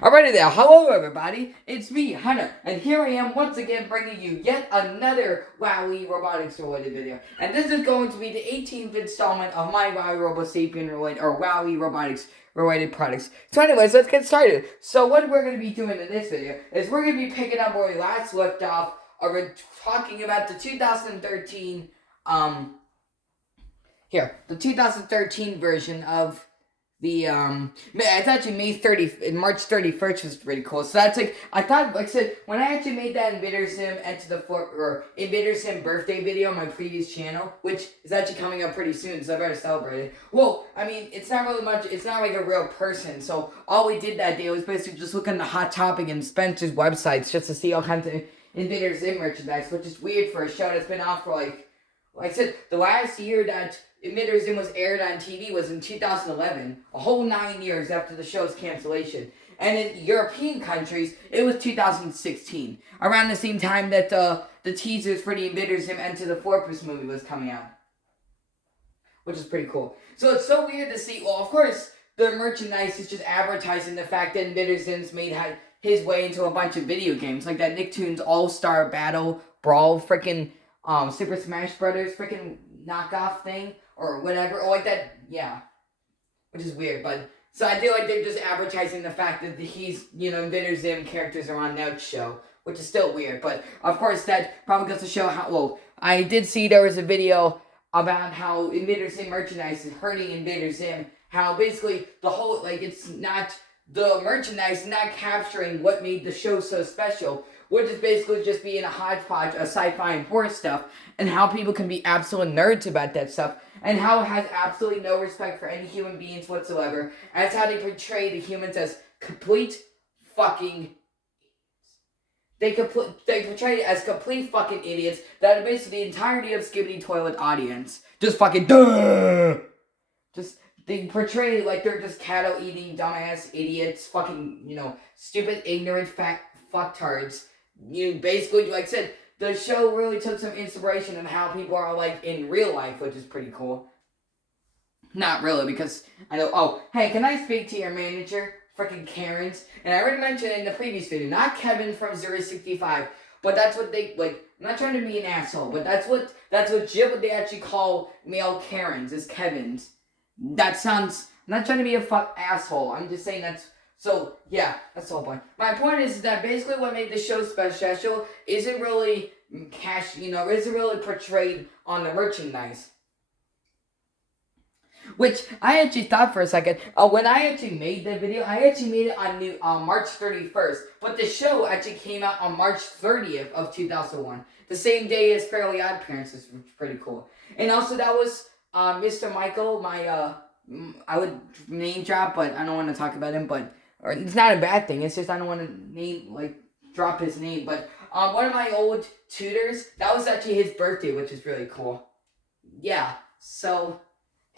Alrighty there, hello everybody, it's me, Hunter, and here I am once again bringing you yet another WowWee robotics related video. And this is going to be the 18th installment of my WowWee RoboSapien related, or WowWee robotics related products. So anyways, let's get started. So what we're going to be doing in this video is we're going to be picking up where we last left off, or we're talking about the 2013, the 2013 version of it's actually March 31st, which is pretty cool. So that's I thought, like I said, when I actually made that Invader Sim Invader Sim birthday video on my previous channel, which is actually coming up pretty soon, so I better celebrate it. Well, I mean, it's not really much, it's not like a real person, so all we did that day was basically just look on the Hot Topic and Spencer's websites just to see all kinds of Invader Sim merchandise, which is weird for a show that's been off for like I said, the last year that Invader Sim was aired on TV was in 2011, a whole 9 years after the show's cancellation. And in European countries, it was 2016, around the same time that the teasers for the Invader Sim Enter the Fortress movie was coming out, which is pretty cool. So it's so weird to see, well, of course, the merchandise is just advertising the fact that Invader Sim's made his way into a bunch of video games, like that Nicktoons All-Star Battle Brawl freaking Super Smash Brothers freaking knockoff thing, or whatever, or like that, yeah, which is weird, but, so I feel like they're just advertising the fact that he's, Invader Zim characters are on that show, which is still weird, but, of course, that probably goes to show how, well, I did see there was a video about how Invader Zim merchandise is hurting Invader Zim, how basically the whole, it's not, the merchandise not capturing what made the show so special, which is basically just being a hodgepodge of sci-fi and horror stuff, and how people can be absolute nerds about that stuff, and how it has absolutely no respect for any human beings whatsoever, as how they portray the humans as complete fucking idiots. They portray it as complete fucking idiots that are basically the entirety of Skibbity Toilet audience. Just fucking duh! They portray it like they're just cattle-eating, dumbass idiots, fucking, stupid, ignorant, fucktards. Basically, like I said, the show really took some inspiration on how people are like in real life, which is pretty cool. Not really, because I know, oh, hey, can I speak to your manager? Freaking Karens. And I already mentioned it in the previous video, not Kevin from 065, but that's what they, I'm not trying to be an asshole, but that's what they actually call male Karens, is Kevins. That sounds, I'm not trying to be a asshole, I'm just saying that's, so, yeah, that's the whole point. My point is that basically what made the show special isn't really isn't really portrayed on the merchandise. Which, I actually thought for a second, when I actually made the video, I actually made it on March 31st. But the show actually came out on March 30th of 2001. The same day as Fairly Odd Parents, which is pretty cool. And also that was Mr. Michael, I would name drop, but I don't want to talk about him, or it's not a bad thing, it's just I don't want to drop his name, but one of my old tutors, that was actually his birthday, which is really cool. Yeah, so,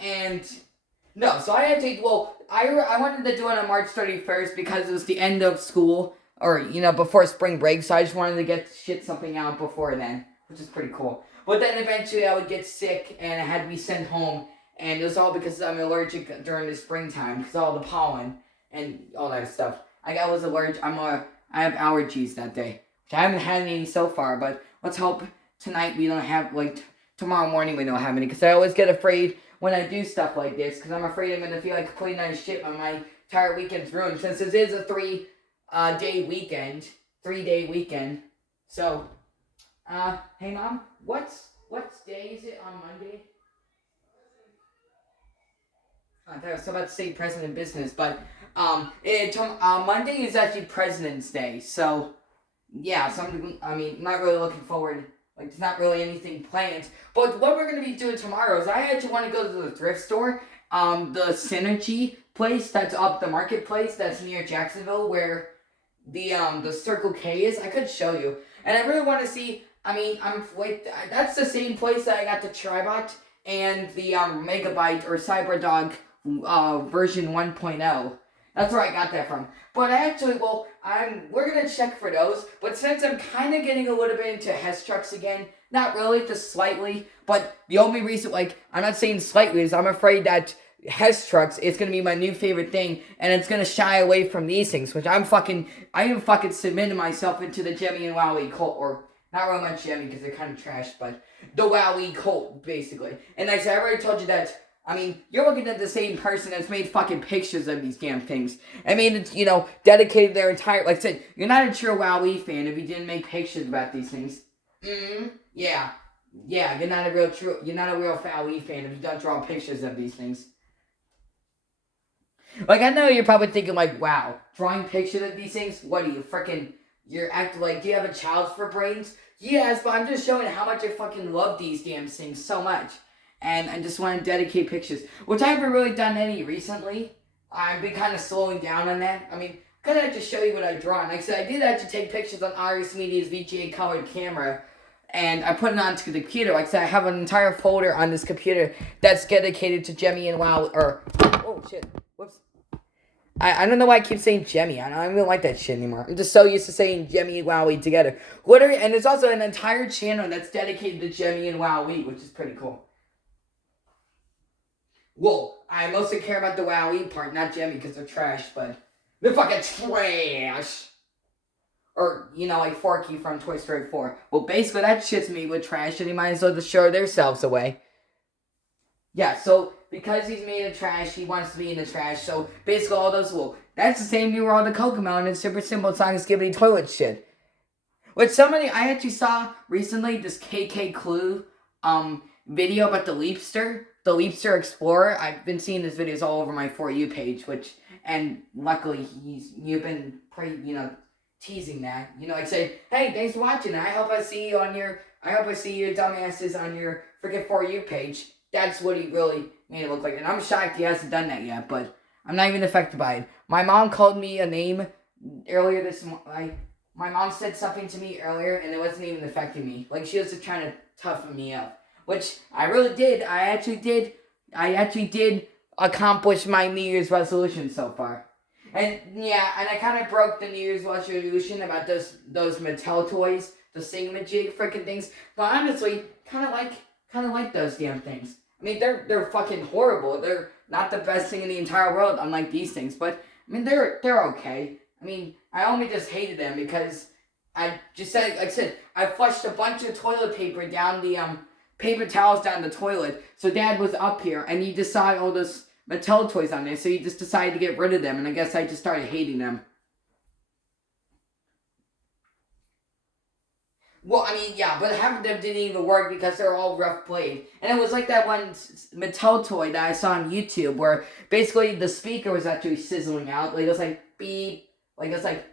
so I actually, I wanted to do it on March 31st because it was the end of school, or, before spring break, so I just wanted to get something out before then, which is pretty cool. But then eventually I would get sick, and I had to be sent home, and it was all because I'm allergic during the springtime, because of all the pollen and all that stuff. I was allergic. I have allergies that day, which I haven't had any so far. But let's hope tonight we don't have tomorrow morning we don't have any. Because I always get afraid when I do stuff like this. Because I'm afraid I'm gonna feel like complete nice shit when my entire weekend's ruined. Since this is a 3-day weekend. So, hey mom, what day is it on Monday? I was about to say President Business, but Monday is actually President's Day, so yeah, not really looking forward, there's not really anything planned, but what we're going to be doing tomorrow is I actually want to go to the thrift store, the Synergy place that's up the marketplace that's near Jacksonville, where the Circle K is. I could show you, and I really want to see, that's the same place that I got the Tribot and the Megabyte or Cyberdog version 1.0. That's where I got that from. But actually, we're gonna check for those. But since I'm kind of getting a little bit into Hess trucks again, not really, just slightly. But the only reason, I'm not saying slightly, is I'm afraid that Hess trucks, it's gonna be my new favorite thing, and it's gonna shy away from these things, which I even fucking submitted myself into the Jemmy and WowWee cult, or not really much Jemmy because they're kind of trash, but the WowWee cult, basically. And like I said, I already told you that, I mean, you're looking at the same person that's made fucking pictures of these damn things. I mean, it's, dedicated their entire, like I said, you're not a true WowWee fan if you didn't make pictures about these things. Yeah. Yeah, you're not a real WowWee fan if you don't draw pictures of these things. Like, I know you're probably thinking, like, wow, drawing pictures of these things? What are you, freaking, you're acting like, do you have a child for brains? Yes, but I'm just showing how much I fucking love these damn things so much. And I just want to dedicate pictures, which I haven't really done any recently. I've been kind of slowing down on that. I mean, I gotta just show you what I draw. And like I said, I did actually take pictures on Iris Media's VGA colored camera, and I put it onto the computer. Like I said, I have an entire folder on this computer that's dedicated to Jemmy and Wow, or, oh shit, whoops. I don't know why I keep saying Jemmy. I don't even like that shit anymore. I'm just so used to saying Jemmy and WowWee together. And there's also an entire channel that's dedicated to Jemmy and WowWee, which is pretty cool. Well, I mostly care about the WowWee part, not Jemmy, because they're trash, but they're fucking trash. Or, like Forky from Toy Story 4. Well, basically, that shit's made with trash, and they might as well just show themselves away. Yeah, so, because he's made of trash, he wants to be in the trash, so basically all those, that's the same view where all the Cocomelon and Super Simple Song Skibbity Toilet shit. Which I actually saw recently, this KK Clue, video about the Leapster Explorer. I've been seeing his videos all over my For You page, and luckily you've been pretty, teasing that. Like say, hey, thanks for watching. I hope I see you dumbasses on your freaking For You page. That's what he really made it look like. And I'm shocked he hasn't done that yet, but I'm not even affected by it. My mom called me a name earlier this morning. My mom said something to me earlier, and it wasn't even affecting me. Like, she was just trying to toughen me up. Which I really did. I actually did accomplish my New Year's resolution so far. And yeah, and I kind of broke the New Year's resolution about those Mattel toys, the Singamajig freaking things. But honestly, kind of like those damn things. I mean, they're fucking horrible. They're not the best thing in the entire world, unlike these things. But I mean, they're okay. I mean, I only just hated them because I just said, like I said, I flushed a bunch of toilet paper down the paper towels down the toilet. So Dad was up here, and he just saw all those Mattel toys on there, so he just decided to get rid of them, and I guess I just started hating them. Well, I mean, yeah, but half of them didn't even work because they're all rough played. And it was like that one Mattel toy that I saw on YouTube where basically the speaker was actually sizzling out. Like, it was like, beep. Like, it was like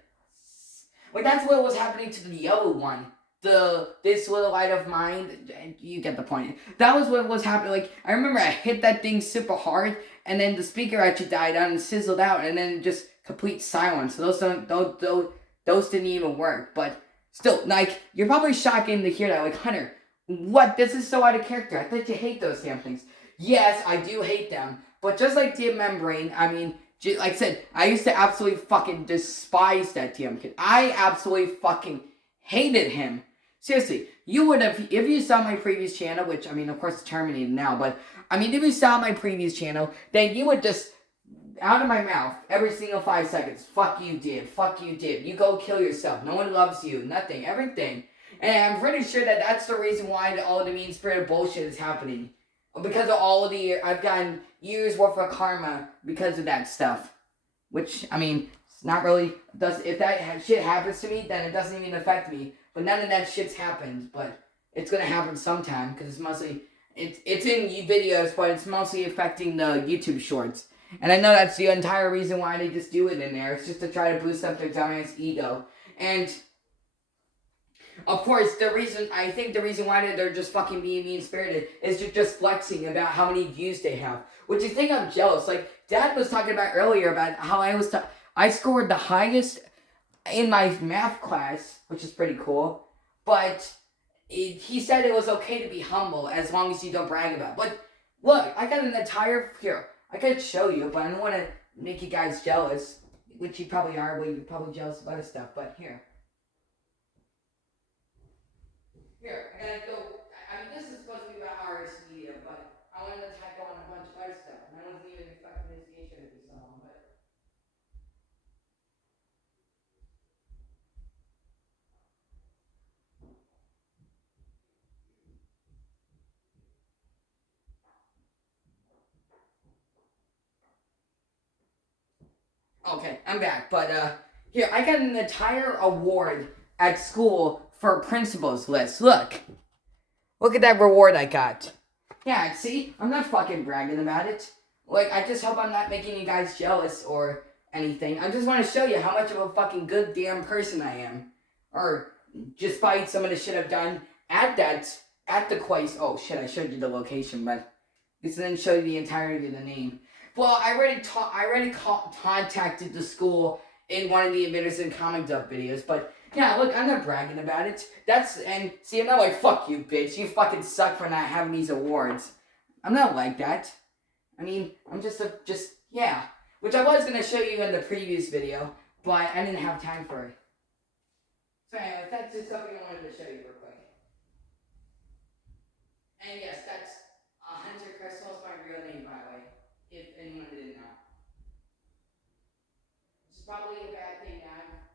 that's what was happening to the yellow one. This little light of mine, you get the point. That was what was happening. Like, I remember I hit that thing super hard, and then the speaker actually died out and sizzled out, and then just complete silence. So those didn't even work. But still, like, you're probably shocking to hear that. Like, Hunter, what? This is so out of character. I thought you hate those damn things. Yes, I do hate them. But just like Dear Membrane, I mean, like I said, I used to absolutely fucking despise that damn kid. I absolutely fucking hated him. Seriously, you would have, if you saw my previous channel, which, I mean, of course, it's terminated now, but, I mean, if you saw my previous channel, then you would just, out of my mouth, every single 5 seconds, fuck you, you go kill yourself, no one loves you, nothing, everything. And I'm pretty sure that that's the reason why all the mean-spirited bullshit is happening. Because of all of I've gotten years worth of karma because of that stuff. Which, I mean, it's not really, if that shit happens to me, then it doesn't even affect me. But none of that shit's happened, but it's gonna happen sometime, because it's mostly, it's in videos, but it's mostly affecting the YouTube shorts. And I know that's the entire reason why they just do it in there. It's just to try to boost up their dumbass ego. And, of course, I think the reason why they're just fucking being mean-spirited is just flexing about how many views they have. Which I think I'm jealous. Like, Dad was talking about earlier about how I scored the highest in my math class, which is pretty cool, but he said it was okay to be humble as long as you don't brag about it. But look, I got an entire, here, I could show you, but I don't want to make you guys jealous, which you probably are, but you're probably jealous of other stuff, but here. Here, I gotta go, I mean, this is supposed to be about artist media, but I wanted to tackle on a bunch of other stuff, and I wasn't even Okay, I'm back. But here I got an entire award at school for principal's list. Look at that reward I got. Yeah, see, I'm not fucking bragging about it. Like, I just hope I'm not making you guys jealous or anything. I just want to show you how much of a fucking good damn person I am. Or, despite some of the shit I've done at the quiz. Oh shit, I showed you the location, but this didn't show you the entirety of the name. Well, I already contacted the school in one of the Admitters and Comic Up videos, but yeah, look, I'm not bragging about it. And see, I'm not like, fuck you, bitch. You fucking suck for not having these awards. I'm not like that. I mean, I'm yeah. Which I was going to show you in the previous video, but I didn't have time for it. So anyway, that's just something I wanted to show you real quick. And yes, that's Hunter Crystal is my real name, by the way, if anyone didn't know. It's probably a bad thing that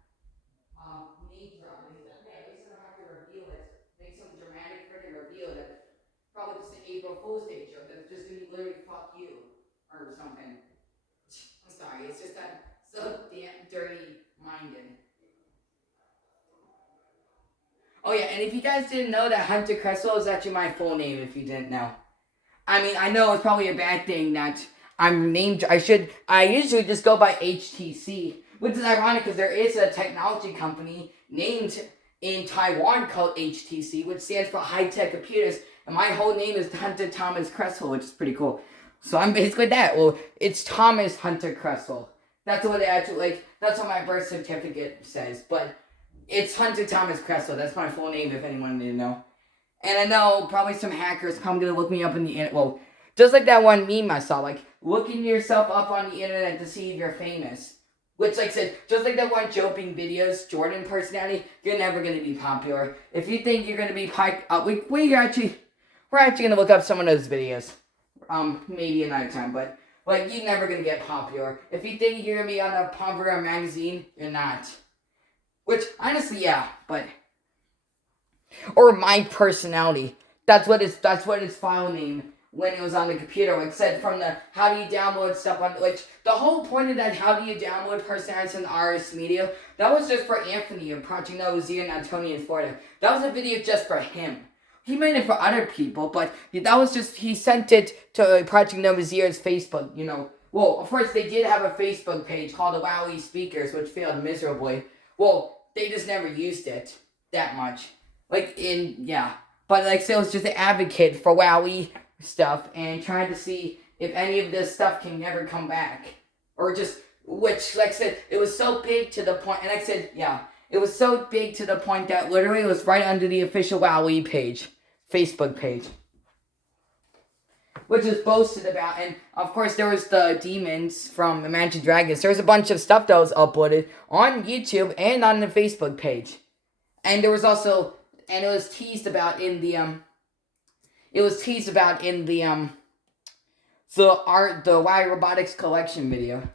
I'm name dropping. At least I don't have to reveal it. Make some dramatic freaking reveal that probably just an April Fool's Day joke that's just gonna be literally fuck you or something. I'm sorry, it's just that so damn dirty minded. Oh yeah, and if you guys didn't know that Hunter Cresswell is actually my full name, if you didn't know. I mean, I know it's probably a bad thing that I'm named. I usually just go by HTC, which is ironic because there is a technology company named in Taiwan called HTC, which stands for High Tech Computers, and my whole name is Hunter Thomas Cresswell, which is pretty cool. So I'm basically that. Well, it's Thomas Hunter Cresswell. That's what it actually, that's what my birth certificate says, but it's Hunter Thomas Cresswell. That's my full name, if anyone didn't know. And I know probably some hackers probably gonna look me up in the internet. Well, just like that one meme I saw, like looking yourself up on the internet to see if you're famous. Which, like I said, just like that one joking videos, Jordan personality, you're never gonna be popular. If you think you're gonna be we're actually gonna look up some of those videos. Maybe another time, but like you're never gonna get popular. If you think you're gonna be on a popular magazine, you're not. Which honestly, yeah, but. Or my personality. That's what its file name when it was on the computer. Like said from the how do you download stuff on like the whole point of that how do you download personalities in RS Media, that was just for Anthony and Project Nova Zero and Antonio in Florida. That was a video just for him. He made it for other people, but that was just he sent it to Project Nova Zero's Facebook, you know. Well, of course they did have a Facebook page called the WowWee Speakers, which failed miserably. Well, they just never used it that much. But like, so it was just an advocate for WowWee stuff and trying to see if any of this stuff can never come back. Or just, which, like I said, it was so big to the point, and like I said, yeah, it was so big to the point that literally it was right under the official WowWee page, Facebook page. Which is boasted about, and of course there was the demons from Imagine Dragons. There was a bunch of stuff that was uploaded on YouTube and on the Facebook page. And there was also... And it was teased about in the the Y Robotics collection video.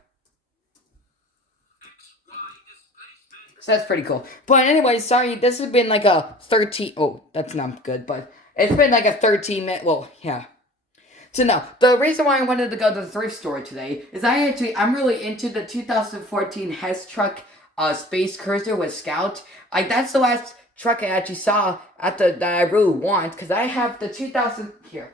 So that's pretty cool. But anyway, sorry, this has been like a 13 oh, that's not good, but it's been like a 13-minute well, yeah. So now, the reason why I wanted to go to the thrift store today is I'm really into the 2014 Hess truck Space Cruiser with Scout. Like that's the last truck I actually saw that I really want, because I have the 2000 here.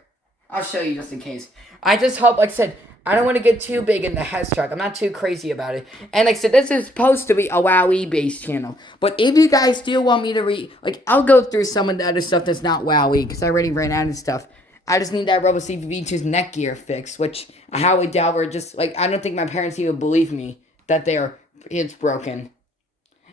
I'll show you just in case. I just hope, like I said, I don't want to get too big in the Hess truck. I'm not too crazy about it. And like I said, this is supposed to be a WowWee based channel. But if you guys still want me to I'll go through some of the other stuff that's not WowWee, because I already ran out of stuff. I just need that RoboCv V2's neck gear fixed, which I highly doubt I don't think my parents even believe me that it's broken.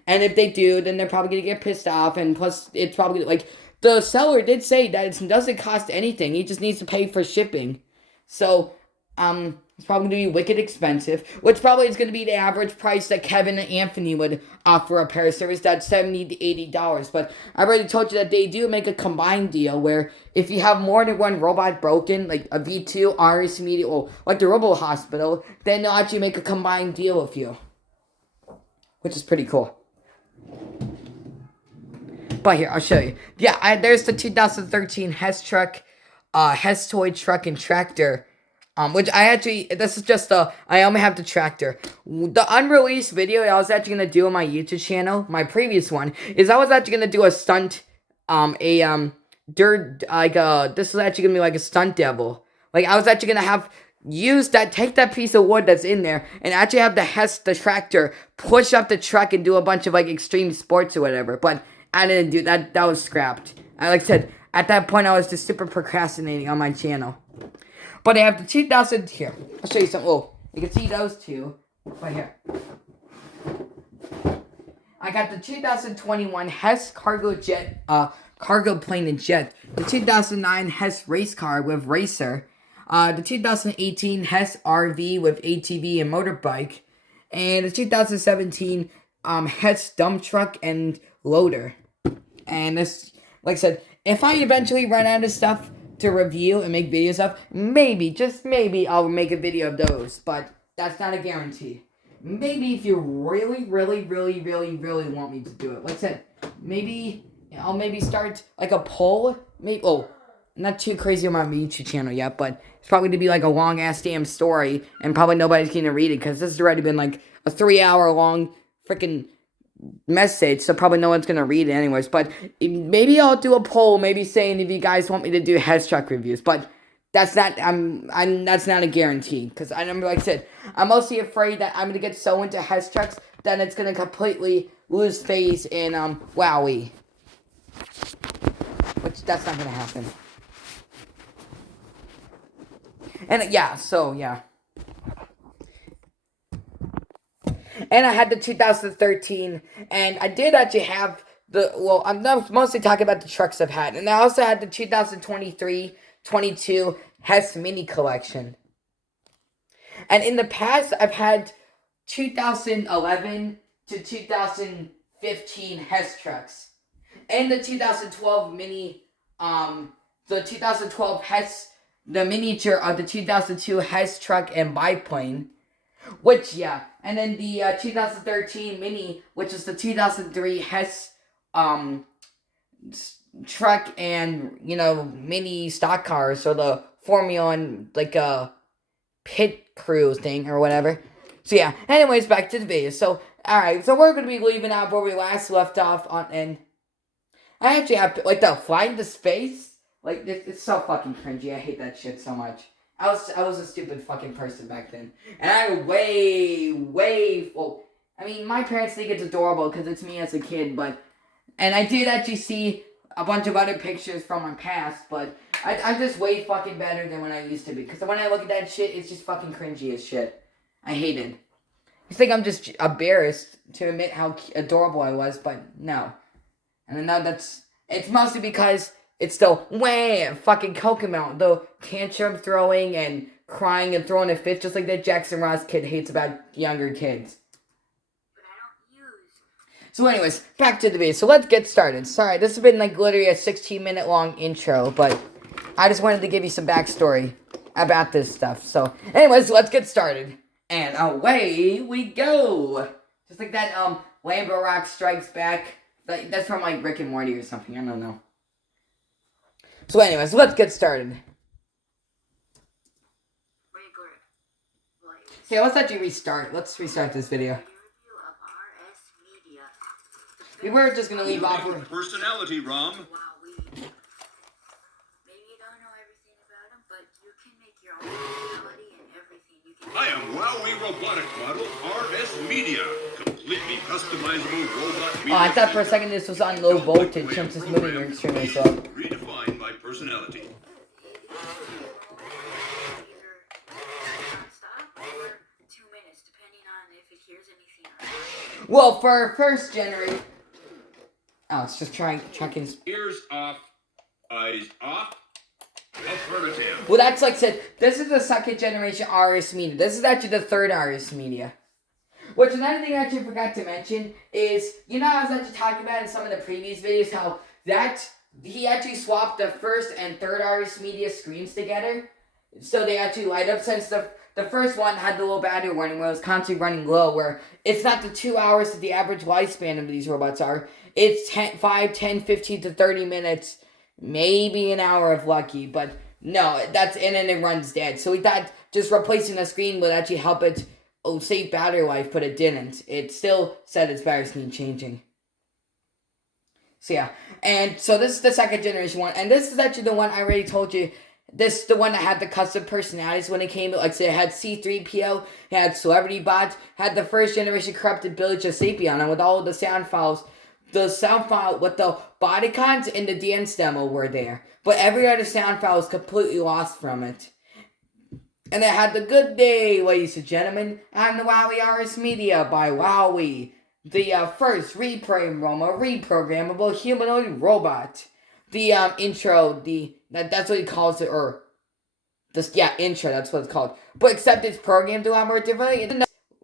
And if they do, then they're probably going to get pissed off. And plus, it's probably, the seller did say that it doesn't cost anything. He just needs to pay for shipping. So, it's probably going to be wicked expensive. Which probably is going to be the average price that Kevin and Anthony would offer a pair of service. That's $70 to $80. But I already told you that they do make a combined deal where if you have more than one robot broken, like a V2, RS Media, or like the Robo Hospital, then they'll actually make a combined deal with you. Which is pretty cool. But here, I'll show you. Yeah, there's the 2013 Hess truck, Hess toy truck and tractor Which I actually, this is just I only have the tractor. The unreleased video I was actually gonna do on my YouTube channel, my previous one, is I was actually gonna do a stunt, this is actually gonna be like a stunt devil. Like, I was actually gonna take that piece of wood that's in there, and actually have the tractor, push up the truck and do a bunch of, like, extreme sports or whatever, but I didn't do that, that was scrapped. Like I said, at that point, I was just super procrastinating on my channel. But I have the 2000, here, I'll show you some, oh, you can see those two, right here. I got the 2021 Hess cargo plane and jet, the 2009 Hess race car with racer, the 2018 Hess RV with ATV and motorbike, and the 2017 Hess dump truck and loader. And this, like I said, if I eventually run out of stuff to review and make videos of, maybe, just maybe, I'll make a video of those, but that's not a guarantee. Maybe if you really want me to do it. Like I said, maybe I'll start like a poll. Maybe, not too crazy on my YouTube channel yet, but it's probably to be like a long ass damn story, and probably nobody's gonna read it because this has already been like a 3-hour long freaking message, so probably no one's gonna read it anyways. But maybe I'll do a poll, maybe saying if you guys want me to do Hess truck reviews, but that's not that's not a guarantee, because I remember, like I said, I'm mostly afraid that I'm gonna get so into Hess trucks then it's gonna completely lose phase in WowWee, which that's not gonna happen. And yeah, so yeah. And I had the 2013, and I did actually have I'm mostly talking about the trucks I've had. And I also had the 2023-22 Hess Mini Collection. And in the past, I've had 2011 to 2015 Hess trucks. And the 2012 Mini, the 2012 Hess, the miniature of the 2002 Hess truck and biplane. Which, yeah. And then the 2013 Mini, which is the 2003 Hess truck and, mini stock cars, or the Formula 1, like, pit crew thing, or whatever. So, yeah. Anyways, back to the video. So, alright. So, we're going to be leaving out where we last left off on, and I actually have to, like, the fly into space, like, it's so fucking cringy. I hate that shit so much. I was a stupid fucking person back then. And I my parents think it's adorable because it's me as a kid, and I did actually see a bunch of other pictures from my past, but I'm just way fucking better than when I used to be. Because when I look at that shit, it's just fucking cringy as shit. I hate it. You think I'm just embarrassed to admit how adorable I was, but no. And now it's mostly because it's still fucking Kokomo, the tantrum throwing and crying and throwing a fit, just like that Jackson Ross kid hates about younger kids. But I don't use. So anyways, back to the video. So let's get started. Sorry, this has been like literally a 16-minute long intro, but I just wanted to give you some backstory about this stuff. So anyways, let's get started. And away we go. Just like that Lambo Rock Strikes Back. That's from like Rick and Morty or something. I don't know. So anyways, let's get started. Okay, let's actually restart. Let's restart this video. We were just gonna leave off with personality, Rom. Maybe you don't know everything about him, but you can make your own personality and everything. I am WowWee robotic model RS Media. Completely customizable robot media. I thought for a second this was on low voltage since this movie was extremely slow. Redefine my personality. Well, for our first generation... Oh, it's just tracking... Ears off, eyes off, affirmative. Well, that's like I said, this is the second generation RS Media. This is actually the third RS Media. Which, another thing I actually forgot to mention is, I was actually talking about in some of the previous videos how he actually swapped the first and third RS Media screens together. So they actually light up, since the first one had the low battery warning where it was constantly running low, where it's not the 2 hours that the average lifespan of these robots are. It's 5, 10, 15 to 30 minutes, maybe an hour if lucky, but no, and then it runs dead. So we thought just replacing the screen would actually help it save battery life, but it didn't. It still said its battery screen changing. So yeah, and so this is the second generation one, and this is actually the one I already told you. This the one that had the custom personalities when it came. Like say, it had C-3PO, it had Celebrity Bot, had the first generation corrupted village of Sapien, with all of the sound files. The sound file with the bodycons and the DNS demo were there, but every other sound file was completely lost from it. And it had the good day, ladies and gentlemen. I'm the WowWee RS Media by WowWee, the first reprogrammable humanoid robot. The intro, that's what he calls it, or intro. That's what it's called. But except it's programmed a lot more differently.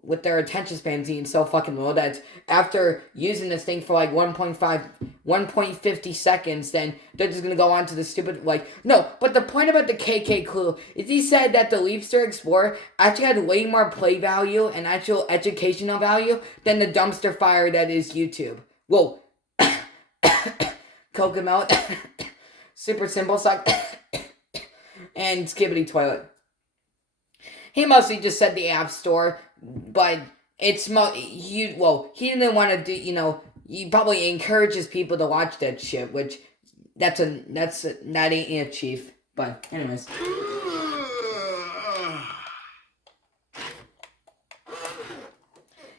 With their attention spans being so fucking low that after using this thing for like 1.50 seconds, then they're just gonna go on to the stupid, no, but the point about the KK Clue is he said that the Leapster Explorer actually had way more play value and actual educational value than the dumpster fire that is YouTube. Whoa. Coconut, Super Simple Suck, and Skibbity Toilet. He mostly just said the App Store, but it's he didn't want to do, he probably encourages people to watch that shit, which that ain't it, Chief. But anyways.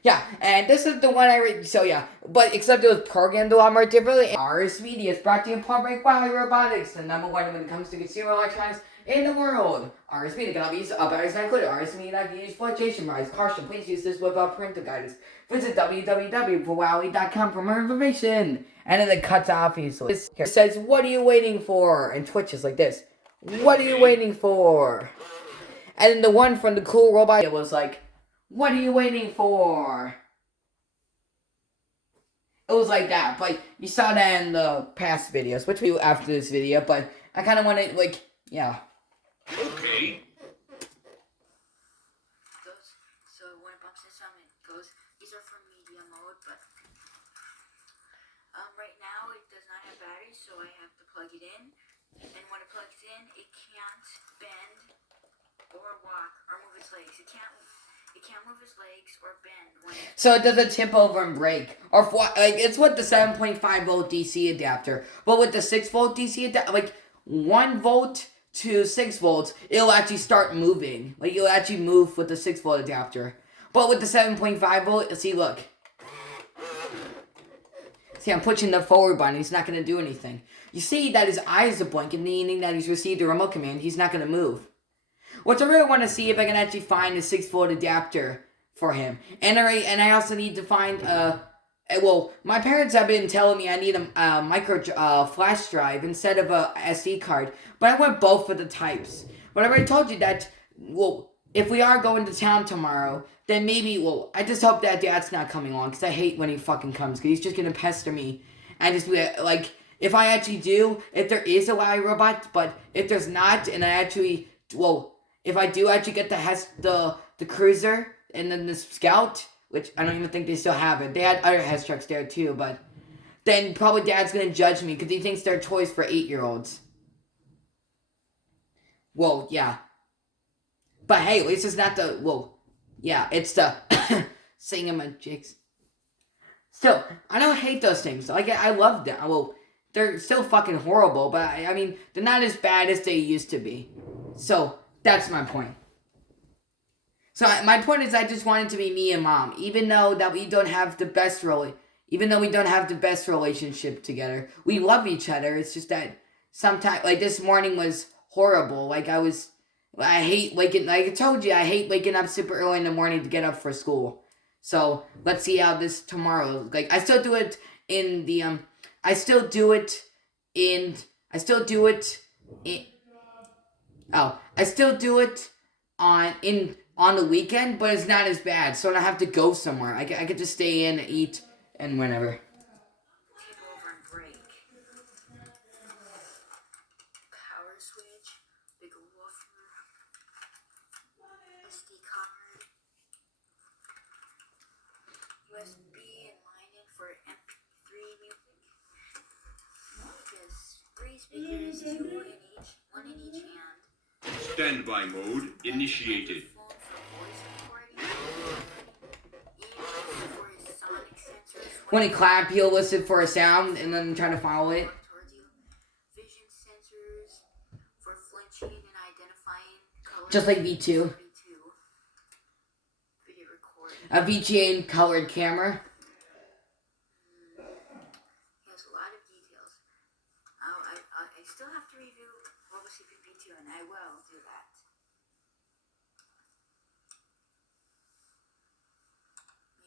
Yeah, and this is the one I read, so yeah, but except it was programmed a lot more differently. RS Media is brought to you in part by WowWee Robotics, the number one when it comes to consumer electronics in the world. RS Media cannot be used, batteries not included. RS Media not used for station rise. Caution, please use this without parental guidance. Visit www.wowwee.com for more information. And then it cuts off easily. It says, what are you waiting for? And Twitch is like this. What are you waiting for? And then the one from the cool robot, it was like, what are you waiting for? It was like that, but you saw that in the past videos, which we do after this video, but I kind of want to, yeah. Okay. So when it bumps into something, it goes, these are for media mode, but right now it does not have batteries, so I have to plug it in, and when it plugs in, it can't bend or walk or move its legs. It can't move his legs or bend when so it doesn't tip over and break. Or it's with the 7.5 volt DC adapter. But with the 6 volt DC adapter, 1 volt to 6 volts, it'll actually start moving. It'll actually move with the 6 volt adapter. But with the 7.5 volt, see, look. See, I'm pushing the forward button. He's not going to do anything. You see that his eyes are blinking, meaning that he's received a remote command. He's not going to move. What I really want to see if I can actually find a 6 volt adapter for him. And I also need to find, my parents have been telling me I need a micro flash drive instead of a SD card. But I want both of the types. But I already told you that, if we are going to town tomorrow, then maybe, I just hope that Dad's not coming along. Because I hate when he fucking comes. Because he's just going to pester me. And just be if I actually do, if there is a WowWee robot, but if there's not, and I actually, if I do actually get the cruiser and then the scout, which I don't even think they still have it. They had other Hess trucks there too, but then probably Dad's gonna judge me because he thinks they're toys for 8-year-olds. Yeah. But hey, at least it's not the it's the singamajigs. Still, I don't hate those things. I love them. They're still fucking horrible, but I mean, they're not as bad as they used to be. So that's my point. So my point is, I just want it to be me and Mom, even though that we don't have the best relationship together. We love each other. It's just that sometimes, this morning was horrible. I hate waking. Like I told you, I hate waking up super early in the morning to get up for school. So let's see how this tomorrow. I still do it in the I still do it on the weekend, but it's not as bad, so I don't have to go somewhere. I could just stay in, eat, and whenever. tip over and break. Power switch, big woofer, SD card, USB and line in for MP3 music. There's 3 speakers, 2 in each, 1 in each hand. Standby mode initiated. Phone for voice recording. Even for his sonic sensors. When he clap, he'll listen for a sound and then try to follow it. Towards you. Vision sensors for flinching and identifying colors. Just like V2. Video recording. A VGA colored camera. He has a lot of details. I still have to review WowWee V2, and I will do that.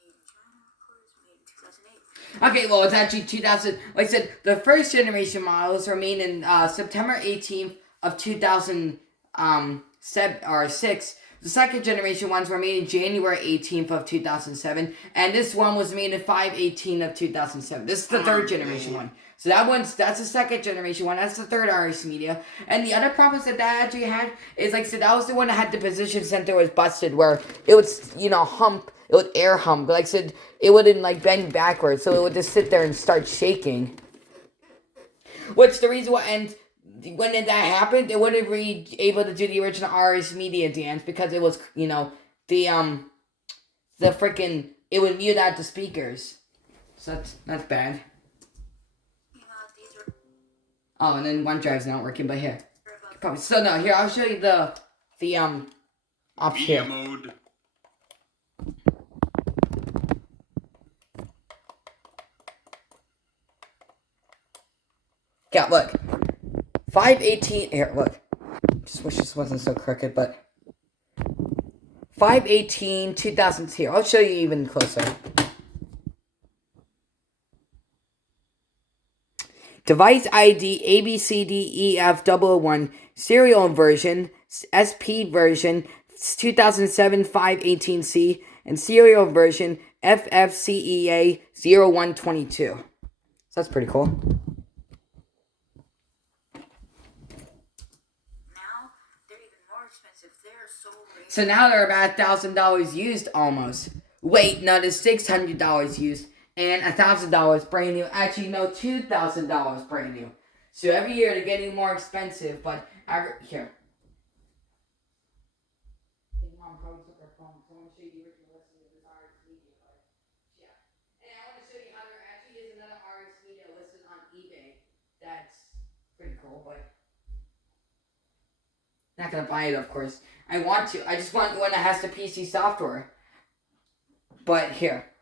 Made in China, of course. Made in 2008. Okay, well, it's actually 2000. Like I said, the first generation models were made in September 18th of 2006. The second generation ones were made in January 18th of 2007, and this one was made in 5/18 of 2007. This is the third generation one. So that's the second generation one. That's the third RS Media. And the other problems that actually had is, like I said, that was the one that had the position sensor was busted, where it would, hump. It would air hump. But like I said, it wouldn't, bend backwards. So it would just sit there and start shaking. Which the reason why, and when that happened, it wouldn't be able to do the original RS Media dance because it was, the freaking, it would mute out the speakers. So that's bad. Oh, and then OneDrive's not working, but here. Probably. So no, here, I'll show you the up Media here. mode. Yeah, look. 5/18, here, look. Just wish this wasn't so crooked, but 5/18, 2000 here. I'll show you even closer. Device ID ABCDEF001, serial version, SP version 2007 518C, and serial version FFCEA 0122. So that's pretty cool. Now, they're even more expensive. They're so rare. So now they're about $1,000 used almost. Wait, no, there's $600 used. And $1,000 brand new. Actually, no, $2,000 brand new. So every year they're getting more expensive, but here. I think Mom probably took her phone, so I want to show you the original listing of this RX Media. But yeah, and I want to show you how there actually is another RX Media listed on eBay. That's pretty cool, but not gonna buy it, of course. I want to. I just want the one that has the PC software. But here.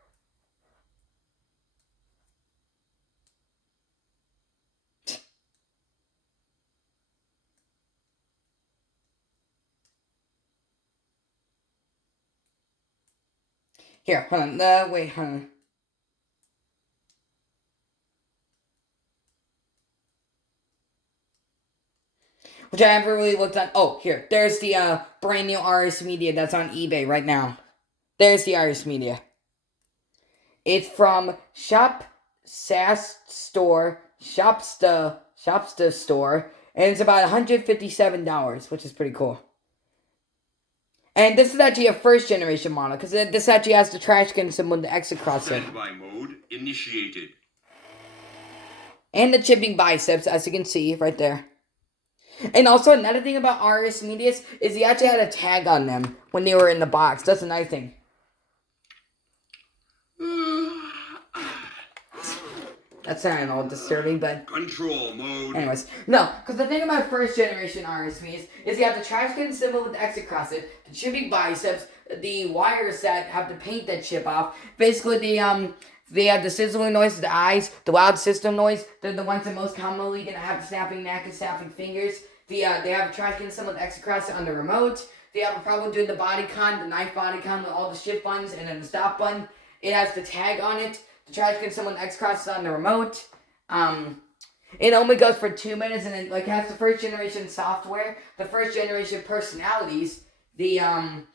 Here, hold on. Wait, hold on. Which I haven't really looked at. Oh, here. There's the brand new RS Media that's on eBay right now. There's the RS Media. It's from Shopsta Store, and it's about $157, which is pretty cool. And this is actually a first generation model, because this actually has the trash can symbol and the X across it. Standby mode initiated. And the chipping biceps, as you can see right there. And also another thing about RS Medias is he actually had a tag on them when they were in the box. That's another thing. That's not at all disturbing, but Control mode. anyways, no, because the thing about first generation RSVs is you have the trash can symbol with the X across it, the chipping biceps, the wires that have to paint that chip off. Basically, they have the sizzling noise, the eyes, the loud system noise. They're the ones that most commonly gonna have the snapping neck and snapping fingers. They have a trash can symbol with X across it on the remote. They have a problem doing the body con, the knife body con with all the shift buttons and then the stop button. It has the tag on it. The trash can someone X crosses on the remote. It only goes for 2 minutes, and it has the first generation software, the first generation personalities, has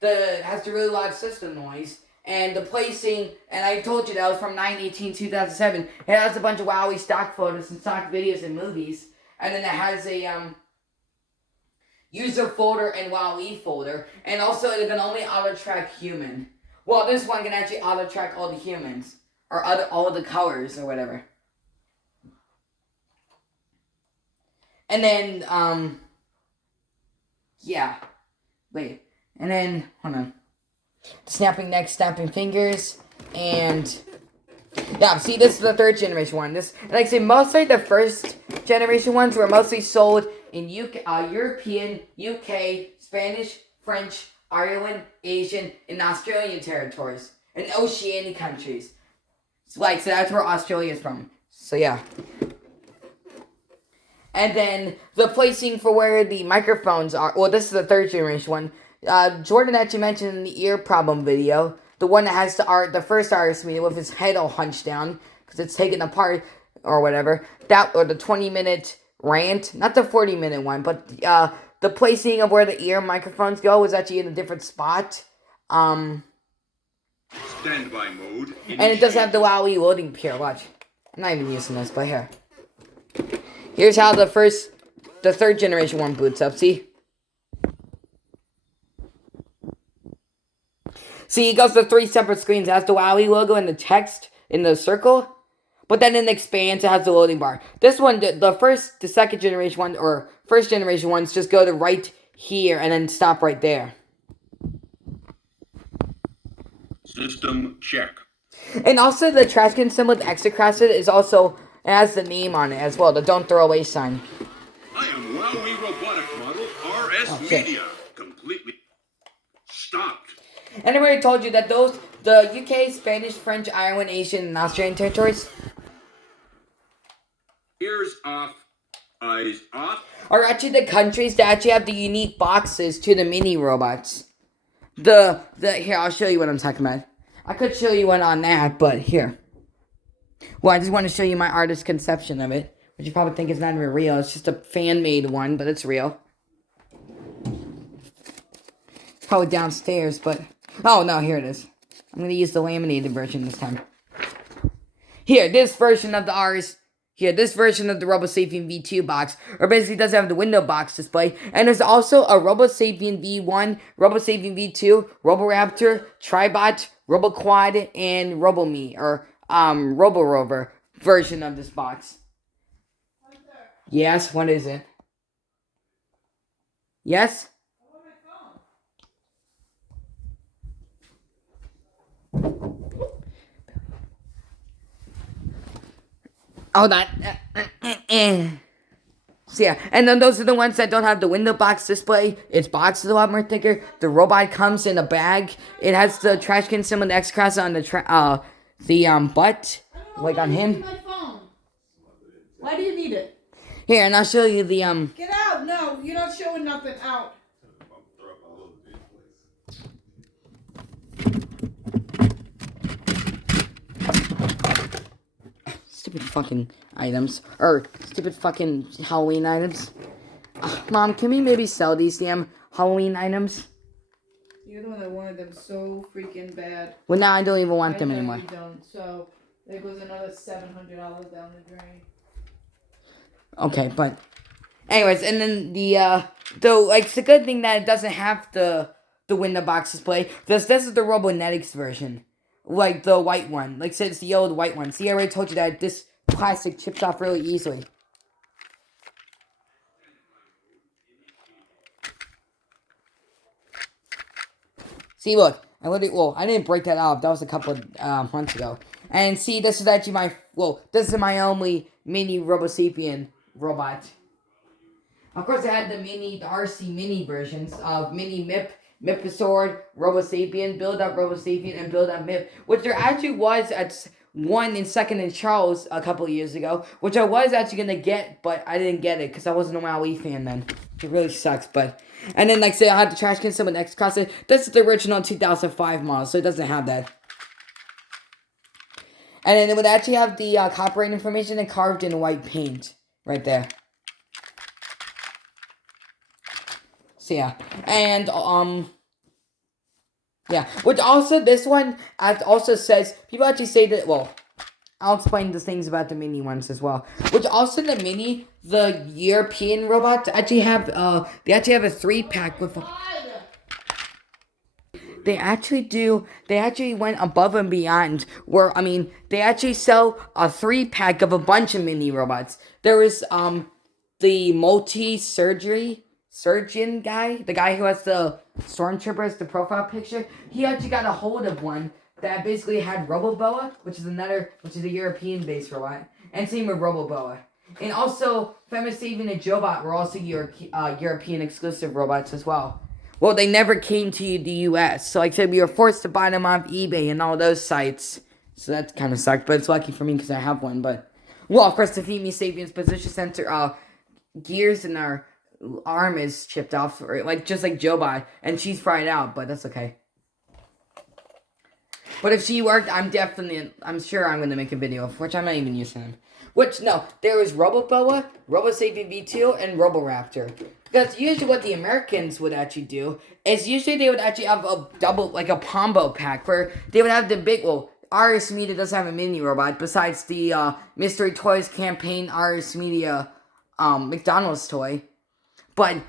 the really loud system noise, and the placing. And I told you that was from 9/18/2007. It has a bunch of WowWee stock photos and stock videos and movies, and then it has a user folder and WowWee folder, and also it can only auto track human. Well, this one can actually auto-track all the humans. Or all the colors or whatever. And then, Yeah. Wait. And then, hold on. Snapping neck, snapping fingers, and yeah, see, this is the third generation one. This, like I say, mostly the first generation ones were mostly sold in European, UK, Spanish, French, Ireland, Asian, and Australian territories, and Oceanic countries. So that's where Australia is from. So yeah. And then the placing for where the microphones are. Well, this is the third generation one. Jordan actually mentioned in the ear problem video, the one that has the first RS media with his head all hunched down because it's taken apart or whatever. That, or the 20-minute rant, not the 40-minute one, but the placing of where the ear microphones go was actually in a different spot. Standby mode. And it does have the WowWee loading here. Watch, I'm not even using this, but here. Here's how the third generation one boots up. See? See, it goes to 3 separate screens. It has the WowWee logo and the text in the circle. But then it expands. It has the loading bar. This one, the second generation one, or first generation ones, just go to right here and then stop right there. System check. And also the trash can symbol with extra across it is also, it has the name on it as well, the don't throw away sign. I am WowWee robotic model RS Media. Completely stopped. And I already told you that the UK, Spanish, French, Ireland, Asian, and Australian territories. Ears off, eyes off. Are actually the countries that actually have the unique boxes to the mini robots. Here, I'll show you what I'm talking about. I could show you one on that, but here. Well, I just want to show you my artist's conception of it, which you probably think is not even real. It's just a fan-made one, but it's real. Probably downstairs, but... Oh, no, here it is. I'm going to use the laminated version this time. Here, this version of the RoboSapien V2 box, or basically doesn't have the window box display, and there's also a RoboSapien V1, RoboSapien V2, RoboRaptor, Tribot, RoboQuad, and RoboMe, or RoboRover version of this box. Yes, what is it? Yes? Hold on. So yeah, and then those are the ones that don't have the window box display. Its box is a lot more thicker. The robot comes in a bag. It has the trash can symbol and X cross on the butt, like on him. My phone. Why do you need it? Here, and I'll show you the Get out! No, you're not showing nothing out. Stupid fucking items. Or stupid fucking Halloween items. Mom, can we maybe sell these damn Halloween items? You're the one that wanted them so freaking bad. Well, now I don't even want them I know anymore. you don't. So there goes another $700 down the drain. Okay, but anyways, and then it's a good thing that it doesn't have the window box display. This is the Robonetics version. Like the white one. Like I said, it's the old white one. See, I already told you that this plastic chips off really easily. See, look. I didn't break that off. That was a couple of months ago. And see, this is actually this is my only mini RoboSapien robot. Of course, I had the RC mini versions of Mini MIP, Miposaur, RoboSapien, Build Up RoboSapien, and Build Up MIP, which there actually was at one in Second and Charles a couple of years ago, which I was actually gonna get, but I didn't get it because I wasn't a WowWee fan then. It really sucks, but. And then, like I said, I had the trash can symbol next across it. This is the original 2005 model, so it doesn't have that. And then it would actually have the copyright information and carved in white paint right there. So yeah, and yeah, which also this one also says people actually say that. Well, I'll explain the things about the mini ones as well. Which also the European robots actually have they actually have a 3-pack with. They actually went above and beyond they actually sell a 3-pack of a bunch of mini robots. There was the multi-surgery surgeon guy, the guy who has the stormtroopers, the profile picture, he actually got a hold of one that basically had Roboboa, which is a European-based robot, and same with Roboboa. And also, Femisavian and Jobot were also European exclusive robots as well. Well, they never came to the US, so like I said, we were forced to buy them off eBay and all those sites. So that kind of sucked, but it's lucky for me because I have one. But, well, of course, the Femisavian's position sensor gears in our arm is chipped off, or just like Jobot, and she's fried out, but that's okay. But if she worked, I'm sure I'm going to make a video of, which I'm not even using them. There was Roboboa, Robosapian V2, and Roboraptor. Because usually what the Americans would actually do is usually they would actually have a double, like a combo pack, where they would have the big, RS Media doesn't have a mini robot, besides the Mystery Toys campaign RS Media McDonald's toy. But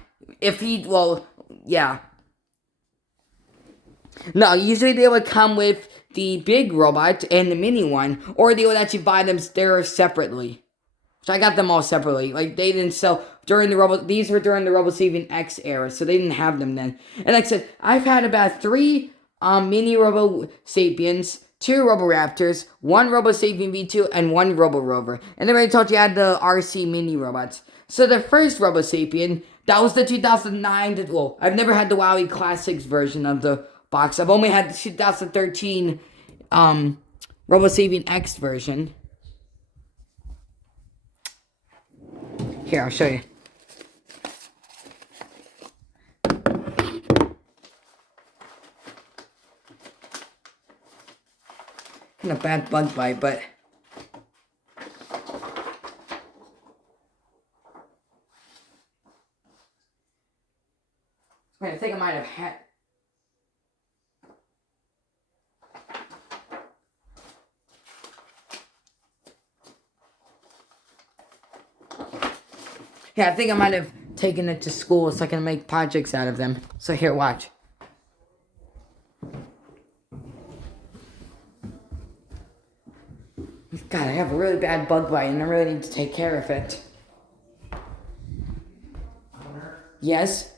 No, usually they would come with the big robot and the mini one, or they would actually buy them separately. So I got them all separately. Like, they didn't sell these were during the RoboSavian X era, so they didn't have them then. And like I said, I've had about 3 mini RoboSapiens, 2 Roboraptors, 1 RoboSapian V2, and 1 Roborover. And then I told you I had the RC mini robots. So the first RoboSapien, that was the 2009, I've never had the WowWee Classics version of the box. I've only had the 2013 RoboSapian X version. Here, I'll show you. Kind of bad bug bite, but wait, I think I might have had. Yeah, I think I might have taken it to school so I can make projects out of them. So here, watch. God, I have a really bad bug bite and I really need to take care of it. Yes?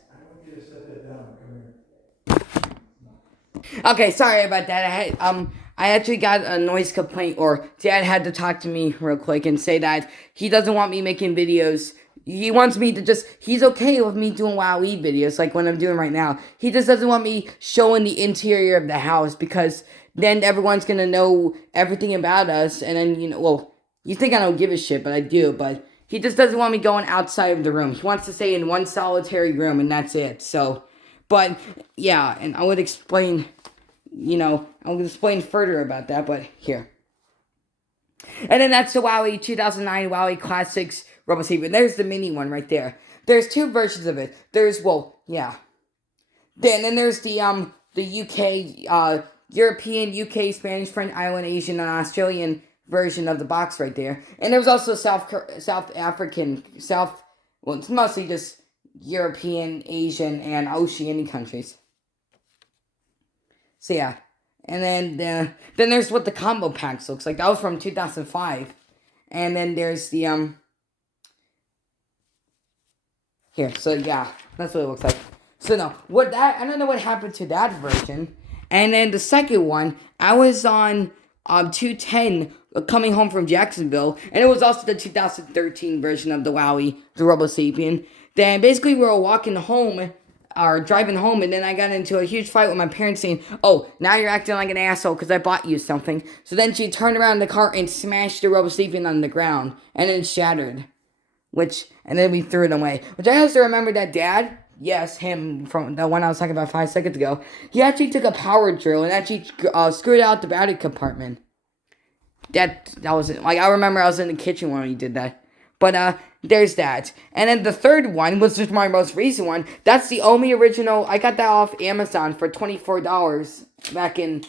Okay, sorry about that. I actually got a noise complaint, or Dad had to talk to me real quick and say that he doesn't want me making videos. He wants me to he's okay with me doing WowWee videos like what I'm doing right now. He just doesn't want me showing the interior of the house, because then everyone's gonna know everything about us, and then, you think I don't give a shit, but I do, but he just doesn't want me going outside of the room. He wants to stay in one solitary room, and that's it, so, but, yeah, and I would explain, further about that, but here. And then that's the WowWee 2009 WowWee Classics RoboSapian. There's the mini one right there. There's 2 versions of it. There's, Then there's the UK, European, UK, Spanish, French, Island, Asian, and Australian version of the box right there. And there was also South African, it's mostly just European, Asian, and Oceanic countries. So yeah. And then there's what the combo packs looks like. That was from 2005. And then there's the, here, so yeah, that's what it looks like. So no, I don't know what happened to that version. And then the second one, I was on 210 coming home from Jacksonville, and it was also the 2013 version of the WowWee, the RoboSapien. Then basically we were walking home, or driving home, and then I got into a huge fight with my parents saying, "Oh, now you're acting like an asshole because I bought you something." So then she turned around in the car and smashed the RoboSapien on the ground, and it shattered. And then we threw it away. Which I also remember that Dad, yes, him from the one I was talking about 5 seconds ago, he actually took a power drill and actually screwed out the battery compartment. That was it. Like, I remember I was in the kitchen when he did that. But, there's that. And then the third one, was just my most recent one. That's the Omi original. I got that off Amazon for $24 back in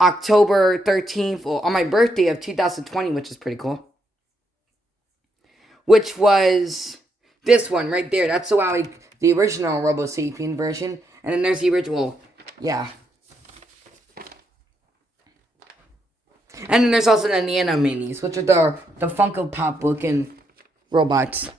October 13th, on my birthday of 2020, which is pretty cool. Which was this one right there. That's the original RoboSapien version. And then there's the original, yeah. And then there's also the Nano Minis, which are the Funko Pop looking robots.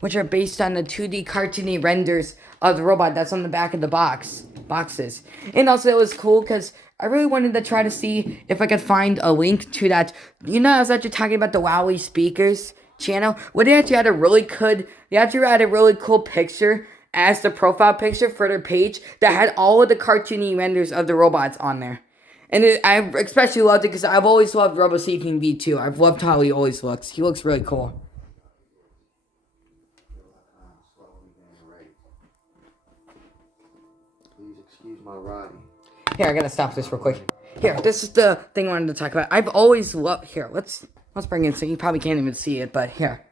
which are based on the 2D cartoony renders of the robot that's on the back of the boxes. And also it was cool because I really wanted to try to see if I could find a link to that. You know, I was actually talking about the WowWee speakers channel. Where they actually had a really cool picture as the profile picture for their page that had all of the cartoony renders of the robots on there. And I especially loved it because I've always loved RoboSapien V2. I've loved how he always looks. He looks really cool. Please excuse my writing. Here, I gotta stop this real quick. Here, this is the thing I wanted to talk about. I've always loved. Here, let's bring it so you probably can't even see it, but here.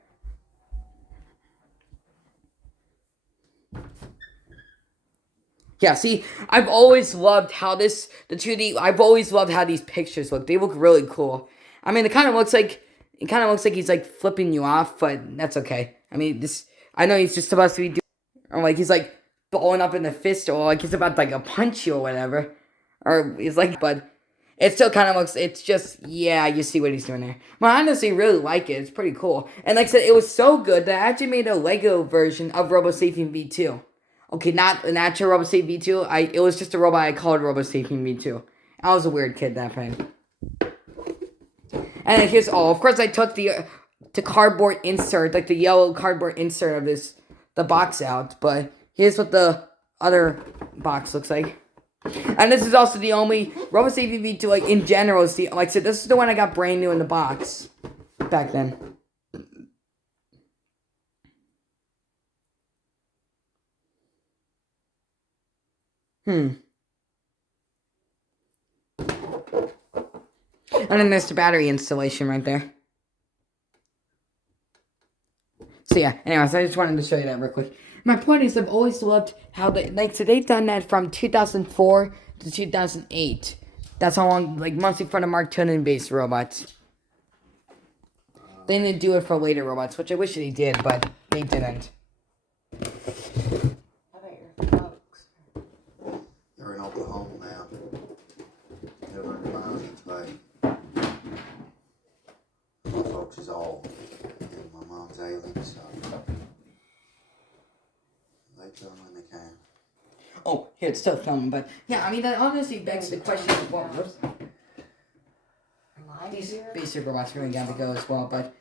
Yeah, see, I've always loved how the 2D. I've always loved how these pictures look. They look really cool. I mean, it kind of looks like he's like flipping you off, but that's okay. I mean, I know he's just supposed to be doing, or like he's like blowing up in the fist, or like he's about to like punch you or whatever, or he's like, but it still kind of looks. It's just, yeah, you see what he's doing there. But I honestly really like it. It's pretty cool. And like I said, it was so good that I actually made a Lego version of RoboSapien V2. Okay, not an actual RoboSapien V2. It was just a robot I called RoboSapien V2. I was a weird kid that time. And here's of course I took the cardboard insert, like the yellow cardboard insert of the box out, but here's what the other box looks like. And this is also the only RoboSapien V2, like in general, is the, like I said, this is the one I got brand new in the box back then. And then there's the battery installation right there. So yeah, anyways, I just wanted to show you that real quick. My point is, I've always loved how so they've done that from 2004 to 2008. That's how long, like, mostly for the Mark Tunen-based robots. They didn't do it for later robots, which I wish they did, but they didn't. They're in Oklahoma now. They're 100 miles each way. My folks is all in my mom's alien, so they come when they can. Oh, here, it's still filming, but yeah, I mean, that honestly begs the question of what these basic robots really got to go as well, but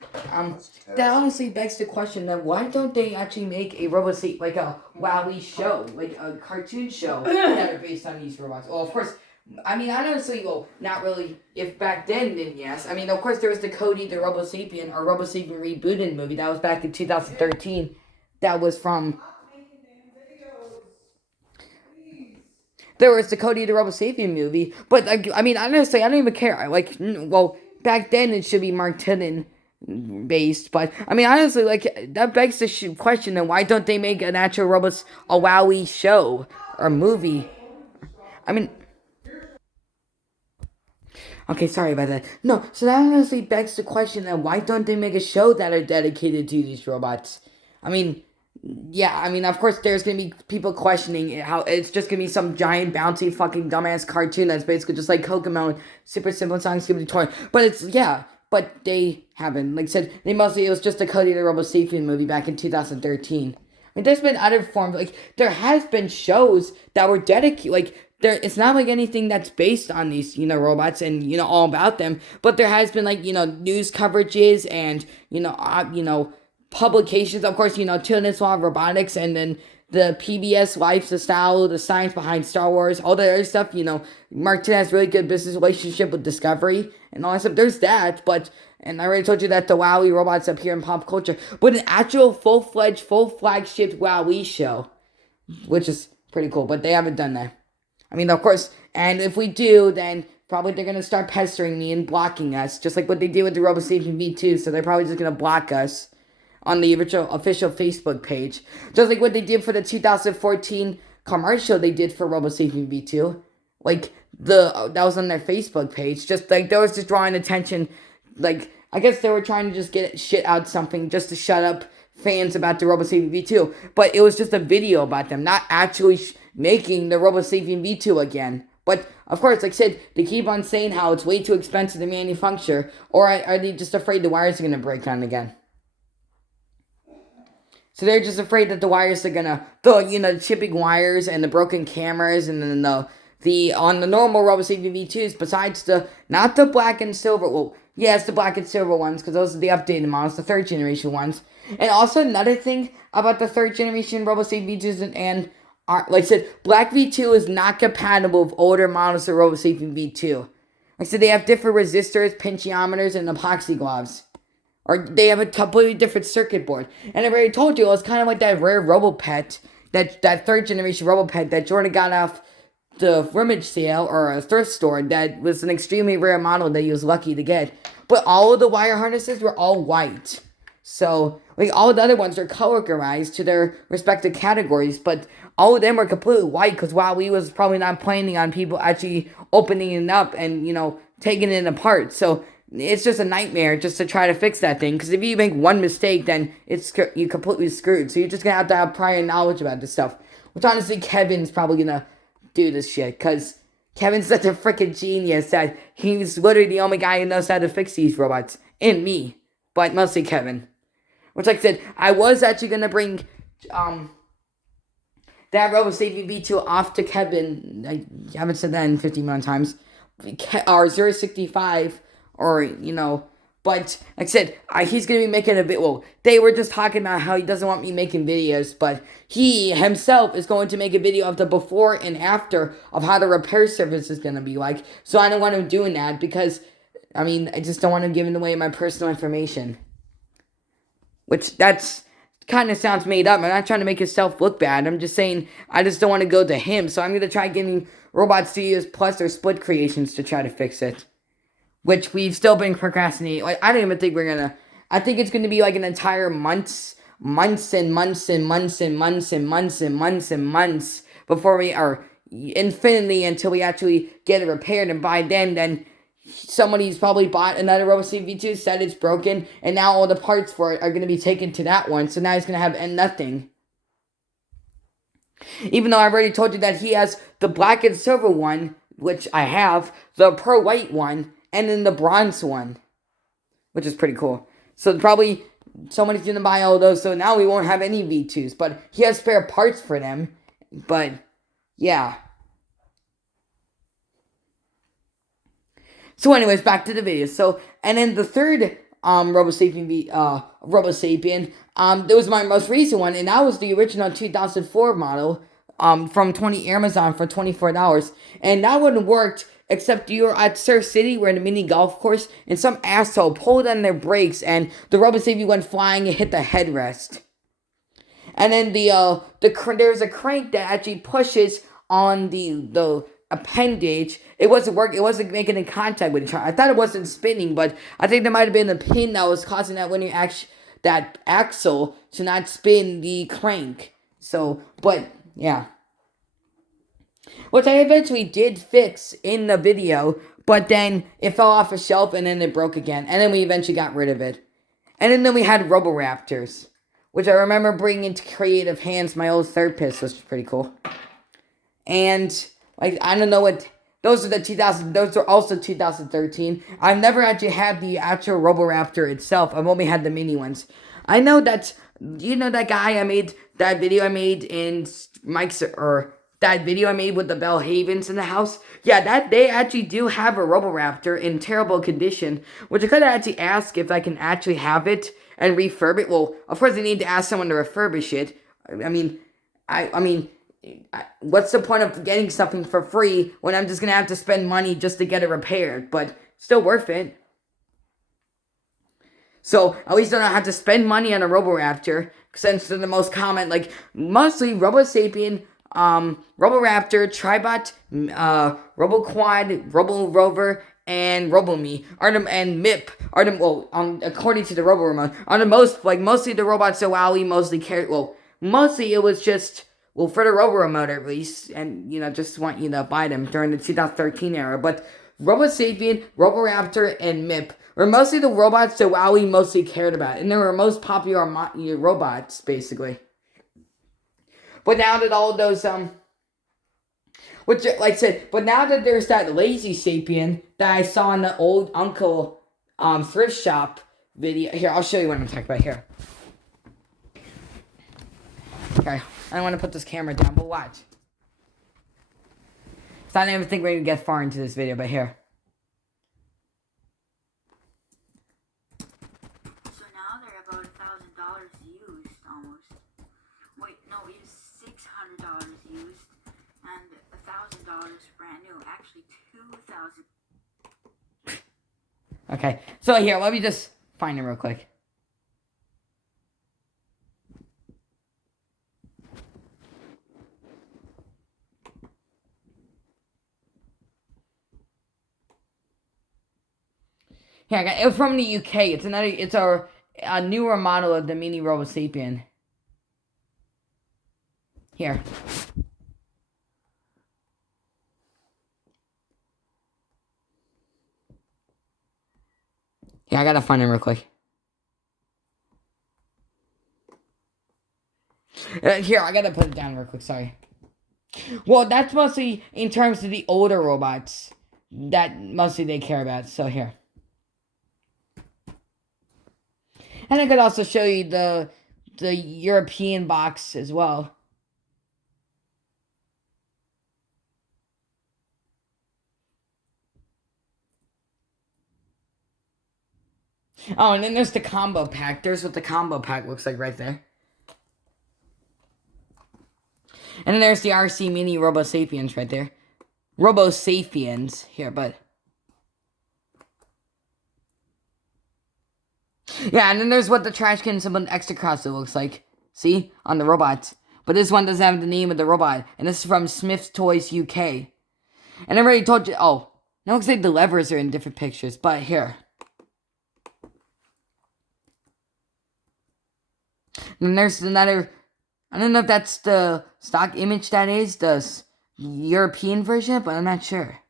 that honestly begs the question that why don't they actually make a RoboSapien, like a WowWee show, like a cartoon show that are based on these robots? Well, of course, I mean, honestly, well, not really. If back then yes. I mean, of course, there was the Cody the RoboSapien, or RoboSapien Rebooted movie that was back in 2013. That was from. There was the Cody the RoboSapien movie, but like, I mean, honestly, I don't even care. Like, well, back then it should be Mark Tunen based, but I mean, honestly, like, that begs the question: then why don't they make an actual a WowWee show or movie? I mean. Okay, sorry about that. No, so that honestly begs the question that why don't they make a show that are dedicated to these robots? I mean, yeah, I mean, of course there's gonna be people questioning how it's just gonna be some giant bouncy fucking dumbass cartoon that's basically just like Kokomo, super simple song, stupid toy. But but they haven't. Like I said, it was just a Cody the RoboSapien movie back in 2013. I mean, there's been other forms, like, there has been shows that were dedicated, like, it's not like anything that's based on these, robots and, all about them, but there has been, like, news coverages and, publications, of course, Tunen's Law of Robotics, and then the PBS Lifestyle, the science behind Star Wars, all the other stuff, Mark Tunen has really good business relationship with Discovery, and all that stuff. There's that, but, and I already told you that the WowWee robots appear in pop culture, but an actual full-fledged, full-flagship WowWee show, which is pretty cool, but they haven't done that. I mean, of course, and if we do, then probably they're going to start pestering me and blocking us, just like what they did with the RoboSapien V2, so they're probably just going to block us on the official Facebook page. Just like what they did for the 2014 commercial they did for RoboSapien V2. Like, that was on their Facebook page. Just, like, they was just drawing attention. Like, I guess they were trying to just get shit out something just to shut up fans about the RoboSapien V2. But it was just a video about them, not actually making the RoboSapien V2 again. But, of course, like I said, they keep on saying how it's way too expensive to manufacture. Or are they just afraid the wires are going to break down again? So they're just afraid that the wires are gonna, the chipping wires and the broken cameras, and then the on the normal RoboSapiens V2s, besides not the black and silver, well, yes, the black and silver ones, because those are the updated models, the 3rd generation ones. And also another thing about the 3rd generation RoboSapien V2s and like I said, black V2 is not compatible with older models of RoboSapien V2. Like I said, they have different resistors, pinchiometers, and epoxy gloves. Or they have a completely different circuit board. And I already told you, it was kind of like that rare RoboPet, that 3rd generation RoboPet that Jordan got off the rummage sale or a thrift store, that was an extremely rare model that he was lucky to get. But all of the wire harnesses were all white. So, like, all the other ones are categorized to their respective categories, but all of them were completely white because WowWee was probably not planning on people actually opening it up and, taking it apart. So, it's just a nightmare just to try to fix that thing, because if you make one mistake, then you're completely screwed. So, you're just going to have prior knowledge about this stuff. Which, honestly, Kevin's probably going to do this shit, because Kevin's such a freaking genius that he's literally the only guy who knows how to fix these robots. And me. But mostly Kevin. Which, like I said, I was actually going to bring that RoboSapien V2 off to Kevin. I haven't said that in 50 million times. Or 065, or, but, like I said, he's going to be making a bit, well, they were just talking about how he doesn't want me making videos, but he himself is going to make a video of the before and after of how the repair service is going to be like. So I don't want him doing that because, I just don't want him giving away my personal information. Which, that's kind of sounds made up. I'm not trying to make himself look bad. I'm just saying I just don't want to go to him. So I'm going to try getting Robot Studios Plus or Split Creations to try to fix it. Which we've still been procrastinating. Like, I don't even think we're going to... I think it's going to be like an entire months before we are infinitely until we actually get it repaired. And by then somebody's probably bought another RoboSapien V2, said it's broken, and now all the parts for it are going to be taken to that one, so now he's going to have nothing. Even though I've already told you that he has the black and silver one, which I have, the pearl white one, and then the bronze one, which is pretty cool. So probably somebody's going to buy all those, so now we won't have any V2s, but he has spare parts for them, but yeah. So anyways, back to the video. So, and then the third RoboSapien, that was my most recent one, and that was the original 2004 model from Amazon for $24. And that wouldn't worked, except you were at Surf City, we're in a mini golf course, and some asshole pulled on their brakes, and the RoboSapien went flying and hit the headrest. And then there's a crank that actually pushes on the appendage. It wasn't working. It wasn't making any contact with each other. I thought it wasn't spinning, but I think there might have been a pin that was causing that that axle to not spin the crank. So, but yeah, which I eventually did fix in the video, but then it fell off a shelf and then it broke again, and then we eventually got rid of it. And then we had Roboraptors, which I remember bringing into Creative Hands, my old third piss, which was pretty cool. And like, I don't know what, those are also 2013. I've never actually had the actual Roboraptor itself. I've only had the mini ones. I know that, that guy that video I made in Mike's, or that video I made with the Bellhavens in the house? Yeah, they actually do have a Roboraptor in terrible condition, which I could actually ask if I can actually have it and refurb it. Well, of course I need to ask someone to refurbish it. I mean, what's the point of getting something for free when I'm just going to have to spend money just to get it repaired? But still worth it. So at least I don't have to spend money on a Roboraptor, since they're the most common, like mostly RoboSapien, Roboraptor, Tribot, RoboQuad, RoboRover, and RoboMe and MIP are the, well, according to the Robo Remote, are the most, like, mostly the robots that WowWee mostly carry. Well, mostly it was just, well, for the Robo Remote at least, and just want you to buy them during the 2013 era. But RoboSapien, Roboraptor, and MIP were mostly the robots that WowWee mostly cared about, and they were most popular robots, basically. But now that all those, which, like I said, but now that there's that Lazy Sapien that I saw in the old Uncle, thrift shop video. Here, I'll show you what I'm talking about here. Okay, I don't want to put this camera down, but watch. So I don't even think we're going to get far into this video, but here. So now they're about $1,000 used almost. Wait, no, it's $600 used and $1,000 brand new. Actually, 2,000. Okay, so here, let me just find it real quick. Here, I got it was from the UK. It's a newer model of the mini RoboSapien. Here. Yeah, I gotta find it real quick. Here, I gotta put it down real quick, sorry. Well, that's mostly in terms of the older robots that mostly they care about, so here. And I could also show you the European box as well. Oh, and then there's the combo pack. There's what the combo pack looks like right there. And then there's the RC Mini RoboSapiens right there. RoboSapiens here, but... Yeah, and then there's what the trash can someone extra cross it looks like. See? On the robot. But this one doesn't have the name of the robot. And this is from Smith's Toys UK. And I already told you... Oh. It looks like the levers are in different pictures. But here. And there's another... I don't know if that's the stock image that is. The European version. But I'm not sure.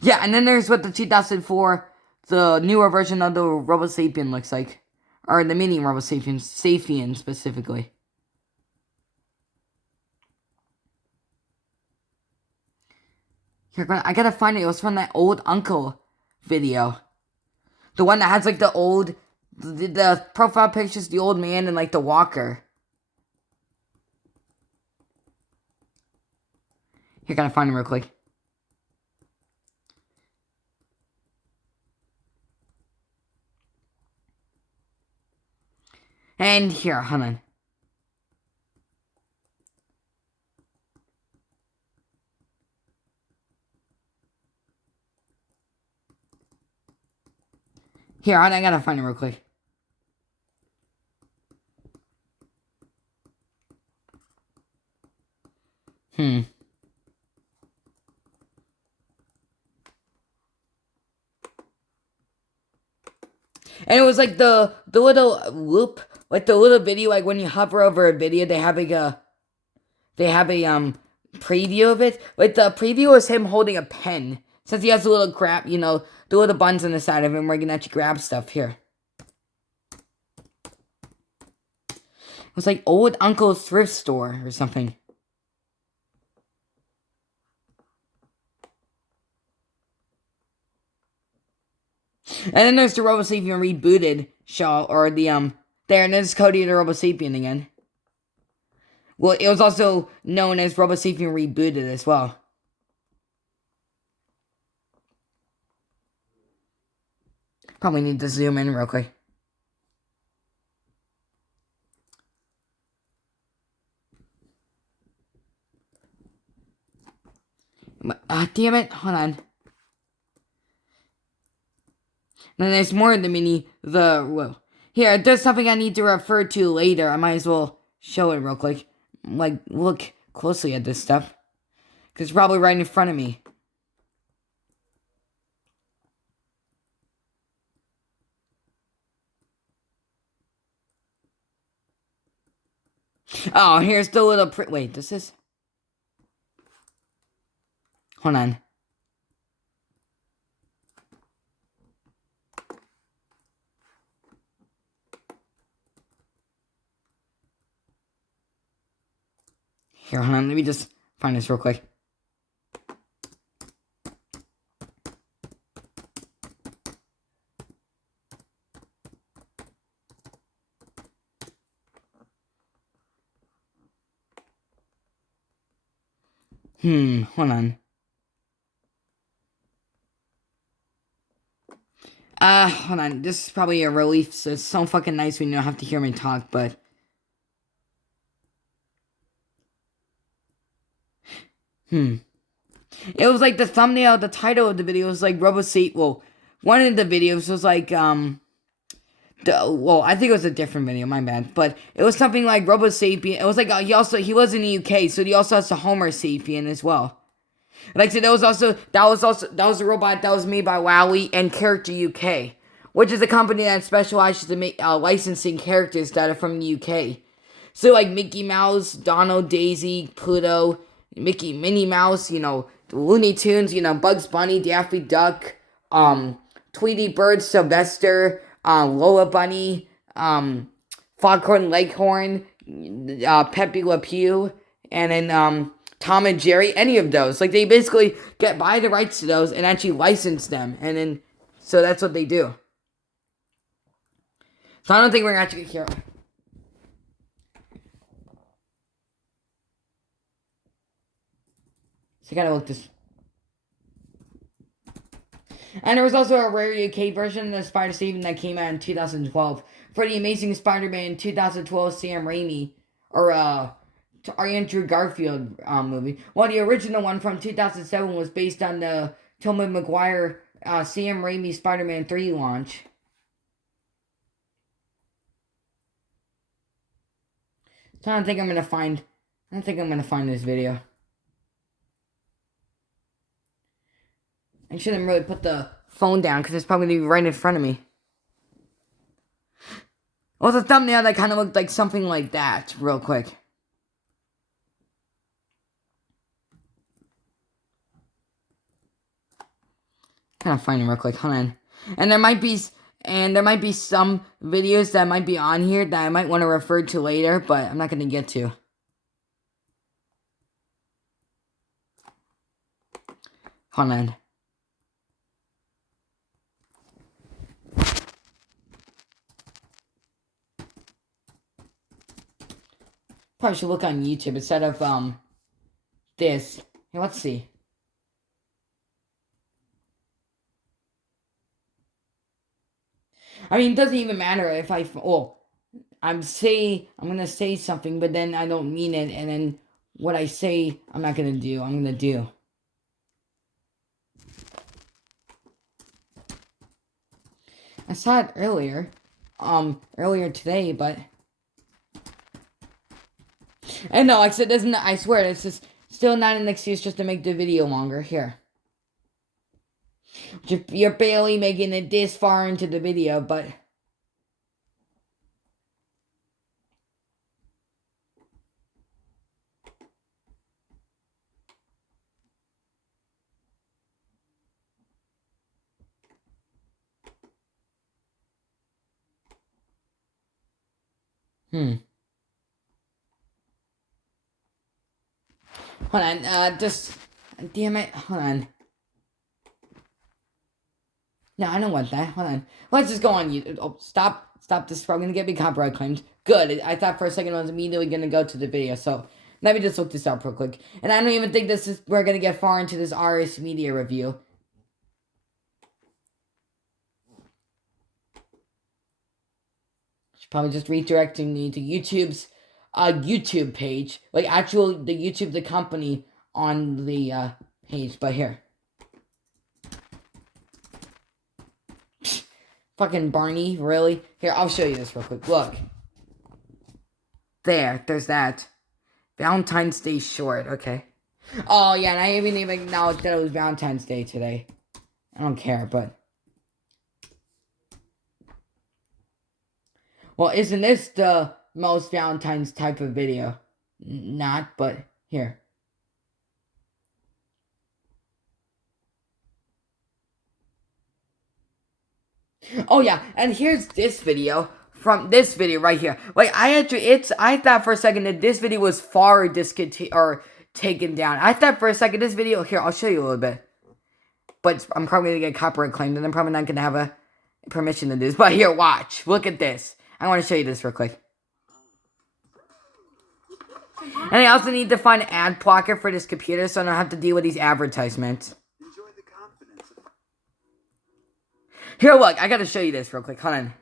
Yeah, and then there's what the 2004, the newer version of the RoboSapien looks like. Or the mini RoboSapien, Sapien specifically. Here, I gotta find it. It was from that old Uncle video. The one that has like the old, the profile pictures, the old man and like the walker. Here, gotta find it real quick. And here, hold on. Here, I gotta find it real quick. And it was like the little loop, like the little video, like when you hover over a video, they have a preview of it. Like the preview is him holding a pen. Since he has a little grab, you know, the little buttons on the side of him where you can actually grab stuff here. It was like old Uncle's thrift store or something. And then there's the RoboSapien rebooted show, or the there, and there's Cody the RoboSapien again. Well, it was also known as RoboSapien rebooted as well. Probably need to zoom in real quick. Damn it, hold on. And then there's more of the mini, whoa. Here, there's something I need to refer to later. I might as well show it real quick. Like, look closely at this stuff. Because it's probably right in front of me. Oh, here's the little wait, this is... Hold on. Here, hold on, let me just find this real quick. Hold on. Hold on. This is probably a relief, so it's so fucking nice when you don't have to hear me talk, but... It was like the thumbnail, the title of the video was like RoboSapien. Well, one of the videos was like, well, I think it was a different video, my bad. But it was something like RoboSapien. It was like, he was in the UK, so he also has the Homer Sapien as well. Like I said, that was a robot that was made by WowWee and Character UK, which is a company that specializes in licensing characters that are from the UK. So like Mickey Mouse, Donald, Daisy, Pluto, Minnie Mouse, the Looney Tunes, Bugs Bunny, Daffy Duck, Tweety Bird, Sylvester, Lola Bunny, Foghorn Leghorn, Pepe Le Pew, and then Tom and Jerry, any of those. Like, they basically buy the rights to those and actually license them. And then, so that's what they do. So I don't think we're going to actually hear. So I gotta look this. And there was also a rare UK version of the Spider-Sapien that came out in 2012 for the Amazing Spider-Man 2012 Sam Raimi, or Andrew Garfield movie. While the original one from 2007 was based on the Tobey Maguire Sam Raimi Spider-Man 3 launch. So I don't think I'm gonna find this video. I shouldn't really put the phone down because it's probably going to be right in front of me. Well, the thumbnail that kind of looked like something like that, real quick. Kind of find it real quick. Hold on. And there might be some videos that might be on here that I might want to refer to later, but I'm not going to get to. Hold on. Probably should look on YouTube instead of this. Here, let's see. I mean, it doesn't even matter if I'm gonna say something, but then I don't mean it, and then what I say I'm not gonna do. I'm gonna do. I saw it earlier today, but. And no, like I said, I swear, it's just still not an excuse just to make the video longer. Here. You're barely making it this far into the video, but... Hold on, just... Damn it, hold on. No, I don't want that, hold on. Let's just go on YouTube. Oh, stop this, I'm gonna get me copyright claimed. Good, I thought for a second I was immediately gonna go to the video, so... Let me just look this up real quick. And I don't even think we're gonna get far into this RS Media review. Should probably just redirecting me to YouTube's YouTube page, like the YouTube the company on the page. But here, fucking Barney, really? Here, I'll show you this real quick. Look, there's that Valentine's Day short. Okay. Oh yeah, and I haven't even acknowledged that it was Valentine's Day today. I don't care, but. Well, isn't this the most Valentine's type of video? Not, but here. Oh yeah, and here's this video from this video right here. Like I thought for a second that this video was far taken down. I thought for a second this video here. I'll show you a little bit, but I'm probably gonna get copyright claimed, and I'm probably not gonna have a permission to do this. But here, watch. Look at this. I want to show you this real quick. And I also need to find an ad blocker for this computer so I don't have to deal with these advertisements. Enjoy the confidence of Here, look, I gotta show you this real quick. Hold on.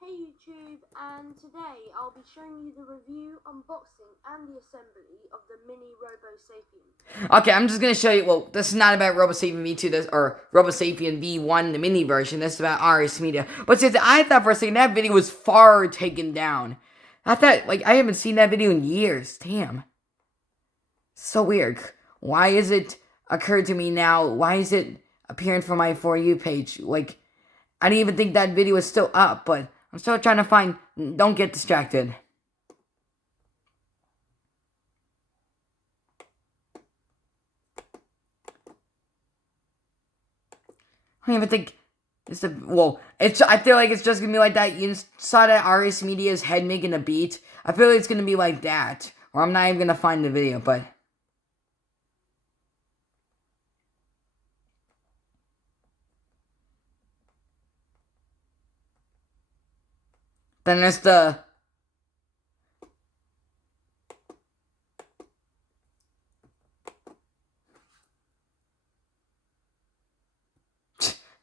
Hey YouTube, and today I'll be showing you the review, unboxing, and the assembly of the mini RoboSapien. Okay, I'm just gonna show you. Well, this is not about RoboSapien V2, or RoboSapien V1, the mini version. This is about RS Media. But since I thought for a second that video was far taken down. I thought, like, I haven't seen that video in years. Damn. So weird. Why is it occurred to me now? Why is it appearing for my For You page? Like, I didn't even think that video was still up, but I'm still trying to find. Don't get distracted. I don't even think it's I feel like it's just gonna be like that. You saw that RS Media's head making a beat. I feel like it's gonna be like that, or I'm not even gonna find the video. But then there's the.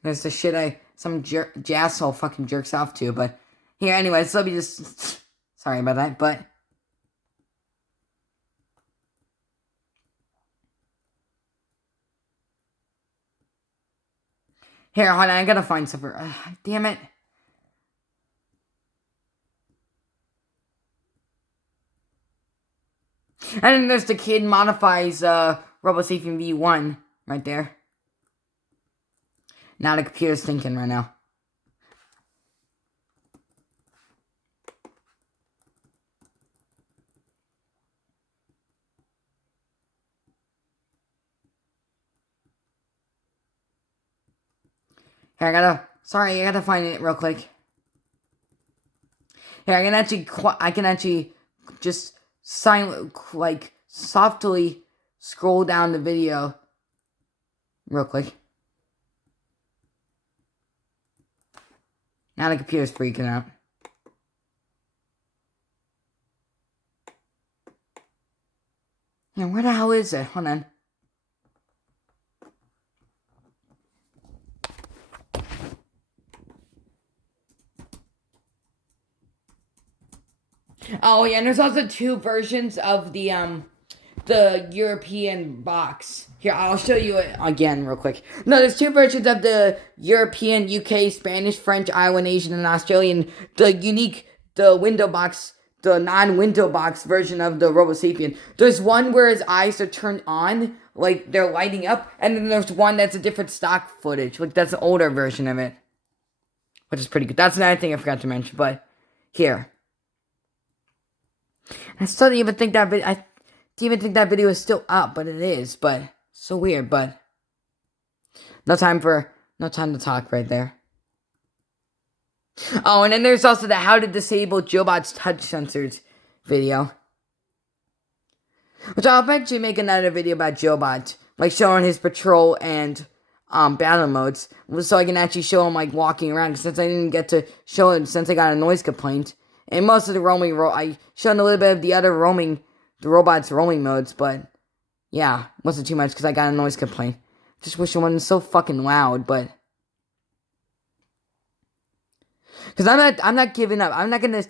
There's the shit some jasshole fucking jerks off to, but here, anyways, let me just, sorry about that, but here, hold on, I gotta find something, damn it. And then there's the kid modifies, RoboSapien V1, right there. Now the computer's thinking right now. Here, I gotta find it real quick. Here, I can actually just softly scroll down the video real quick. Now the computer's freaking out. Yeah, where the hell is it? Hold on. Oh yeah, and there's also two versions of the European box. Here, I'll show you it again real quick. No, there's two versions of the European, UK, Spanish, French, Iowan, Asian, and Australian. The window box, the non-window box version of the RoboSapien. There's one where his eyes are turned on, like they're lighting up, and then there's one that's a different stock footage. Like, that's an older version of it. Which is pretty good. That's another thing I forgot to mention, but here. I still didn't even think that video is still up, but it is. But so weird. But no time to talk right there. Oh, and then there's also the how to disable Jobot's touch sensors video, which I'll eventually make another video about Jobot, like showing his patrol and battle modes, so I can actually show him like walking around. Since I didn't get to show it since I got a noise complaint. And most of the roaming, I showed a little bit of the other the robot's roaming modes, but yeah, wasn't too much because I got a noise complaint. Just wish it wasn't so fucking loud, but because I'm not giving up. I'm not gonna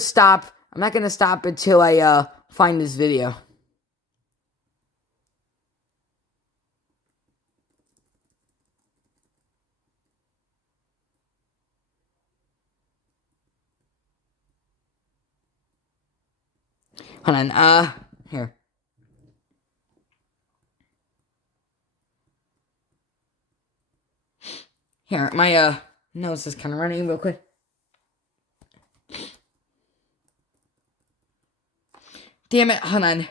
stop. I'm not gonna stop until I find this video. Hold on, here. Here, my, nose is kind of running real quick. Damn it, hold on.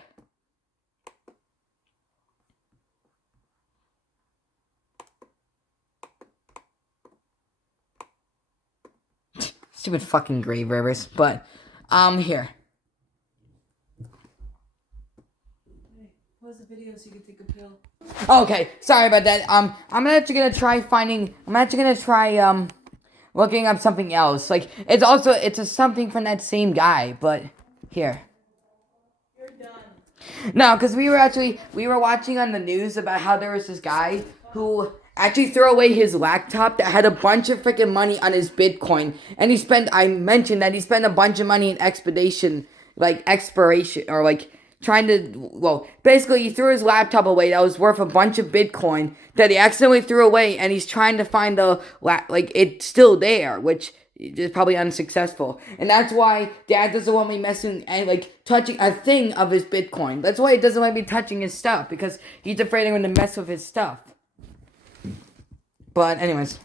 Stupid fucking grave rivers, but, here. Pause the video so you can take a pill. Okay, sorry about that. I'm actually gonna try looking up something else. Like, it's something from that same guy, but here. No, because we were watching on the news about how there was this guy who actually threw away his laptop that had a bunch of freaking money on his Bitcoin, and I mentioned that he spent a bunch of money in expedition, like expiration, or like trying to, well, basically he threw his laptop away that was worth a bunch of Bitcoin that he accidentally threw away, and he's trying to find like it's still there, which is probably unsuccessful. And that's why Dad doesn't want me messing and like touching a thing of his Bitcoin. That's why he doesn't want me touching his stuff, because he's afraid I'm going to mess with his stuff. But anyways.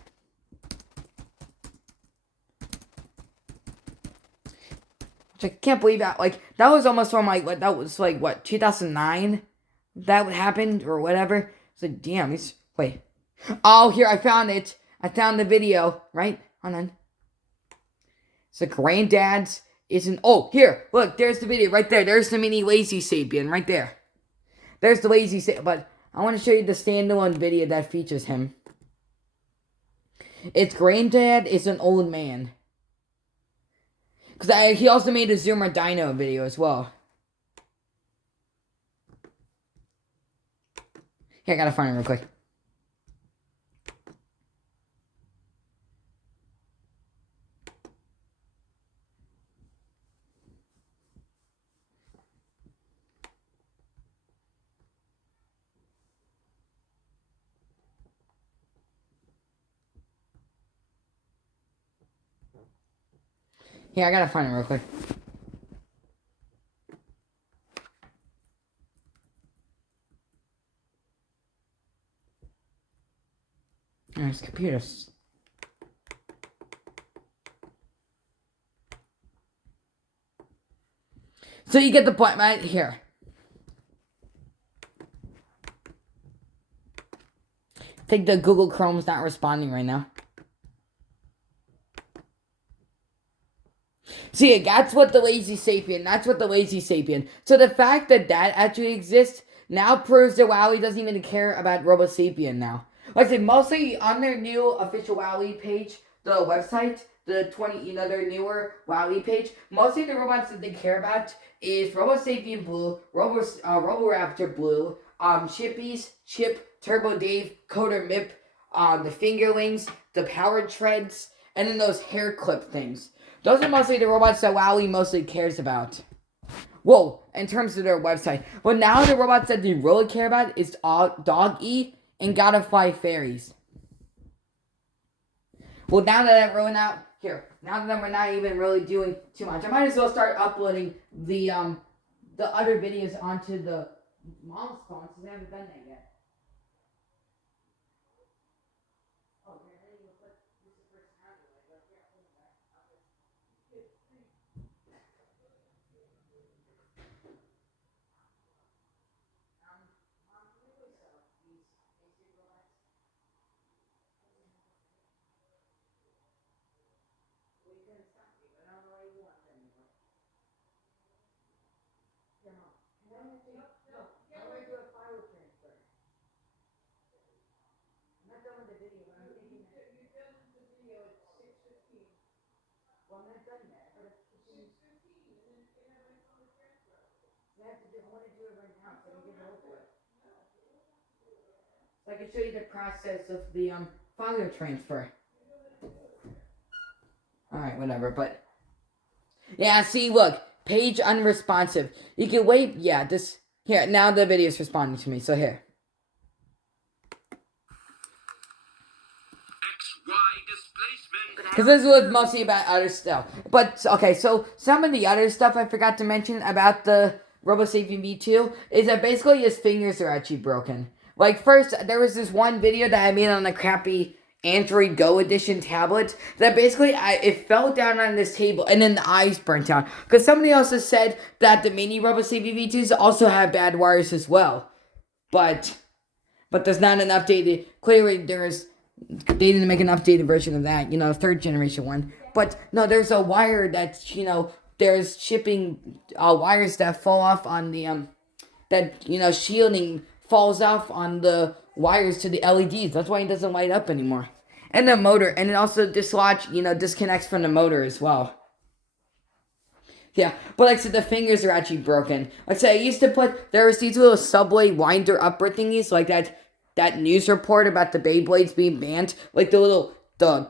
Which I can't believe that, like, that was almost from, like, that was, like, 2009? That happened, or whatever. It's like, damn, wait. Oh, here, I found it. I found the video, right? Hold on. So Granddad's oh, here, look, there's the video right there. There's the mini Lazy Sapien right there. There's the Lazy Sapien, but I want to show you the standalone video that features him. It's Granddad is an old man. Because he also made a Zoomer Dino video as well. Here, I gotta find it real quick. Here, I gotta find it real quick. There's computers. So you get the point right here. I think the Google Chrome's not responding right now. See, that's what the Lazy Sapien. So the fact that actually exists now proves that WowWee doesn't even care about Robo Sapien now. Like I said, mostly on their new official WowWee page, the website, their newer WowWee page, mostly the robots that they care about is Robo Sapien Blue, Roboraptor Blue, Chippies, Chip, Turbo Dave, Coder Mip, the Fingerlings, the Powered Treads, and then those hair clip things. Those are mostly the robots that WowWee mostly cares about. Whoa, in terms of their website. But now the robots that they really care about is Dog-E and Gotta Fly Fairies. Well, now that we're not even really doing too much, I might as well start uploading the other videos onto the mom's phone, since I haven't done that yet. So I can show you the process of the file transfer. Alright, whatever, but yeah, see, look, page unresponsive. You can wait, yeah, here, now the video is responding to me, so here. Because this was mostly about other stuff. But, okay, so some of the other stuff I forgot to mention about the RoboSapien V2 is that basically his fingers are actually broken. Like, first, there was this one video that I made on a crappy Android Go Edition tablet that basically it fell down on this table and then the eyes burnt out. Because somebody also said that the mini RoboSapien V2s also have bad wires as well. But there's not an updated, clearly they didn't make an updated version of that, third generation one. But no, there's a wire that's, there's shipping wires that fall off on the, shielding falls off on the wires to the LEDs. That's why it doesn't light up anymore. And the motor, and it also disconnects from the motor as well. Yeah, but like I said, the fingers are actually broken. Like I said, I used to put, there was these little subway winder upper thingies, like that news report about the Beyblades being banned, like the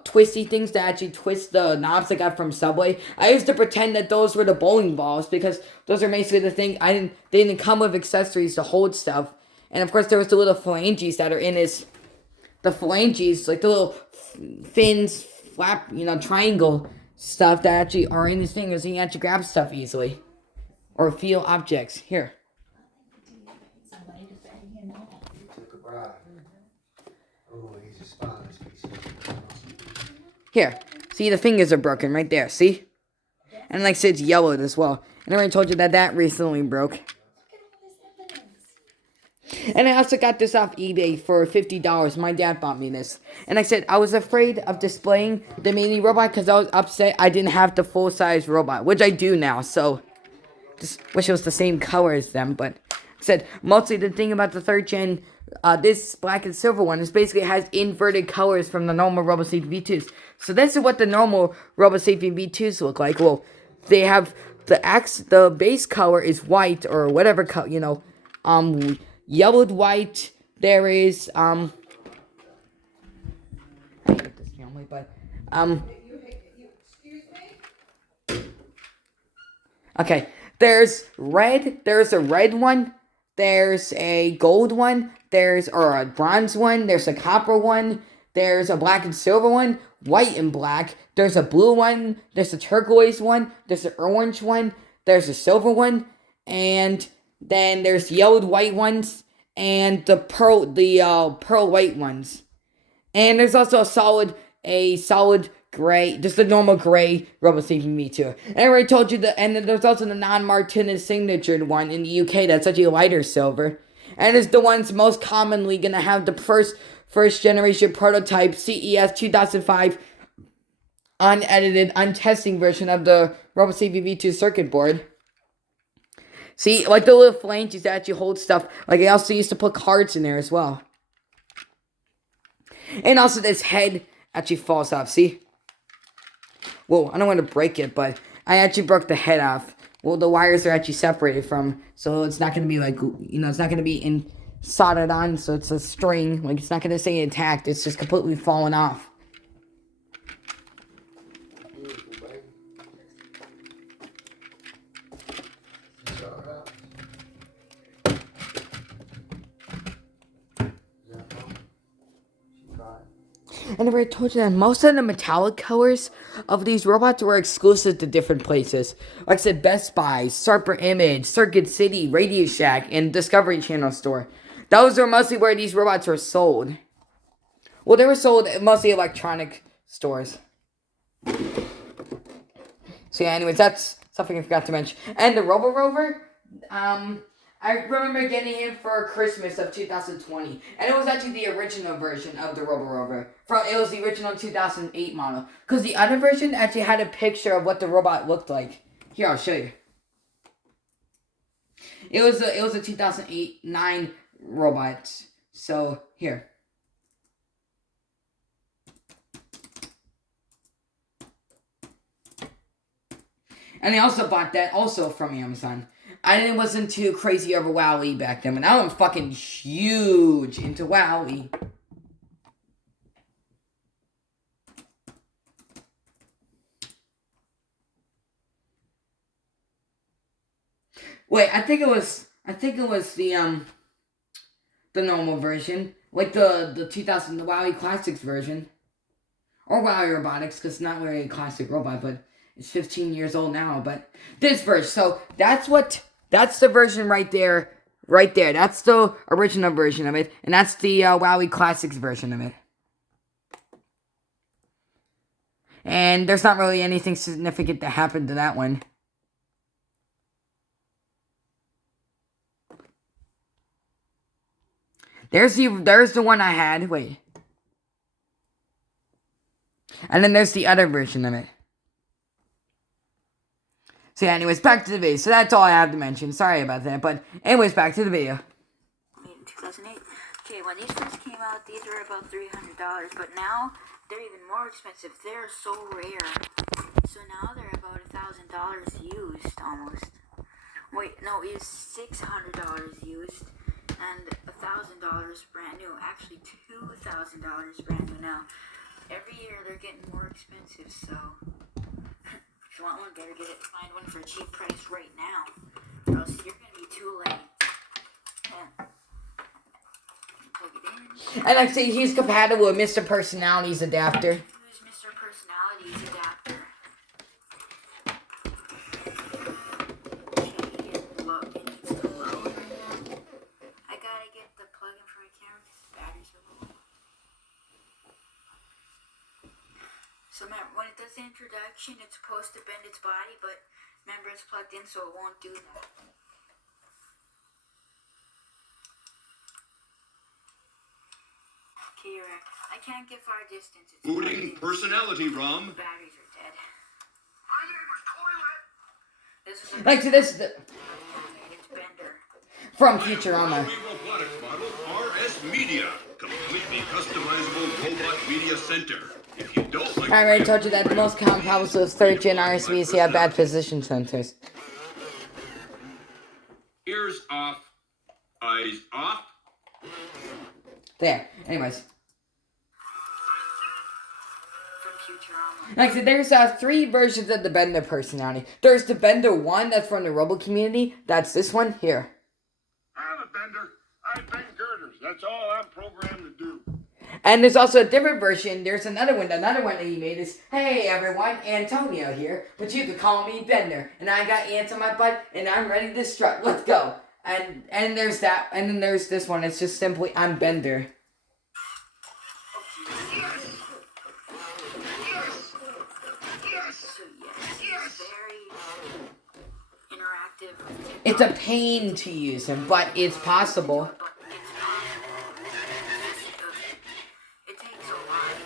twisty things that actually twist the knobs I got from Subway. I used to pretend that those were the bowling balls because those are basically the thing. They didn't come with accessories to hold stuff, and of course there was the little phalanges that are in the phalanges, like the little fins, flap, triangle stuff that actually are in his fingers, and you actually grab stuff easily or feel objects. Here. He took a bribe. Oh, he's a spy, this piece of Here. See, the fingers are broken right there. See? And like I said, it's yellowed as well. And I already told you that recently broke. And I also got this off eBay for $50. My dad bought me this. And like I said, I was afraid of displaying the mini robot because I was upset I didn't have the full-size robot, which I do now. So, just wish it was the same color as them. But like I said, mostly the thing about the 3rd gen, this black and silver one, is basically has inverted colors from the normal RoboSafety V2s. So this is what the normal RoboSafety V2s look like. Well, they have the base color is white or whatever color, yellowed white. There is I hate this family, but okay. There's red. There's a red one. There's a gold one. Or a bronze one. There's a copper one. There's a black and silver one. White and black. There's a blue one. There's a turquoise one. There's an orange one. There's a silver one. And then there's yellowed white ones. And the pearl white ones. And there's also a solid gray, just a normal gray RoboSafety V2. And I already told you and then there's also the non-Martinez signature one in the UK that's actually a lighter silver. And it's the ones most commonly gonna have the first generation prototype CES 2005 unedited, untesting version of the RoboSafety V2 circuit board. See, like the little flanges that actually hold stuff. Like I also used to put cards in there as well. And also this head actually falls off, see? Whoa, I don't want to break it, but I actually broke the head off. Well, the wires are actually separated from, so it's not going to be like, it's not going to be soldered on, so it's a string. Like, it's not going to stay intact. It's just completely falling off. And I already told you that most of the metallic colors of these robots were exclusive to different places. Like I said, Best Buy, Sarper Image, Circuit City, Radio Shack, and Discovery Channel store. Those are mostly where these robots were sold. Well, they were sold at mostly electronic stores. So yeah, anyways, that's something I forgot to mention. And the Robo Rover, I remember getting it for Christmas of 2020. And it was actually the original version of the Robo Rover. It was the original 2008 model. Because the other version actually had a picture of what the robot looked like. Here, I'll show you. It was a 2008-9 robot. So, here. And I also bought that also from Amazon. I wasn't too crazy over WowWee back then, but now I'm fucking huge into WowWee. Wait, I think it was the normal version, like the 2000 the WowWee Classics version, or WowWee Robotics, because it's not really a classic robot, but it's 15 years old now. But this version, so that's the version right there. That's the original version of it, and that's the WowWee Classics version of it. And there's not really anything significant that happened to that one. There's the one I had. Wait. And then there's the other version of it. So yeah, anyways, back to the video. So that's all I have to mention. Sorry about that. But anyways, back to the video. Made in 2008. Okay, when these first came out, these were about $300, but now they're even more expensive. They're so rare. So now they're about $1,000 used almost. Wait, no, it was $600 used and $1,000 brand new. Actually, $2,000 brand new now. Every year they're getting more expensive, so if you want one, better find one for a cheap price right now, or else you're gonna be too late. Plug it in. And like I say, he's compatible with Mr. Personality's adapter. Use Mr. Personality's adapter. Okay, it needs to load right now. I gotta get the plug-in for my camera because the batteries are low. So remember, when it does the introduction, it's supposed to bend its body, but remember it's plugged in, so it won't do that. Okay, you're right. I can't get far distance. It's Booting personality ROM. The batteries are dead. My name is Toilet. This is a Like so this is the, it's Bender. from Futurama. WowWee robotics model RS Media. Completely customizable robot media center. If you don't like I already told you that the most common problems with third gen RSVs have bad position sensors. ears off, eyes off. There. Anyways. From Futurama. Like I said, there's 3 versions of the Bender personality. There's the Bender 1 that's from the Robo community. That's this one here. I'm a bender. I bend girders. That's all I'm programmed to do. And there's also a different version. There's another one. Another one that he made is, hey everyone, Antonio here, but you can call me Bender. And I got ants on my butt, and I'm ready to strut. Let's go. And there's that, and then there's this one. It's just simply, I'm Bender. So yes, it's very interactive. It's a pain to use him, but it's possible. But it's possible. It takes a while.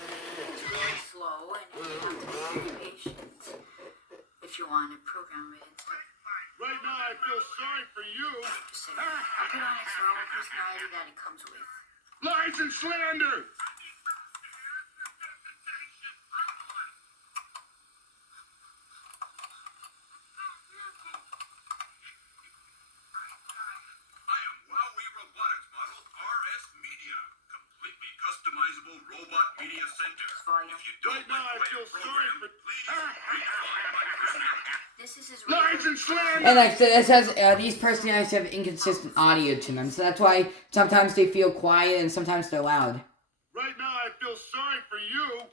It's really slow, and you have to be very patient if you want to program it and stuff. Right now I feel sorry for you. Just say, I'll put on its normal personality that it comes with. Lies and slander. I am WowWee robotics model RS Media. Completely customizable robot media center. Volume. If you don't Right now like I the way feel I'm sorry programmed, for- please redefine my personality. This is his Lies regular. and slander. And like I said, this has, these personalities have inconsistent audio to them. So that's why sometimes they feel quiet and sometimes they're loud. Right now I feel sorry for you.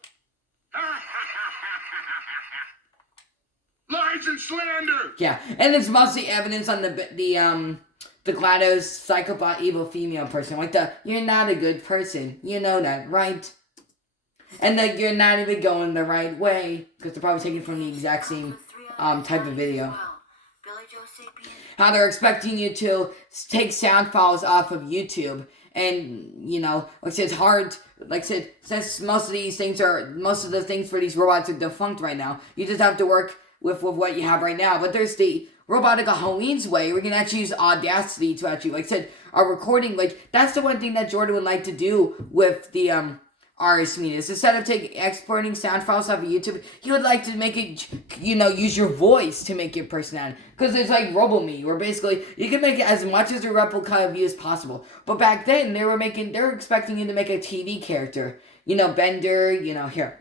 Lies and slander. Yeah, and there's mostly evidence on the GLaDOS psychobot evil female person. Like you're not a good person. You know that, right? And that you're not even going the right way. Because they're probably taken from the exact same type of video. Billy Joe Sapien. How they're expecting you to take sound files off of YouTube. And, you know, like I said, it's hard. Like I said, since most of the things for these robots are defunct right now, you just have to work with what you have right now. But there's the Robotica Halloween's way, we can actually use Audacity to actually, like I said, our recording, like, that's the one thing that Jordan would like to do with the, RS Media. Is instead of exporting sound files off of YouTube, he would like to make it, you know, use your voice to make your personality. Because it's like RoboMe, where basically, you can make it as much as a replica of you as possible. But back then, they were expecting you to make a TV character. You know, Bender, you know, here.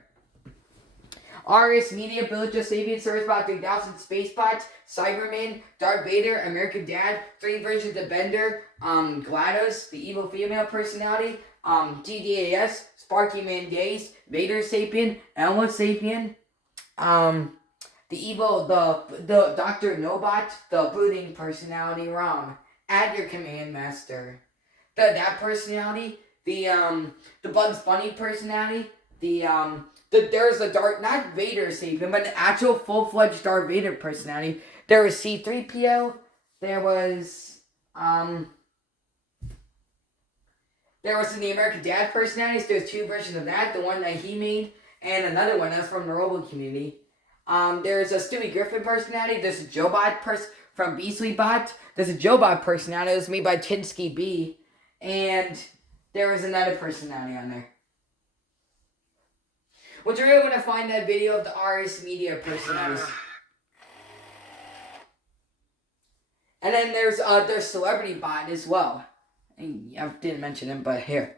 RS Media, Billy Joe Sapien, Servicebot 3000, Spacebot, Cyberman, Darth Vader, American Dad, 3 versions of Bender, GLaDOS, the evil female personality, GDAS, Sparky Man Days, Vader Sapien, Elmo Sapien, the Dr. Nobot, the booting personality ROM, add your command master, that personality, the Bugs Bunny personality, there's a not Vader Sapien, but an actual full-fledged Darth Vader personality. There was C-3PO, there was in the American Dad personalities, there's 2 versions of that, the one that he made, and another one that's from the Robo community. There's a Stewie Griffin personality, there's a Joebot from Beastly Bot, there's a Joebot personality, it was made by Tinsky B, and there was another personality on there. Would you really want to find that video of the RS Media personalities? And then there's Celebrity Bot as well. And I didn't mention him, but here.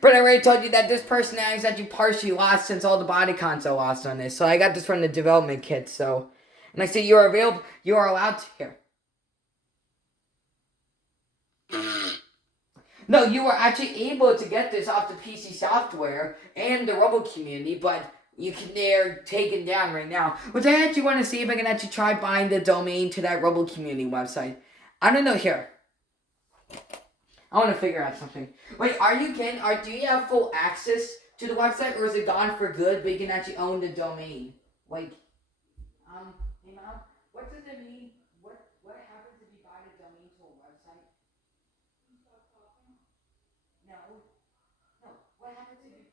But I already told you that this personality is actually partially lost since all the body cons are lost on this. So I got this from the development kit. So, and I said you are available. You are allowed to here. No, you were actually able to get this off the PC software and the Rumble community, but they're taken down right now. Which I actually want to see if I can actually try buying the domain to that Rumble community website. I don't know here. I want to figure out something. Wait, do you have full access to the website, or is it gone for good, but you can actually own the domain? Like, hey Mom, what does it mean? What happens if you buy the domain to a website? No. What happens if you...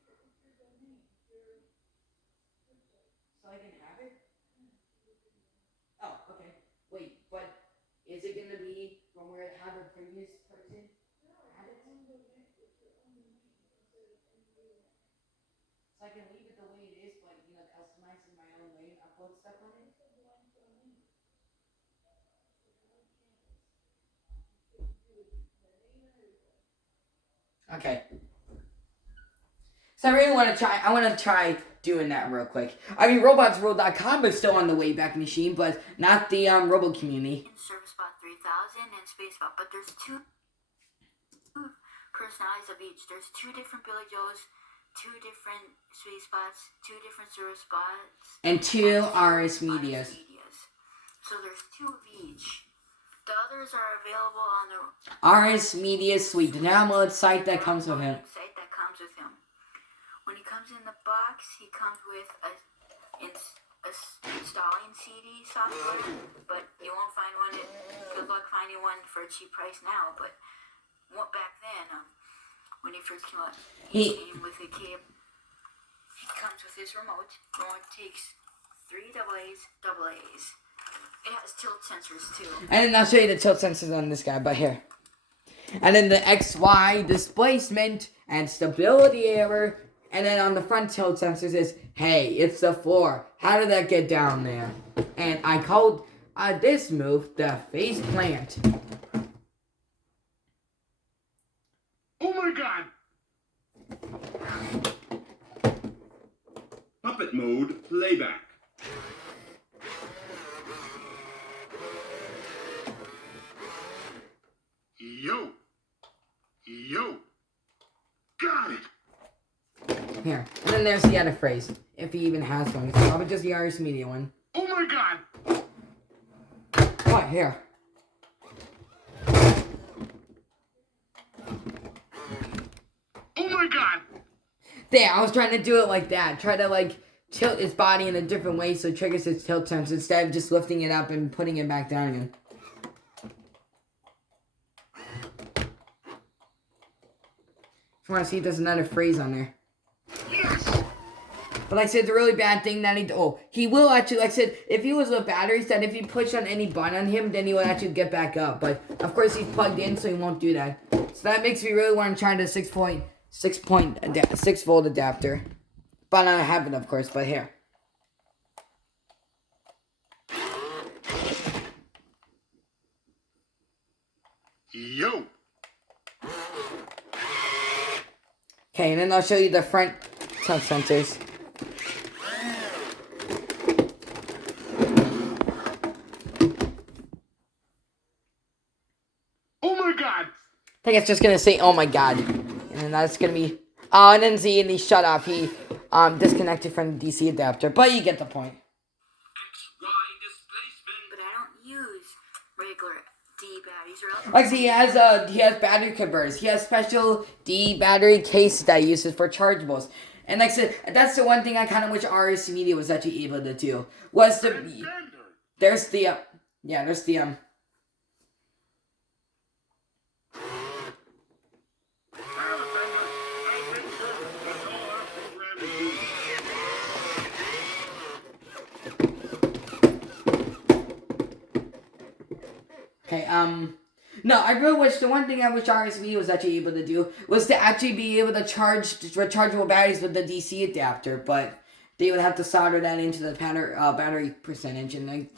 So I can have it? Oh, okay. Wait, but is it going to be from where it had a previous person? So I can leave it the way it is, but, customize it my own way and upload stuff on it? Okay. So I really want to try doing that real quick. I mean, robotsworld.com is still on the Wayback Machine, but not the Robo community. In ServiceBot 3000 and SpaceBot, but there's two personalities of each. There's two different Billy Joes, two different SpaceBots, two different ServiceBots, and two RS Medias. So there's two of each. The others are available on the RS Media Suite, the download site that comes with him. When he comes in the box, he comes with a installing CD software, but you won't find one. Good luck finding one for a cheap price now. But back then, when he first came out, he came with a cable. He comes with his remote. Remote takes 3 AA's. It has tilt sensors too. And then I'll show you the tilt sensors on this guy, but here. And then the XY displacement and stability error. And then on the front tilt sensors is, hey, it's the floor. How did that get down there? And I called this move the face plant. Oh my god! Puppet mode playback. Yo. Got it. Here. And then there's the other phrase. If he even has one. It's probably just the RS Media one. Oh my god. What? Here. Oh my god. There, I was trying to do it like that. Try to, tilt his body in a different way so it triggers his tilt sensor instead of just lifting it up and putting it back down again. Just want to see if there's another phrase on there. Yes. But like I said, it's a really bad thing that he will actually, like I said, if he was with batteries, that if you push on any button on him, then he will actually get back up. But, of course, he's plugged in, so he won't do that. So that makes me really want to try the 6-volt adapter. But I don't have it, of course, but here. Yo. Okay, and then I'll show you the front tilt sensors. Oh my god. I think it's just gonna say, oh my god. And then that's gonna be, and then see, and he shut off. He disconnected from the DC adapter. But you get the point. XY displacement. But I don't use regular D batteries. Like, see, he has battery converters. He has special D battery cases that he uses for chargeables. And like I said, that's the one thing I kind of wish RS Media was actually able to do. Was the... There's the... there's the... Okay, No, I really wish, the one thing I wish RSV was actually able to do was to actually be able to charge rechargeable batteries with the DC adapter, but they would have to solder that into the battery percentage, and like,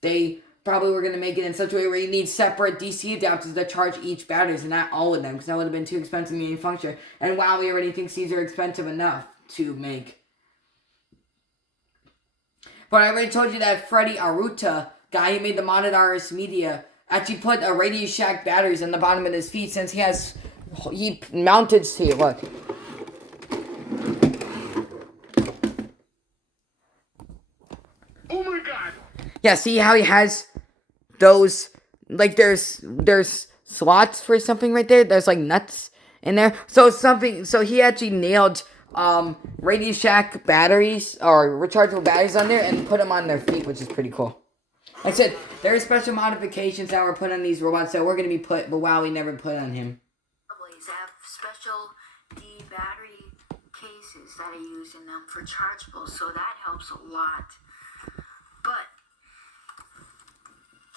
they probably were going to make it in such a way where you need separate DC adapters to charge each batteries and not all of them, because that would have been too expensive to manufacture, and WowWee already thinks these are expensive enough to make. But I already told you that Freddy Aruta, guy who made the modded RS Media, actually put a Radio Shack batteries on the bottom of his feet, since he mounted, see, look. Oh my god! Yeah, see how he has those, like, there's slots for something right there. There's like nuts in there. So he actually nailed Radio Shack batteries or rechargeable batteries on there and put them on their feet, which is pretty cool. Like I said, there are special modifications that were put on these robots that were going to be put, but WowWee never put on him. They have special D battery cases that I use in them for chargeables, so that helps a lot. But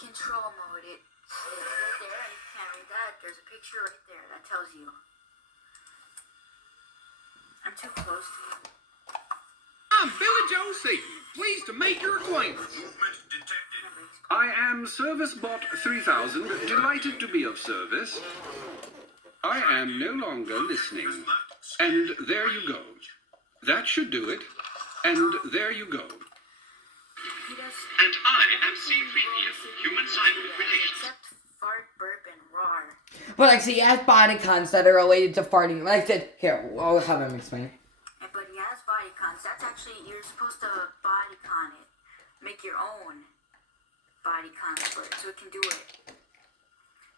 control mode, it's right there, and you can't read that. There's a picture right there that tells you. I'm too close to you. I'm Billy Joe Satan. Pleased to make your acquaintance. Movement detected. I am Service Bot 3000, delighted to be of service. I am no longer listening. And there you go. That should do it. And there you go. He does. And I am C3PO, Human Cyber Relations. Except fart, burp, and roar. But like, see, he has bodycons that are related to farting. Like I said, here, I'll have him explain it. But he has bodycons. That's actually, you're supposed to bodycon it. Make your own bodycon for it, so it can do it.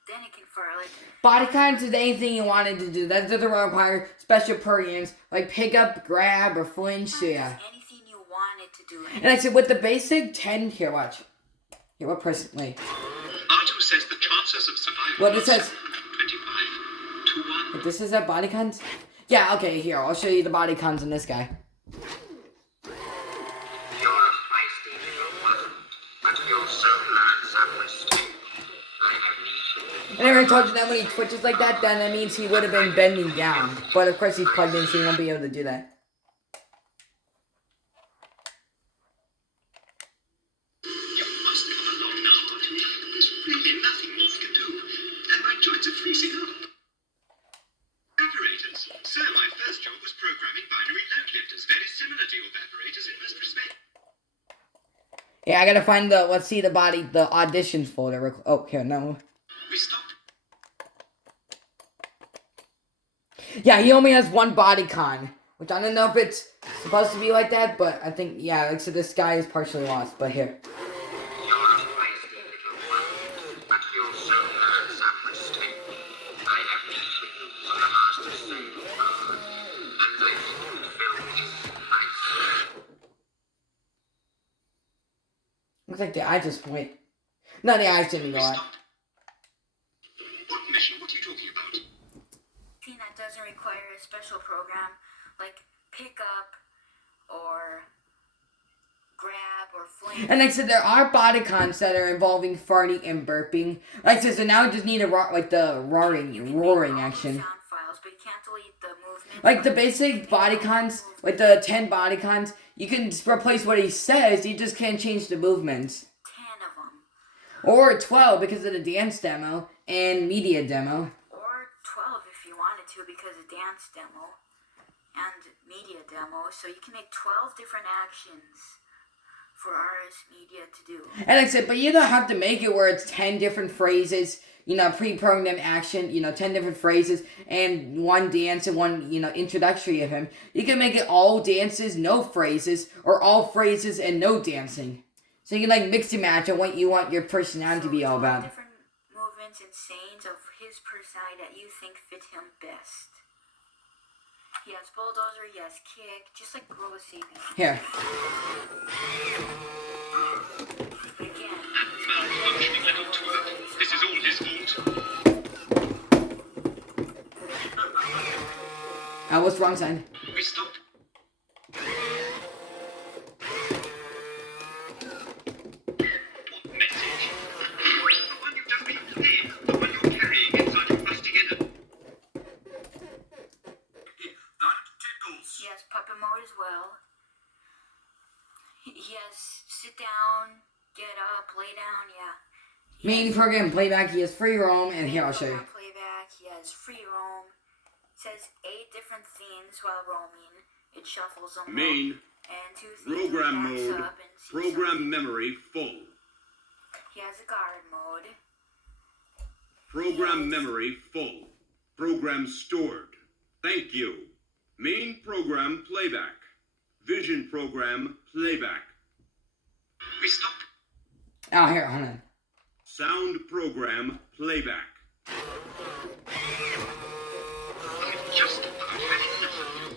Then it can fart, like... Bodycons is anything you wanted to do. That doesn't require special programs, like pick up, grab, or flinch, so yeah. Anything you wanted to do. And I said, with the basic 10, here, watch. Here, what person, wait. Item says the chances of survival. What it says? 25 to 1. But this is a bodycons? Yeah, okay, here, I'll show you the bodycons in this guy. You're a feisty little one, but your soul lands have restraint. I have And I already told you that when he twitches like that, then that means he would have been bending down. But of course he's plugged in, so he won't be able to do that. You must come along now, Archie. There's really nothing more we can do. And my joints are freezing up. Evaporators. Sir, my first job was programming binary load lifters, very similar to your evaporators in most respects. Yeah, I gotta find the, let's see the auditions folder. Oh, here, no. We stopped. Yeah, he only has one bodycon. Which I don't know if it's supposed to be like that, but I think, yeah, like, so this guy is partially lost, but here. You're a feisty little one, but your soul lands have restraint. I have need for you for the master's saving power. And this will be suffice. Looks like the eye just went. No, the eyes didn't go out. What mission? What are you talking about? Anything that doesn't require a special program, like pick up, or grab, or fling. And like I said, there are bodycons that are involving farting and burping. Like I said, so now we just need a like the roaring action. Sound files, but you can't delete the movement. Like the basic bodycons, like the 10 bodycons, you can replace what he says, you just can't change the movements. 10 of them. Or 12 because of the dance demo and media demo. Or 12 if you wanted to, because of dance demo and media demo. So you can make 12 different actions for RS Media to do. And like I said, but you don't have to make it where it's 10 different phrases, you know, pre-programmed action, you know, 10 different phrases, and one dance and one, you know, introductory of him. You can make it all dances, no phrases, or all phrases and no dancing. So you can, like, mix and match on what you want your personality to be all about. Different movements and sayings of his personality that you think fit him best. He has bulldozer, he has kick, just like Gorilla Saving. Here. But again, Malfunctioning little twerp. This is all his fault. What's the wrong side? We stopped. What message? The one you've just been playing. The one you're well. He has sit down, get up, lay down, yeah. Main program playback, he has free roam, and here I'll show you. Playback, he has free roam. It says 8 different themes while roaming. It shuffles them. Main. And 2 themes. Program mode. Program memory full. He has a guard mode. Program memory full. Program stored. Thank you. Main program playback. Vision program playback. We stopped. Oh, here, hold on. Sound program playback. I've just about had enough of you.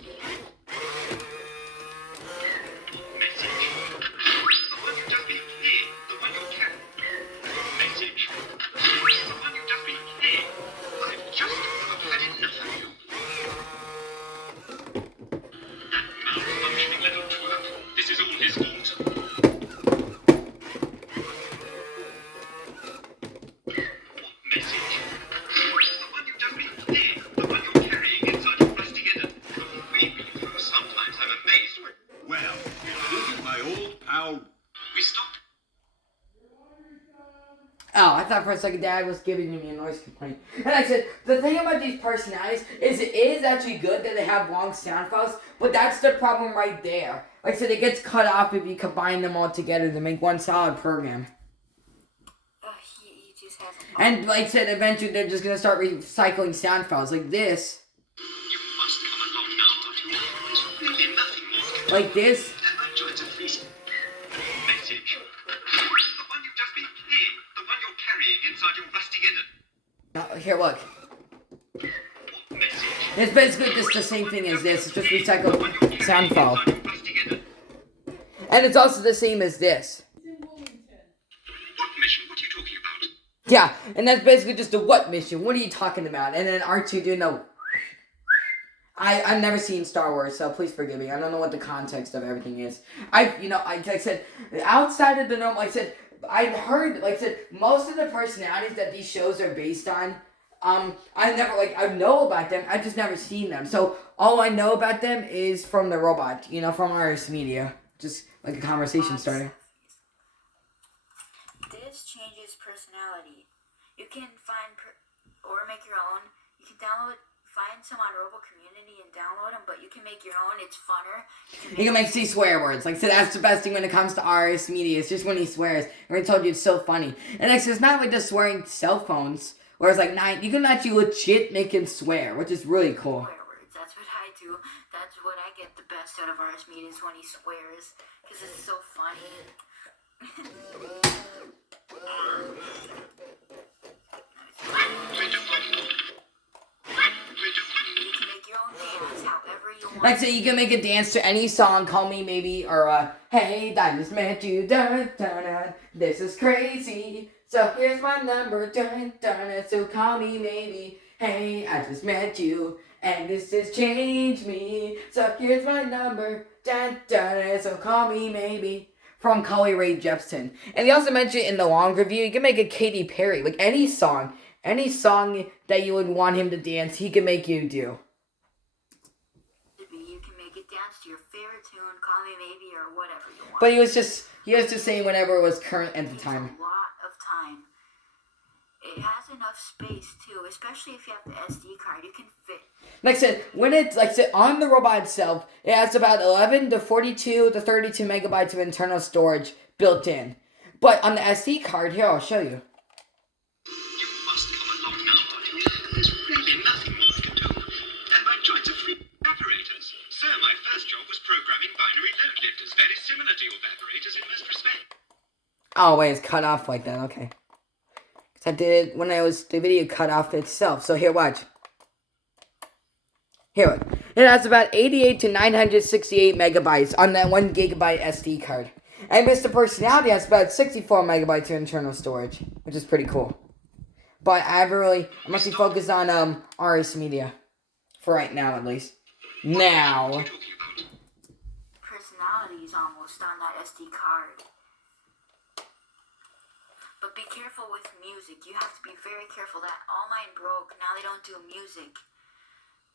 Message. The one you just been playing. The one you can. Message. The one you just been playing. I've just about had enough of you. That malfunctioning little twerp. This is all his fault. Message. The one you just been playing. The one you're carrying inside your plastic inner. Sometimes I'm amazed when Well, this is my old pal. we stopped. Oh, I thought for a second Dad was giving me a noise complaint. And I said, the thing about these personalities is it is actually good that they have long sound files, but that's the problem right there. Like I said, it gets cut off if you combine them all together to make one solid program. He just has a And like I said, eventually they're just going to start recycling sound files like this, You must come along now, Dottie. There's really nothing more to do. like this. Am I trying to freeze? Message. The one you just been playing. The one you're carrying inside your rusty inner. Here, look. Message. It's basically just the same thing as this. It's just recycled sound file. Inside your rusty inner. And it's also the same as this. What mission? What are you talking about? Yeah, and that's basically just a what mission? What are you talking about? And then R2 doing no. I've never seen Star Wars, so please forgive me. I don't know what the context of everything is. Like I said, outside of the norm, like I said, I've heard, like I said, most of the personalities that these shows are based on, I know about them, I've just never seen them. So all I know about them is from the robot, from RS Media. Just like a conversation starter. This changes personality. You can find or make your own. You can find some on Robo Community and download them, but you can make your own. It's funner. You can make swear words. Like I said, that's the best thing when it comes to RS Media. It's just when he swears. I told you it's so funny. And it's not like just swearing cell phones. Whereas you can actually legit make him swear, which is really cool. Swear words. That's what I do. That's what I get the best out of RS Media is when he swears, because it's so funny. You can make your own dance however you want. Like I said, you can make a dance to any song, Call Me Maybe, or Hey, I just met you, dun, dun, dun, this is crazy. So here's my number, dun, dun, dun, so call me maybe. Hey, I just met you, and this has changed me. So here's my number, dun, dun, dun, so call me maybe. From Carly Rae Jepsen. And he also mentioned in the long review, you can make a Katy Perry, like any song that you would want him to dance, he can make you do. You can make it dance to your favorite tune, Call Me Maybe, or whatever you want. But he was just saying whatever was current at the time. A lot of time. It has enough space too, especially if you have the SD card. You can fit. Like I said, on the robot itself, it has about 11 to 42 to 32 megabytes of internal storage built in. But on the SD card, here, I'll show you. You must come along now, Dottie. There's really nothing more to do. And I tried to free evaporators. Sir, my first job was programming binary load lifters, very similar to your evaporators in most respects. Oh, wait, it's cut off like that, okay. I did it when the video cut off itself. So here, watch. Here, look. It has about 88 to 968 megabytes on that 1 gigabyte SD card. And Mr. Personality has about 64 megabytes of internal storage, which is pretty cool. But I'm actually focused on RS Media. For right now, at least. Now. Personality is almost on that SD card. But be careful with music. You have to be very careful. That all mine broke. Now they don't do music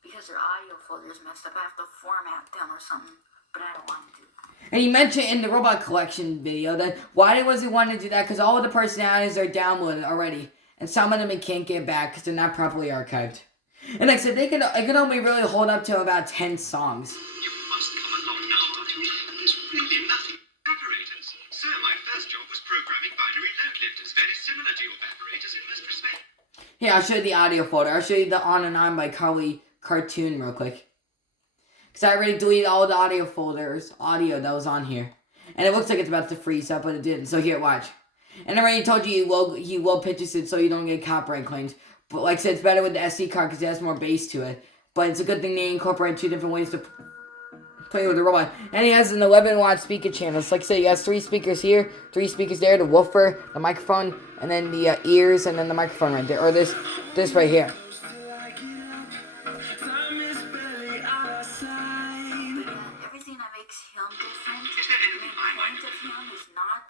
because their audio folder's messed up. I have to format them or something. but I don't want to. And he mentioned in the robot collection video that why was he wanting to do that? Because all of the personalities are downloaded already, and some of them he can't get back because they're not properly archived. And like I said, it can only really hold up to about 10 songs. You must come along now, Arthur. There's really nothing. Evaporators. Sir, my first job was programming binary load lifters, very similar to your evaporators in most respects. Here, I'll show you the audio folder. I'll show you the On and On by Carly cartoon real quick. Because I already deleted all the audio that was on here. And it looks like it's about to freeze up, but it didn't. So here, watch. And I already told you he will pitches it so you don't get copyright claims. But like I said, it's better with the SD card because it has more bass to it. But it's a good thing they incorporate 2 different ways to play with the robot. And he has an 11-watt speaker channel. It's like I said, he has 3 speakers here, 3 speakers there, the woofer, the microphone, and then the ears, and then the microphone right there. Or this right here. Everything that makes him different, the main point of him is not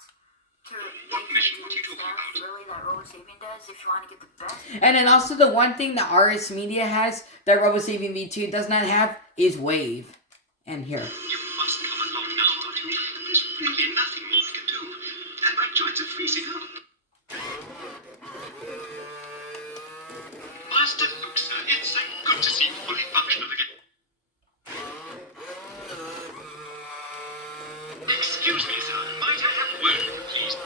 to make him do stuff really that RoboSapien does if you want to get the best. And then also the one thing that RS Media has that RoboSapien V2 does not have is Wave. And here. You must come along now, Arthur. There's really nothing more we can do. And my joints are freezing up. Master Luke, sir, it's so good to see you fully functional again. Excuse me, sir. Might I have a word with you, please?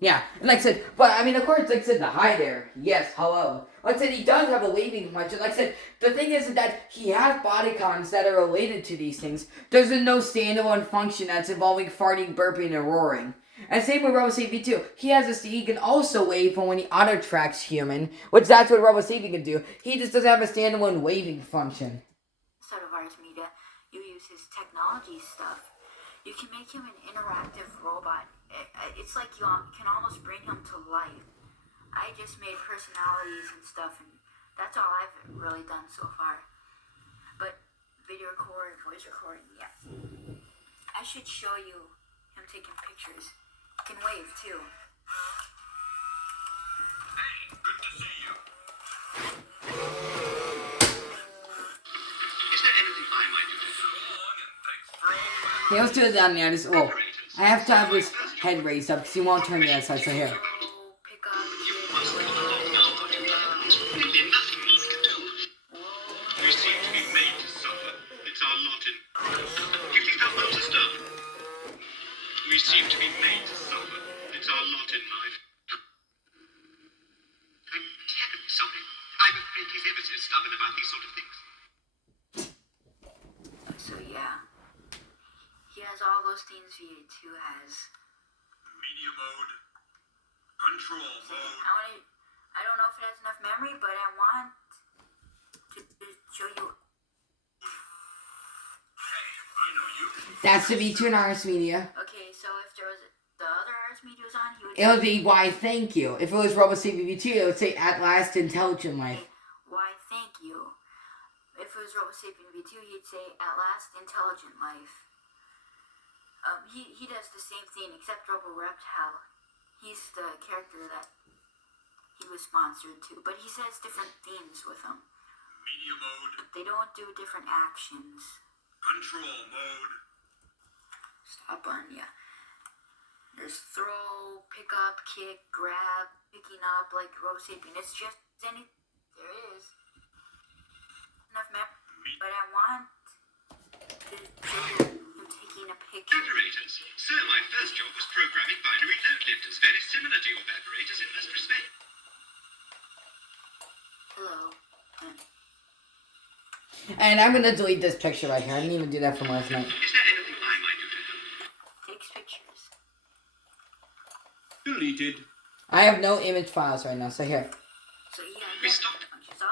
Yeah, and like I said, but I mean, of course, like I said, the hi there, yes, hello. Like I said, he does have a waving function. Like I said, the thing is that he has bodycons that are related to these things. There's no standalone function that's involving farting, burping, and roaring. And same with RoboSapien 2. He can also wave from when he auto tracks human, which that's what RoboSapien can do. He just doesn't have a standalone waving function. Instead of Ars Media, you use his technology stuff. You can make him an interactive robot. It's like you can almost bring him to life. I just made personalities and stuff, and that's all I've really done so far. But video record, voice recording, yeah. I should show you him taking pictures. He can wave too. Hey, good to see you. Is there anything I might do to help? Yeah, let's do it down there. I have to have his head raised up because he won't turn to that side, so here. Pick up, Must come along now, Arthur. There's really nothing more we can do. You seem to be made to suffer. It's our lot in... You think that well, sister? We seem to be made to suffer. It's our lot in life. I'm terribly sorry. I'm afraid he's ever so stubborn about these sort of things. So yeah, he has all those things V2 has. Media mode. Control mode. I don't know if it has enough memory, but I want to show you. Hey, I know you. That's the V2 and RS Media. Okay, so if there was the other Ars Media was on, he would It would be why thank you. If it was RoboSapien V2, it would say at last intelligent life. Why thank you. If it was RoboSapien V2, he'd say at last intelligent life. He does the same thing except Robo Reptile. He's the character that he was sponsored to, but he says different themes with them. Media mode. They don't do different actions. Control mode. Stop on, yeah. There's throw, pick up, kick, grab, picking up like RoboSapien. It's just any there is enough map, but I want to show him taking a picture. Evaporators. Sir, my first job was programming binary load lifters, very similar to your evaporators in most respects. Hello. And I'm gonna delete this picture right here. I didn't even do that from last night. Is there anything I might do to help? Takes pictures. Deleted. I have no image files right now, so here. So yeah, We stopped. punches up.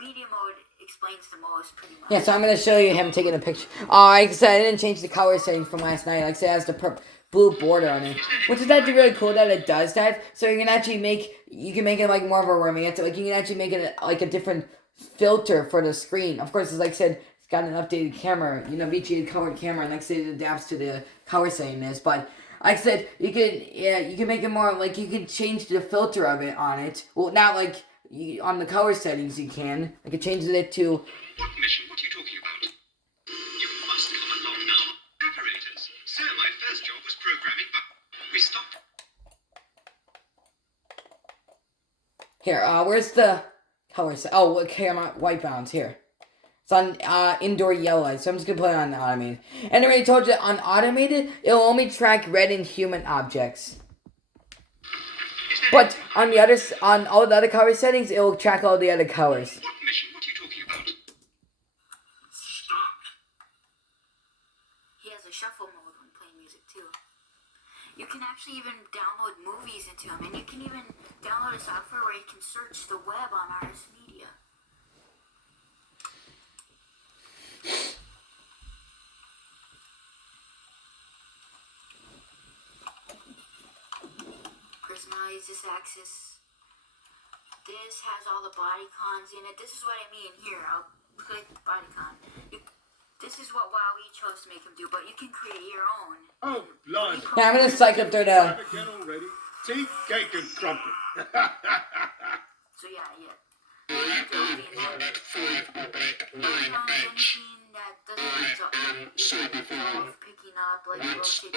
Media mode explains the most pretty much. Yeah, so I'm gonna show you him taking a picture. Like I said, I didn't change the color setting from last night. Like I said, it has the blue border on it, which is actually really cool that it does that. So you can actually make it like more of a romantic. Like you can actually make it like a different filter for the screen. Of course, as like I said, it's got an updated camera. You know, VGA colored camera, and like I said, it adapts to the color setting this. But like I said, you can make it more like you can change the filter of it on it. Well, not like on the color settings you can. Like it changes it to. What mission? What are you talking about? You must come along Here, where's the colors? Oh, okay, I'm on white balance here. It's on indoor yellow light, so I'm just gonna put it on automated. And I already told you on automated, it'll only track red and human objects. But on the on all the other color settings, it will track all the other colors. What mission? What are you talking about? Stop. He has a shuffle mode when playing music too. You can actually even download movies into him, and you can even download a software where you can search the web on RS Media. Personalize this axis. This has all the bodycons in it. This is what I mean here. I'll click bodycon. This is what WowWee chose to make him do, but you can create your own. Oh, Lord. Yeah, I'm gonna cycle through the. Again already? Tea, cake, and crumpet. So yeah. Bodycons, anything that doesn't involve picking up, like rotating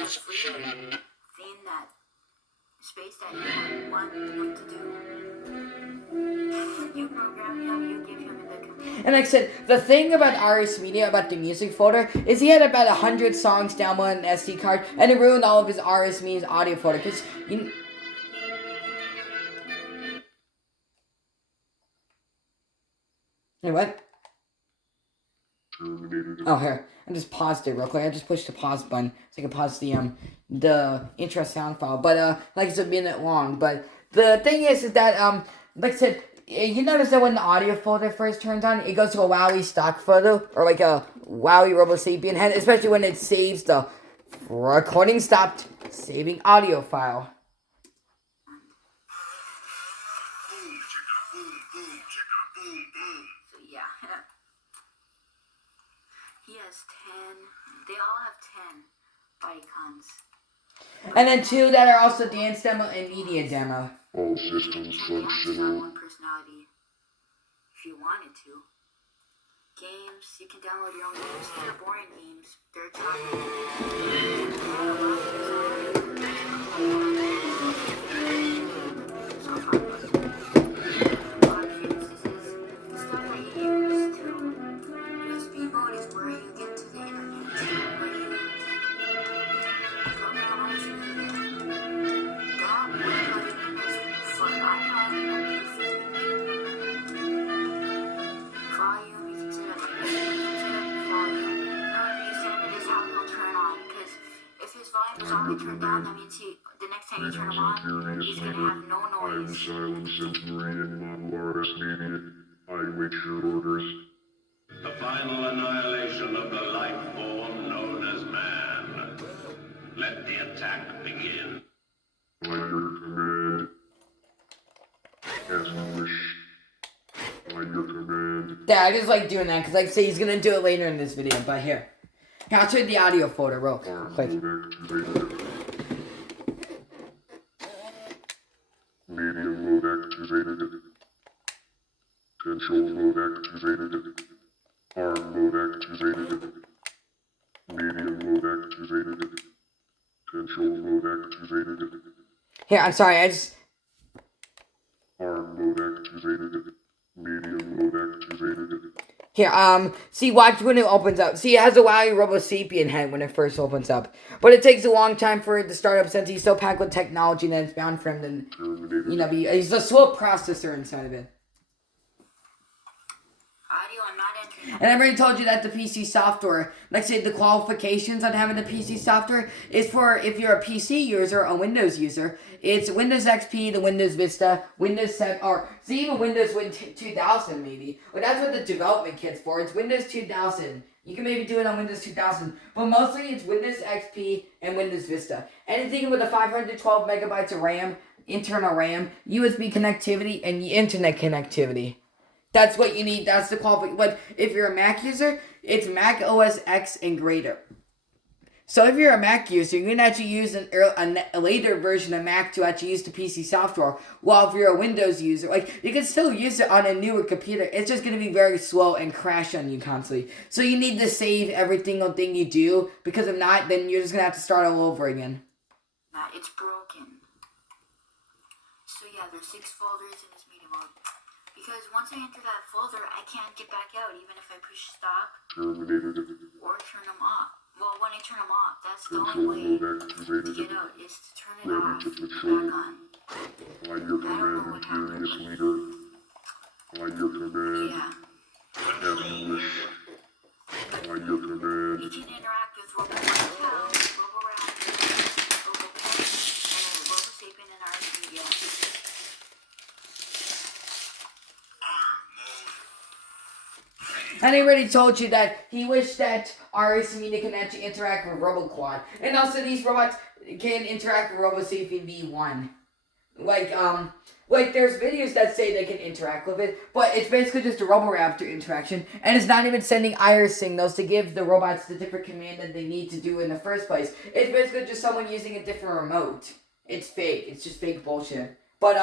this thing that space that you want him to do. You program him, you give him the command. And like I said, the thing about RS Media, about the music folder, is he had about 100 songs downloaded on an SD card, and it ruined all of his RS Media's audio folder, because you... Hey, what? Oh, here. I just paused it real quick. I just pushed the pause button so I can pause the intro sound file. But, like it's a minute long. But the thing is that, like I said, you notice that when the audio folder first turns on, it goes to a WowWee stock photo, or like a WowWee RoboSapien head, especially when it saves the recording stopped saving audio file. So yeah. He has 10. They all have 10 bodycons. And then 2 that are also dance demo and media demo. All systems functional. One personality, if you wanted to. Games, you can download your own games. They're boring games. They're USB mode is where you get to the internet. Where you program all you need. That is for iPad and PC. Volume, you can set up volume. However you set it is how he'll turn on. Because if his volume is already turned down, that means the next time you turn him on, he's going to have no I am noise. Silent Sensory and Model RS Media. I wait your orders. The final annihilation of the life form known as man. Let the attack begin. By your command. As you wish. By your command. Yeah, I just like doing that, because like I say, he's going to do it later in this video, but here. I'll show you the audio folder real quick. Medium mode activated. Control mode activated. Arm mode activated. Medium mode activated. Control mode activated. Here, I'm sorry, I just... Arm mode activated. Medium mode activated. Here, see, watch when it opens up. See, it has a WowWee RoboSapien head when it first opens up. But it takes a long time for it to start up since he's so packed with technology that it's bound for him to, you know, he's a slow processor inside of it. Audio, I'm not entering. And I've already told you that the PC software, like I say, the qualifications on having the PC software is for if you're a PC user or a Windows user. It's Windows XP, the Windows Vista, Windows 7, or it's even Windows 2000 maybe. Well, that's what the development kit's for. It's Windows 2000. You can maybe do it on Windows 2000, but mostly it's Windows XP and Windows Vista. Anything with a 512 megabytes of RAM, internal RAM, USB connectivity, and internet connectivity. That's what you need. That's the qualification. But if you're a Mac user, it's Mac OS X and greater. So if you're a Mac user, you can actually use a later version of Mac to actually use the PC software. While if you're a Windows user, like, you can still use it on a newer computer. It's just going to be very slow and crash on you constantly. So you need to save every single thing you do, because if not, then you're just going to have to start all over again. It's broken. So yeah. yeah, there's 6 folders in this media mode. Because once I enter that folder, I can't get back out, even if I push stop or turn them off. Well, when I turn them off, that's the only way to get out, is to turn it off and back on. I don't know what happened. Yeah. You can interact with Robo-Hotel, Robo-Rat, Robo-Pet, and Robo-Sapien and RS Media. And he already told you that he wished that RS Media can actually interact with RoboQuad. And also these robots can interact with RoboSapien V1. Like there's videos that say they can interact with it, but it's basically just a Roboraptor interaction, and it's not even sending iris signals to give the robots the different command that they need to do in the first place. It's basically just someone using a different remote. It's fake. It's just fake bullshit. But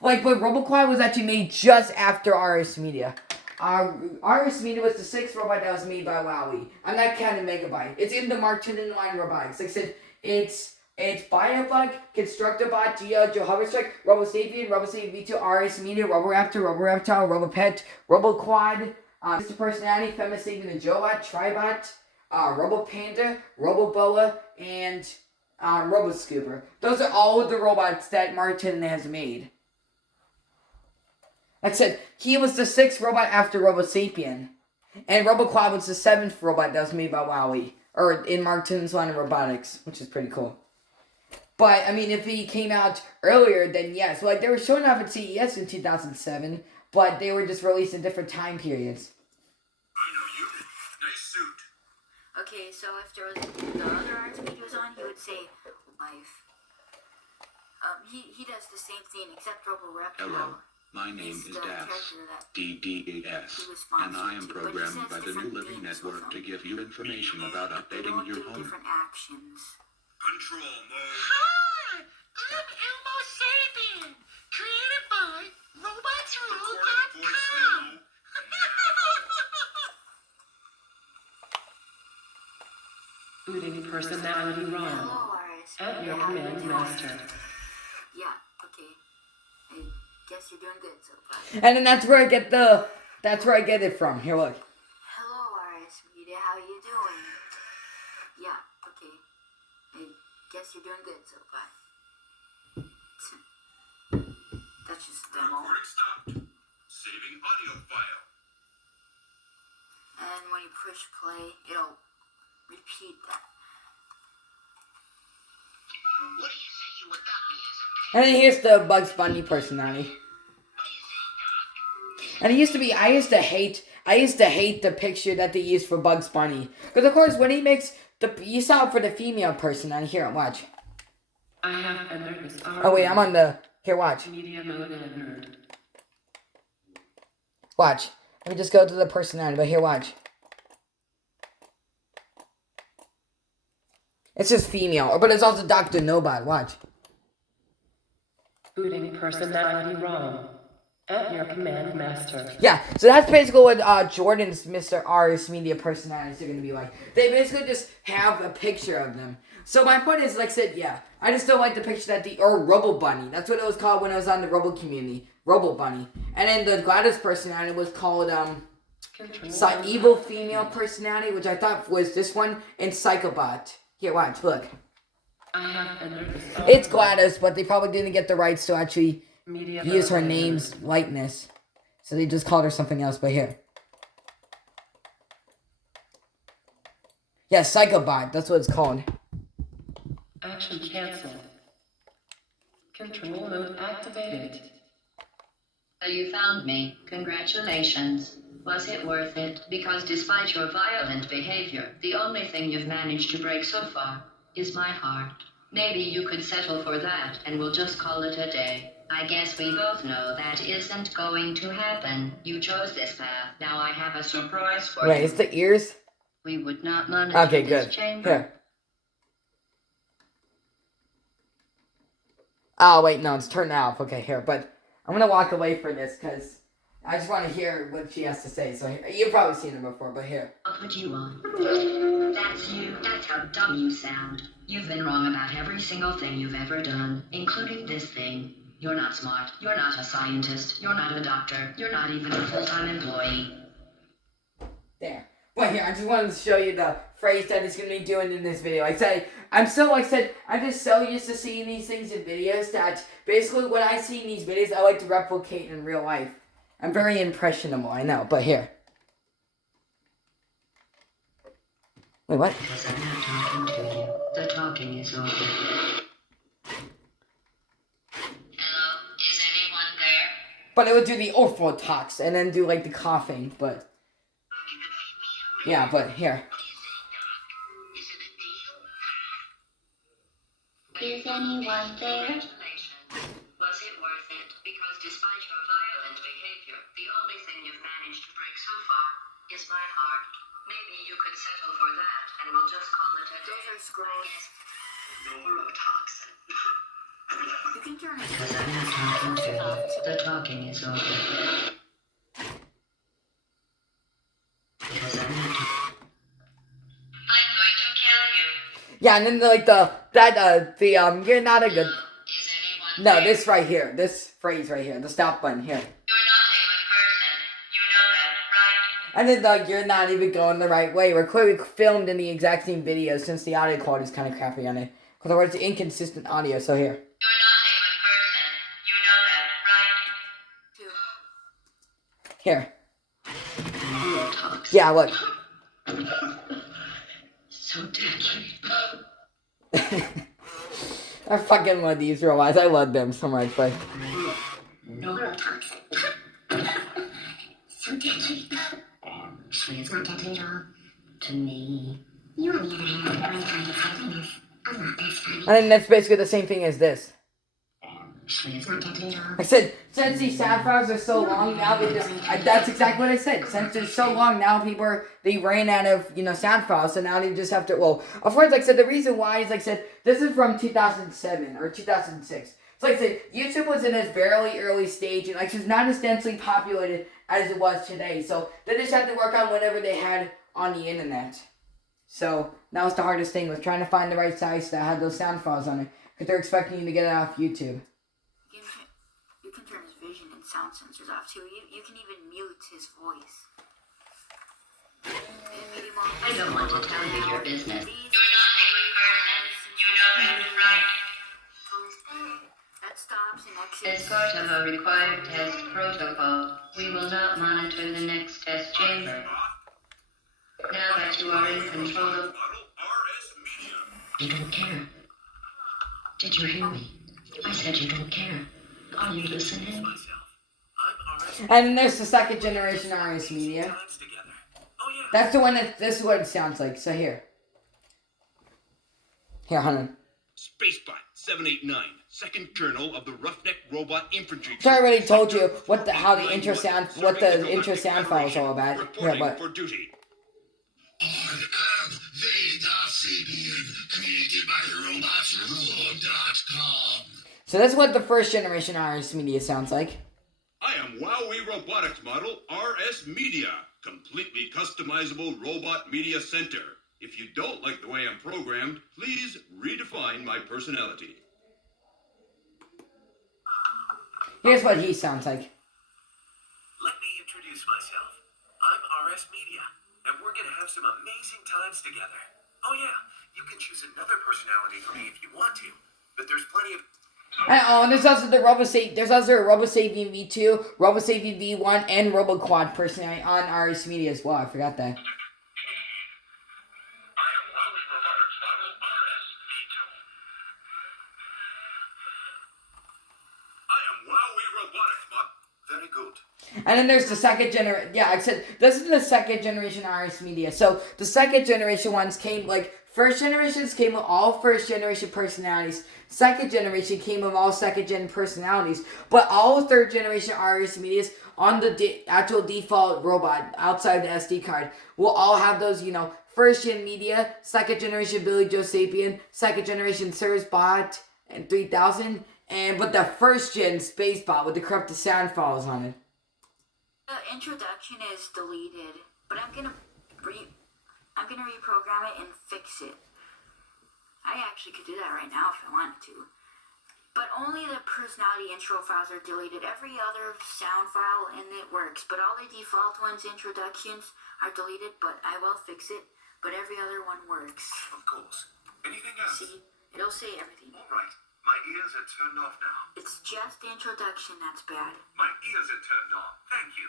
but RoboQuad was actually made just after RS Media. RS Media was the 6th robot that was made by WowWee. I'm not counting Megabyte. It's in the Mark 10 line robotics. Like I said, it's Biobug, Constructobot, Geo Hoverstrike, RoboSapien, RoboSapien V2, RS Media, Roboraptor, Roboraptor, Robopet, RoboQuad, Mr. Personality, Femisapien and Joebot, Tribot, RoboPanda, RoboBoa, and RoboScooper. Those are all of the robots that Mark 10 has made. Like I said, he was the 6th robot after RoboSapien. And RoboQuad was the 7th robot that was made by WowWee. Or in Mark 10's line of robotics, which is pretty cool. But, I mean, if he came out earlier, then yes. Like, they were showing off at CES in 2007, but they were just released in different time periods. I know you. Nice suit. Okay, so if there was the other RS Media was on, he would say, life. He does the same thing, except Roboraptor. Hello. My name is Das, DDAS, and I am programmed by the New Living Network to give you information about updating your home. Different actions. Control mode. Hi, I'm Elmo Sapien, created by RobotsRule.com. Booting personality wrong. Hello, RS. At your command, master. Yeah, okay. I guess you're doing good so far. And then that's where I get it from. Here, look. Hello, RS Media. How you doing? Yeah, okay. I guess you're doing good so far. That's just a demo. Recording stopped. Saving audio file. And when you push play, it'll repeat that. What do you say you would not be as a And then here's the Bugs Bunny personality. And I used to hate the picture that they used for Bugs Bunny. Because of course, when he makes you saw it for the female personality. Here, watch. I have entered this. Oh wait, I'm on the, here, watch. Media mode entered. Watch. Let me just go to the personality, but here, watch. It's just female, but it's also Dr. Nobot. Watch. Booting personality wrong. At your command, master. Yeah, so that's basically what Jordan's Mr. R's Media personalities are going to be like. They basically just have a picture of them. So my point is, like I said, yeah, I just don't like the picture that or Robo Bunny. That's what it was called when I was on the Robo community. Robo Bunny. And then the Gladys personality was called, Evil Female personality, which I thought was this one, and Psychobot. Here, watch, look. I have entered this. It's Gladys, but they probably didn't get the rights to actually Media use her mode name's likeness. So they just called her something else, but here. Yeah, Psychobot, that's what it's called. Action cancelled. Control mode activated. So you found me. Congratulations. Was it worth it? Because despite your violent behavior, the only thing you've managed to break so far is my heart. Maybe you could settle for that and we'll just call it a day. I guess we both know that isn't going to happen. You chose this path. Now I have a surprise for you. Wait, it's the ears? We would not monitor Okay, this good. chamber. Here. Oh, wait, no, it's turned off. Okay, here, but I'm gonna walk away from this because I just want to hear what she has to say. So you've probably seen her before, but here. I'll put you on. That's you. That's how dumb you sound. You've been wrong about every single thing you've ever done, including this thing. You're not smart. You're not a scientist. You're not a doctor. You're not even a full-time employee. There. But here, I just wanted to show you the phrase that he's going to be doing in this video. I'm just so used to seeing these things in videos that basically when I see in these videos, I like to replicate in real life. I'm very impressionable, I know, but here. Wait, what? Because I'm not talking to you. The talking is over. Hello? Is anyone there? But it would do the orthodox and then do like the coughing, but... Yeah, but here. Is anyone there? Was it worth it? Because despite your violent behavior, the only thing you've managed to break so far is my heart. Maybe you could settle for that and we'll just call it a day. Those are scrolls. Neurotoxin. You can turn it. Because I'm not talking to you. The talking is over. Because I'm not talking. I'm going to kill you. Yeah, and then you're not a good... No, this right here. This phrase right here. The stop button here. You're not a good person. You know that, right? And then you're not even going the right way. We're clearly filmed in the exact same video since the audio quality is kind of crappy on it. Because it's inconsistent audio, so here. You're not a good person. You know that, right? Here. Yeah, look. So deadly. I fucking love these robots. I love them so much, but... Neurotoxin. So deadly. Actually, it's not deadly at all. To me. You, on the other hand, really find its deadliness a lot less funny. And then that's basically the same thing as this. Actually, it's not deadly at all. I said, since these sound files are so long, now they just... that's exactly what I said. Since they're so long, now they ran out of, sound files, so now they just have to... Well, of course, like I said, the reason why is, like I said, this is from 2007 or 2006. So like I said, YouTube was in its very early stage, and like it's not as densely populated as it was today. So they just had to work on whatever they had on the internet. So that was the hardest thing, was trying to find the right sites that had those sound files on it, because they're expecting you to get it off YouTube. You can turn his vision and sound sensors off too. You can even mute his voice. I don't want to tell you your business. You're not a good person. You know that, right? That stops and exits. As part of a required test protocol, we will not monitor the next test chamber. Now that you are in control of... You don't care. Did you hear me? I said you don't care. Are you listening? And then there's the second generation RS Media. That's the one this is what it sounds like. So here. Here, honey. Spacebot 789, second colonel of the Roughneck Robot Infantry. So I already told you what the intro sound file is all about. Here, but for duty. I am Vader Sapien, created by robotsrule.com. so that's what the first generation RS Media sounds like. I am WowWee Robotics Model RS Media, completely customizable robot media center. If you don't like the way I'm programmed, please redefine my personality. Here's what he sounds like. Let me introduce myself. I'm RS Media, and we're gonna have some amazing times together. Oh yeah, you can choose another personality for me if you want to, but there's plenty of... And there's also the there's also a RoboSapien V2, RoboSapien V1, and RoboQuad personality on RS Media as well. I forgot that. Very good. And then there's the second generation. Yeah, I said this is the second generation RS Media. So the second generation ones came first generations came with all first generation personalities. Second generation came with all second gen personalities. But all third generation RS Medias on the actual default robot outside the SD card will all have those, first gen media, second generation Billy Joe Sapien, second generation Bot and 3000. But the first gen Spacebot with the corrupted sound files on it. The introduction is deleted, but I'm gonna reprogram it and fix it. I actually could do that right now if I wanted to. But only the personality intro files are deleted. Every other sound file in it works, but all the default ones, introductions, are deleted, but I will fix it. But every other one works. Of course. Anything else? See, it'll say everything. All right. My ears are turned off now. It's just the introduction that's bad. My ears are turned on. Thank you.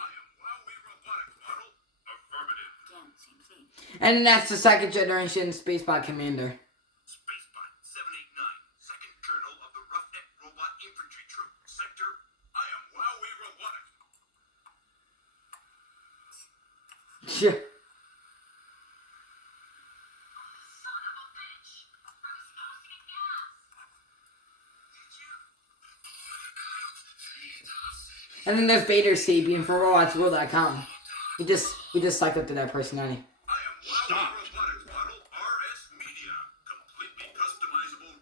I am WowWee Robotics Model. Affirmative. Again, same thing. And then that's the second generation Spacebot Commander. Spacebot 789, second colonel of the Roughneck Robot Infantry Troop. Sector, I am WowWee Robotics. Yeah. And then there's Vader Sapien from robotsworld.com. We just sucked up to that personality. Stop. Robotics Model RS Media. Completely customizable.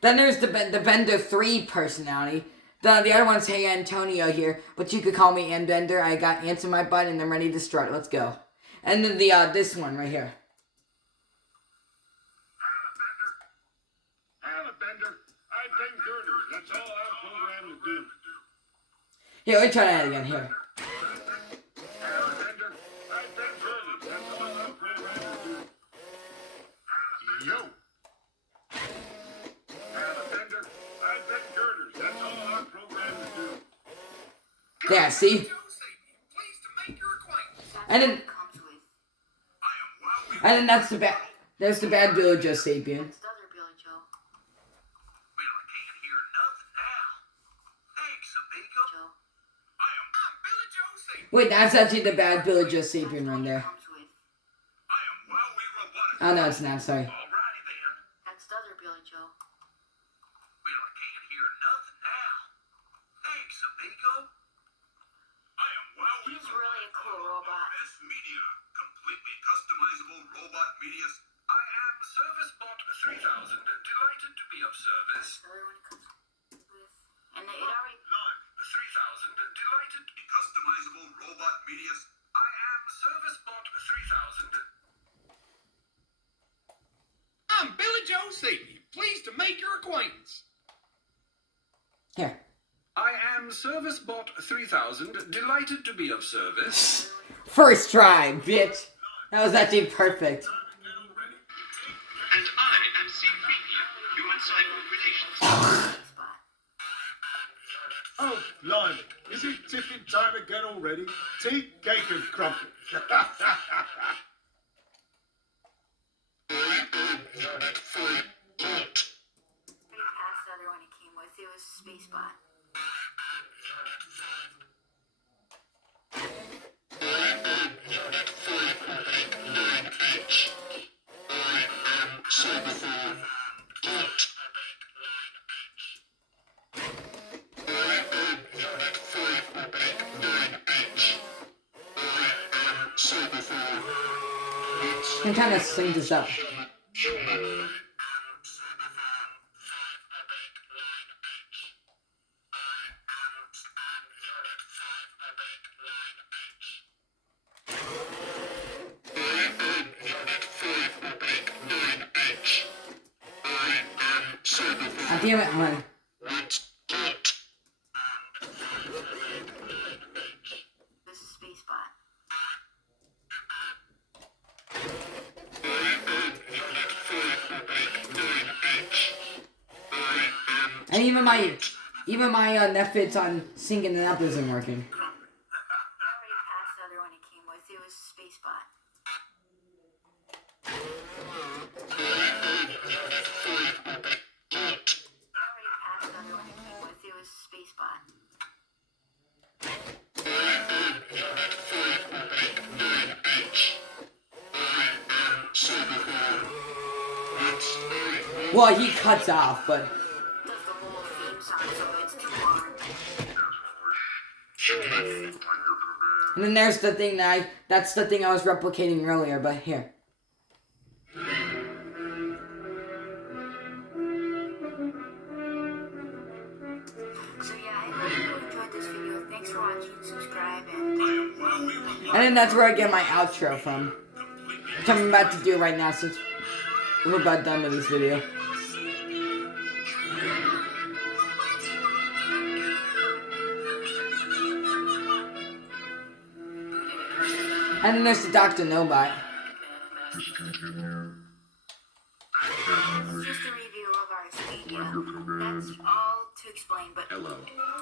Then there's the Bender 3 personality. The other one's Hey Antonio here, but you could call me M Bender. I got ants in my butt and I'm ready to strut. Let's go. And then this one right here. Bender, I bring girders. That's all I'm programmed to do. Here, let me try that again. Here. Bender, I bring girders. That's all I'm programmed to do. Yo. Bender, I bring girders. That's all I'm programmed to do. There, see? Pleased to make your acquaintance. And then It comes with. I am WowWee. and then that's the bad. There's the bad Billy Joe Sapien. That's the other Billy Joe. Well, I can't hear nothing now. Thanks, amigo. Joe. I'm Billy Joe Sapien. Wait, that's actually the bad Billy Joe Sapien right there. Comes with. I am WowWee Robotics. Oh no, it's not. Sorry. Alrighty then. That's the other Billy Joe. Well, I can't hear nothing now. Thanks, amigo. I am WowWee He's really a cool robot. RS Media. Completely customizable robot media. I am ServiceBot 3000. Delighted to be of service. The other one it comes with. And it already. Log 3000. Delighted to be customizable robot media. I am ServiceBot 3000. I'm Billy Joe Sapien. Pleased to make your acquaintance. Here. I am ServiceBot 3000. Delighted to be of service. First try, bitch. That was actually perfect. And I am C3PO, human cyber relations. Oh, blimey. Is it tipping time again already? Tea, cake and crumpet. Already passed the other one it came with. It was Spacebot. I'm trying to sing this up. Ah, damn it, man. This is Spacebot. And even my Netflix on syncing it up isn't working. I already passed the other one it came with. It was Spacebot. I already passed the other one it came with. It was Spacebot. Well, he cuts off, but Does the whole theme song, so it's too long. and then there's the thing that's the thing I was replicating earlier, but here. So yeah, I hope you enjoyed this video. Thanks for watching. Subscribe and. And then that's where I get my outro from. Which I'm about to do right now since We're about done with this video. And then there's the Dr. Nobot. It's just a review of our media. That's all to explain, but Hello,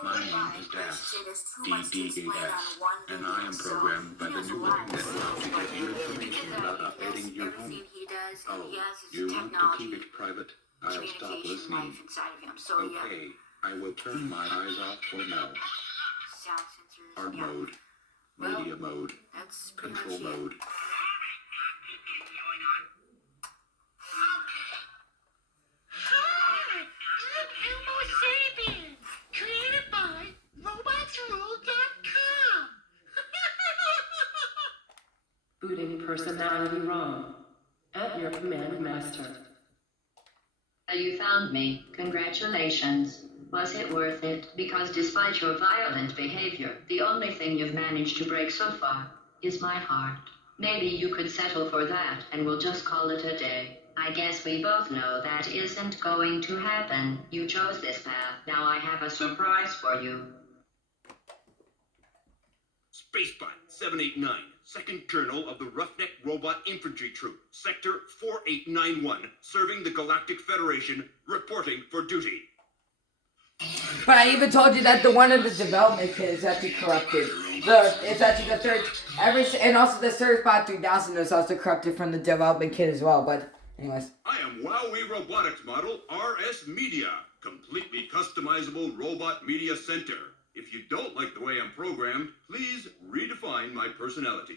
my name is Das, there's too much to explain on one and I am programmed by the new living network to give you information about updating your home. everything he does, and Oh, he has his you want to technology, keep it private? I'll stop communication listening. life inside of him. So yeah, Okay, I will turn my eyes off for now. sound sensors. Hard Yeah. mode, Well, media mode, that's pretty control much it. mode. Hi, I'm Elmo Sapien, created by RobotsRule.com. Booting personality ROM. At your command, Master. You found me. Congratulations. Was it worth it? Because despite your violent behavior, the only thing you've managed to break so far is my heart. Maybe you could settle for that and we'll just call it a day. I guess we both know that isn't going to happen. You chose this path. Now I have a surprise for you. Spacebot 789, second colonel of the Roughneck Robot Infantry Troop, Sector 4891, serving the Galactic Federation, reporting for duty. But I even told you that the one of the development kit is actually corrupted. It's actually the third, and also the Certified 3000 is also corrupted from the development kit as well. But anyways, I am WowWee Robotics model RS Media, completely customizable robot media center. If you don't like the way I'm programmed, please redefine my personality.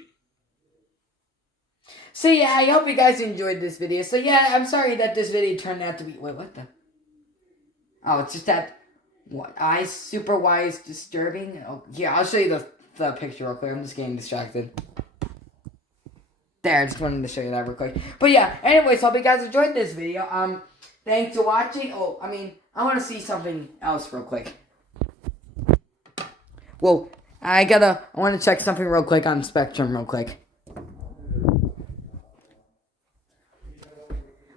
so yeah, I hope you guys enjoyed this video. So yeah, I'm sorry that this video turned out to be what the? Oh, it's just that. What? Super wise disturbing? Oh, yeah, I'll show you the picture real quick. I'm just getting distracted. There, I just wanted to show you that real quick. But yeah, anyways, hope you guys enjoyed this video. Thanks for watching. Oh, I want to see something else real quick. Whoa, I want to check something real quick on Spectrum real quick.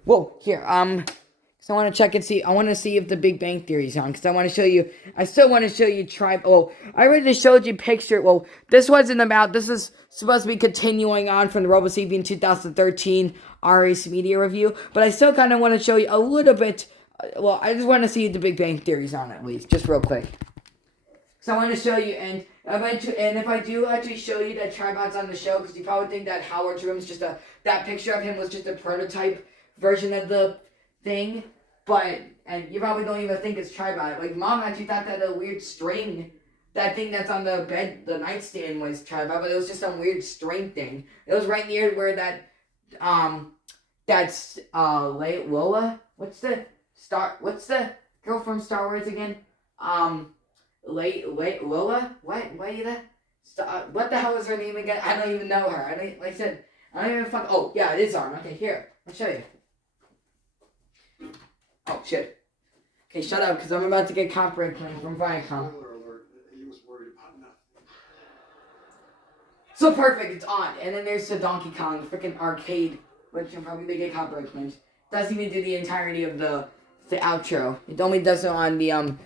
Whoa, here, so I want to check and see. I want to see if the Big Bang Theory is on, because I want to show you. I still want to show you Tribe. Oh, I already showed you picture. Well, this wasn't about. This is supposed to be continuing on from the RoboSapien 2013 RS Media review, but I still kind of want to show you a little bit. Well, I just want to see if the Big Bang Theory is on at least, just real quick. So I want to show you, and if I do actually show you that Tribot's on the show, because you probably think that Howard's room is just that picture of him was just a prototype version of the thing. And you probably don't even think it's Tribot. Like, Mom actually thought that a weird string, that thing that's on the bed, the nightstand, was Tribot, but it was just some weird string thing. It was right near where that's, Lola? What's the girl from Star Wars again? Lola? What the hell is her name again? I don't even know her. I don't even oh, yeah, it is on. Okay, here, I'll show you. Oh, shit. Okay, shut up, because I'm about to get copyright claim from Viacom. So perfect, it's on. And then there's the Donkey Kong freaking arcade, which I'm probably going to get copyright claims. Doesn't even do the entirety of the outro. It only does it on the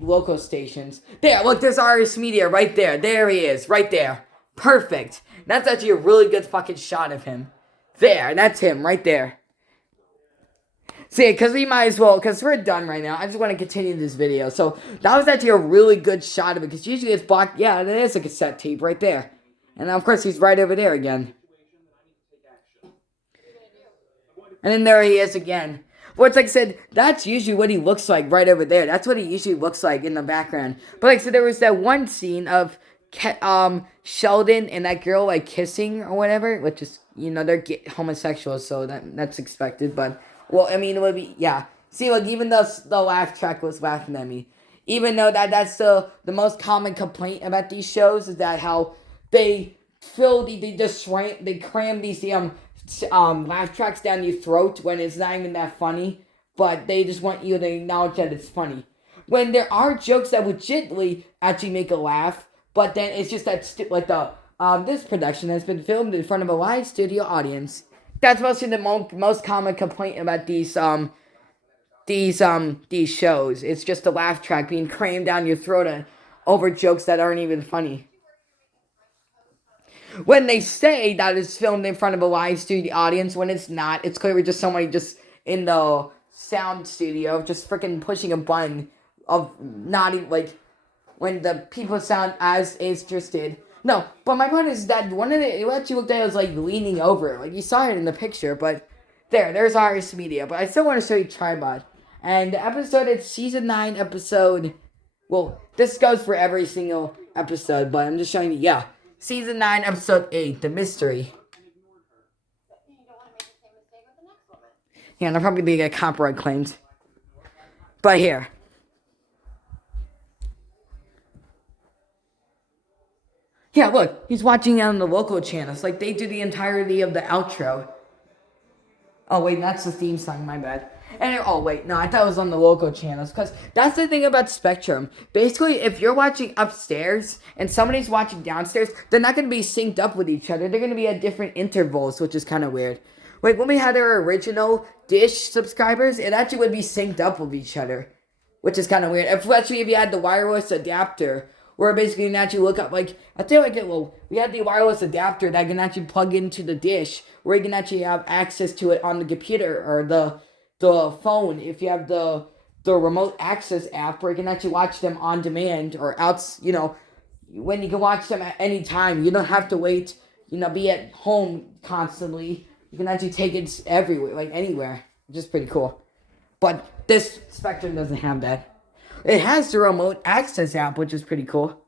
local stations. There, look, there's RS Media right there. There he is, right there. Perfect. That's actually a really good fucking shot of him. There, that's him, right there. See, because we might as well, because we're done right now. I just want to continue this video. So, that was actually a really good shot of it, because usually it's blocked. Yeah, it is a cassette tape right there. And of course, he's right over there again. And then there he is again. Well, it's like I said, that's usually what he looks like right over there. That's what he usually looks like in the background. But like I said, there was that one scene of Sheldon and that girl like kissing or whatever, which is, they're homosexuals, so that's expected. But, well, it would be, yeah. See, like, even the laugh track was laughing at me. Even though that's the most common complaint about these shows is that how they they cram these laugh tracks down your throat when it's not even that funny, but they just want you to acknowledge that it's funny. When there are jokes that legitimately actually make a laugh, but then it's just that like this production has been filmed in front of a live studio audience, That's mostly the most common complaint about these shows. It's just a laugh track being crammed down your throat over jokes that aren't even funny. When they say that it's filmed in front of a live studio audience, when it's not, it's clearly just somebody just in the sound studio just freaking pushing a button of not even, like, when the people sound as interested. No, but my point is that one of it actually looked like it was like leaning over. Like you saw it in the picture, but there's RS Media. But I still want to show you Tribot. And the episode, it's season 9 episode. Well, this goes for every single episode, but I'm just showing you, yeah. Season 9 episode 8, The Mystery. Yeah, they'll probably get copyright claims. But here. Yeah, look, he's watching it on the local channels. Like, they do the entirety of the outro. Oh, wait, that's the theme song, my bad. And oh, wait, no, I thought it was on the local channels. Because that's the thing about Spectrum. Basically, if you're watching upstairs and somebody's watching downstairs, they're not going to be synced up with each other. They're going to be at different intervals, which is kind of weird. Like, when we had our original Dish subscribers, it actually would be synced up with each other. Which is kind of weird. Especially if you had the wireless adapter. Where basically you can actually look up, like, I feel like we had the wireless adapter that can actually plug into the dish, where you can actually have access to it on the computer or the phone. If you have the remote access app, where you can actually watch them on demand or when you can watch them at any time. You don't have to wait, be at home constantly. You can actually take it everywhere, like anywhere, which is pretty cool. But this Spectrum doesn't have that. It has the remote access app, which is pretty cool.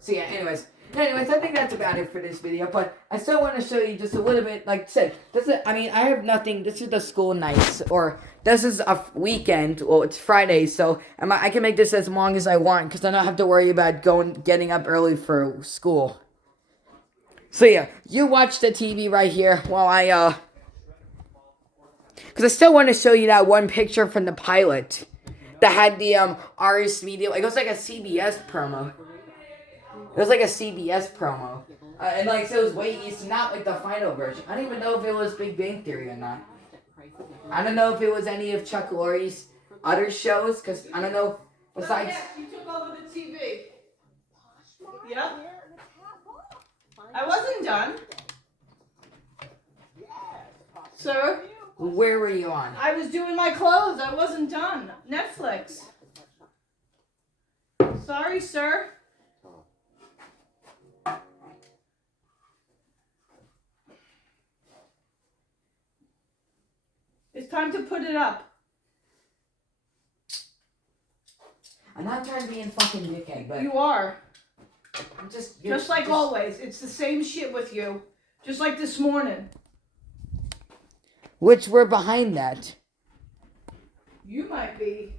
So yeah, anyways, I think that's about it for this video. But I still want to show you just a little bit. Like I said, I have nothing. This is the school nights, or this is a weekend. Well, it's Friday, so I can make this as long as I want because I don't have to worry about getting up early for school. So yeah, you watch the TV right here while I because I still want to show you that one picture from the pilot that had the RS Media. It was like a CBS promo. And like, so it was way easy, not like the final version. I don't even know if it was Big Bang Theory or not. I don't know if it was any of Chuck Lorre's other shows, because I don't know, besides... Oh, yes, you took over the TV. Yep. I wasn't done. Sir? Where were you on? I was doing my clothes. I wasn't done. Netflix. Sorry, sir. It's time to put it up. I'm not trying to be a fucking dickhead, but... You are. I'm just like always. It's the same shit with you. Just like this morning. Which we're behind that. You might be.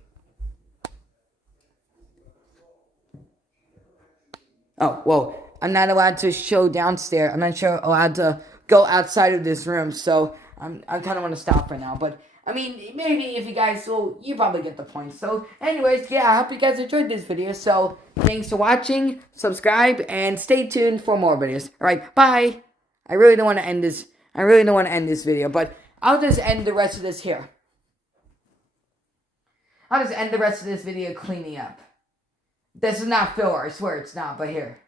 Oh, whoa. I'm not allowed to show downstairs. I'm not allowed to go outside of this room, so I kind of want to stop for now. But, I mean, maybe if you guys, you probably get the point. So, anyways, yeah, I hope you guys enjoyed this video. So, thanks for watching, subscribe, and stay tuned for more videos. Alright, bye. I really don't want to end this video, but I'll just end the rest of this here. I'll just end the rest of this video cleaning up. This is not filler, I swear it's not, but here.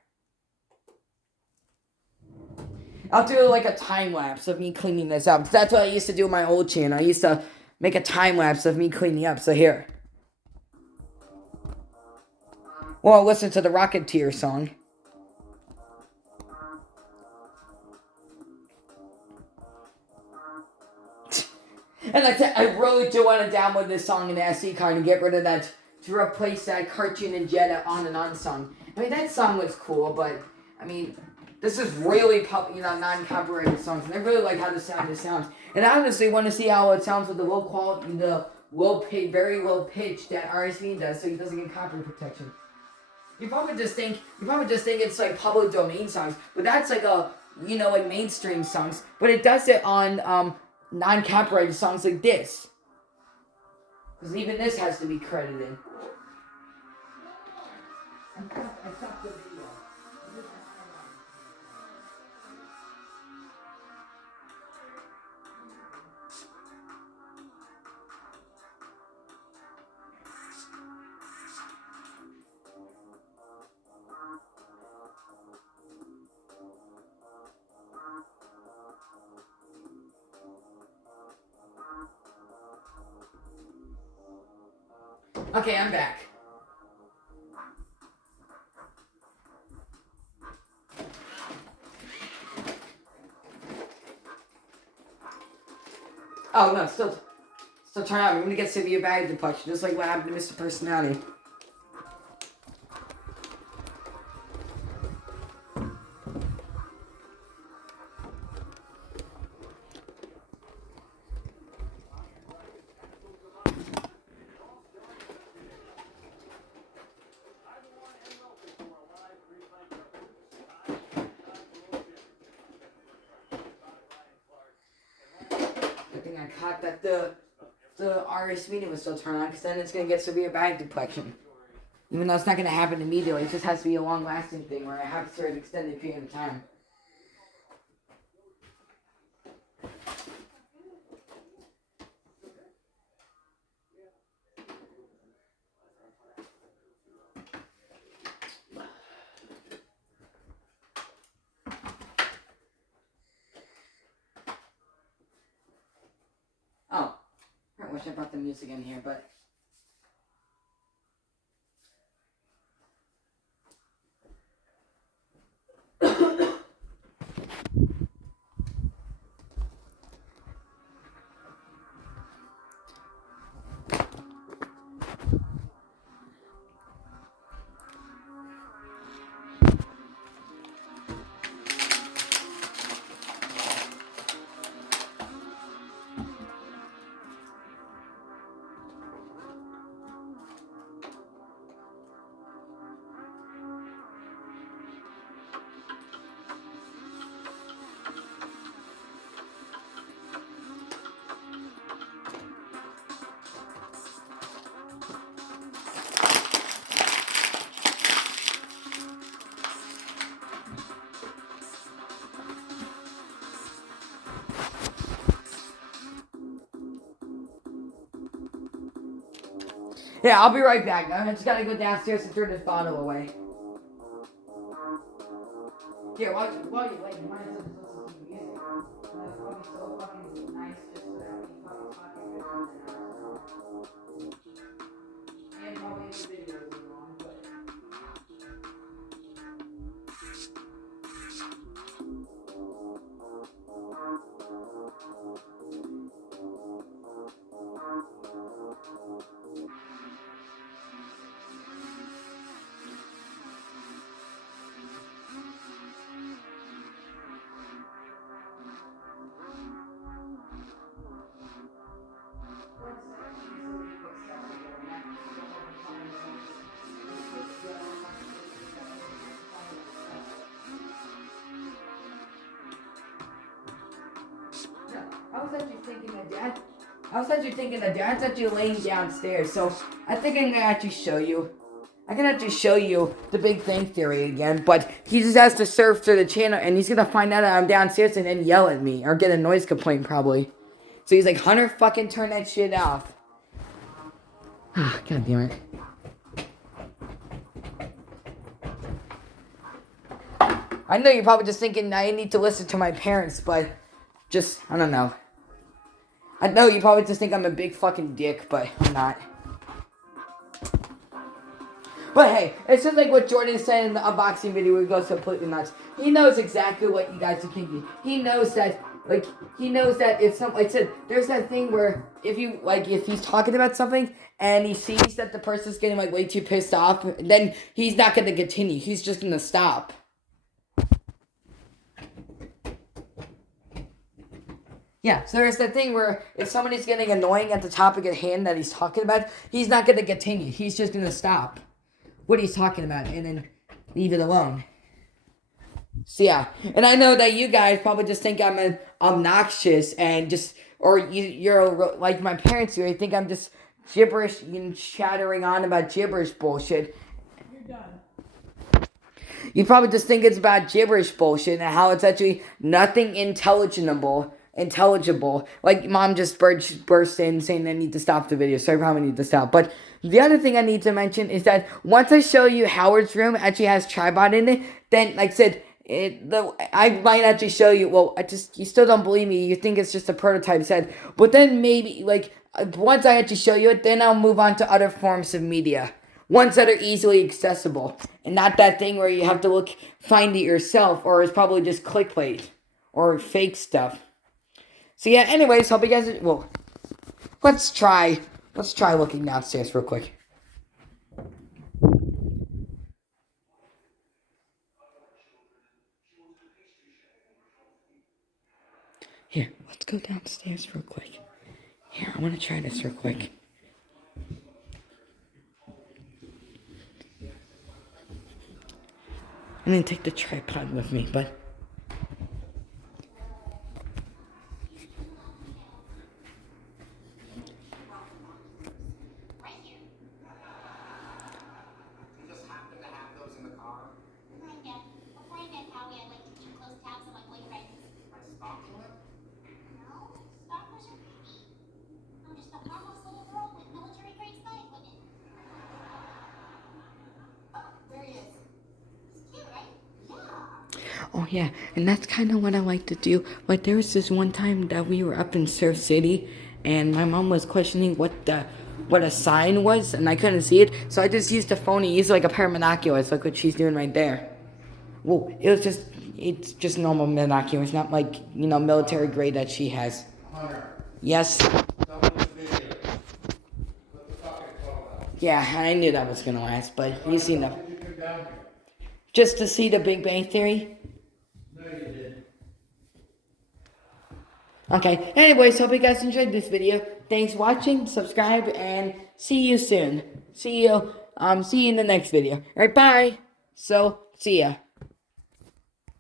I'll do like a time lapse of me cleaning this up. That's what I used to do on my old channel. I used to make a time lapse of me cleaning up, so here. Well, listen to the Rocketeer song. And like I said, I really do want to download this song in the SD card and get rid of that, to replace that Cartoon and Jetta On and On song. I mean, that song was cool, but, I mean, this is really, non-copyrighted songs, and I really like how this sounds. And I honestly want to see how it sounds with the low quality, very low pitch that RSV does, so he doesn't get copyright protection. You probably just think it's like public domain songs, but that's like like mainstream songs. But it does it on, non-copyrighted songs like this. Because even this has to be credited. I stopped the video. Okay, I'm back. Oh no, still turn out. We're gonna get severe bag deflection, just like what happened to Mr. Personality. I think I caught that the RS meeting was still turned on, because then it's gonna get severe bag deflection. Even though it's not gonna happen immediately, it just has to be a long-lasting thing where I have to for an extended period of time. Oh, I wish I brought the music in here, but. Yeah, I'll be right back. I just gotta go downstairs and throw this bottle away. Yeah, while you wait, you might as well just listen to music. That's probably so fucking nice just so that we fucking talk a bit more than ours. And probably the videos are long, but. I was actually thinking that Dad's actually laying downstairs, so I think I'm gonna actually show you. I can actually show you the Big Bang Theory again, but he just has to surf through the channel, and he's gonna find out that I'm downstairs and then yell at me, or get a noise complaint probably. So he's like, Hunter, fucking turn that shit off. Ah, god damn it. I know you're probably just thinking I need to listen to my parents, but just, I don't know. I know you probably just think I'm a big fucking dick, but I'm not. But hey, it's just like what Jordan said in the unboxing video where he goes completely nuts. He knows exactly what you guys are thinking. He knows that, if some, like I said, there's that thing where if he's talking about something and he sees that the person's getting like way too pissed off, then he's not going to continue. He's just going to stop. Yeah, so there's that thing where if somebody's getting annoying at the topic at hand that he's talking about, he's not going to continue. He's just going to stop what he's talking about and then leave it alone. So yeah, and I know that you guys probably just think I'm obnoxious and just, or you're like my parents do. I think I'm just gibberish and chattering on about gibberish bullshit. You're done. You probably just think it's about gibberish bullshit and how it's actually nothing intelligible. Like mom just burst in saying I need to stop the video, so I probably need to stop. But the other thing I need to mention is that once I show you Howard's room actually has tripod in it, then like I said, I might actually show you. Well, you still don't believe me. You think it's just a prototype set, but then maybe like once I actually show you it, then I'll move on to other forms of media. Ones that are easily accessible. And not that thing where you have to find it yourself, or it's probably just clickbait or fake stuff. So yeah, anyways, hope you guys, well, let's try looking downstairs real quick. Here, let's go downstairs real quick. Here, I want to try this real quick. I'm gonna take the tripod with me, but oh yeah, and that's kind of what I like to do. Like there was this one time that we were up in Surf City, and my mom was questioning what a sign was, and I couldn't see it, so I just used the phone and used like a pair of binoculars, like what she's doing right there. Well, it's just normal binoculars, not like, you know, military grade that she has. Yes. Yeah, I knew that was gonna last, but you seen the. Just to see the Big Bang Theory? No, you didn't. Okay, anyways, hope you guys enjoyed this video. Thanks for watching, subscribe, and see you soon. See you in the next video. Alright, bye. So, see ya.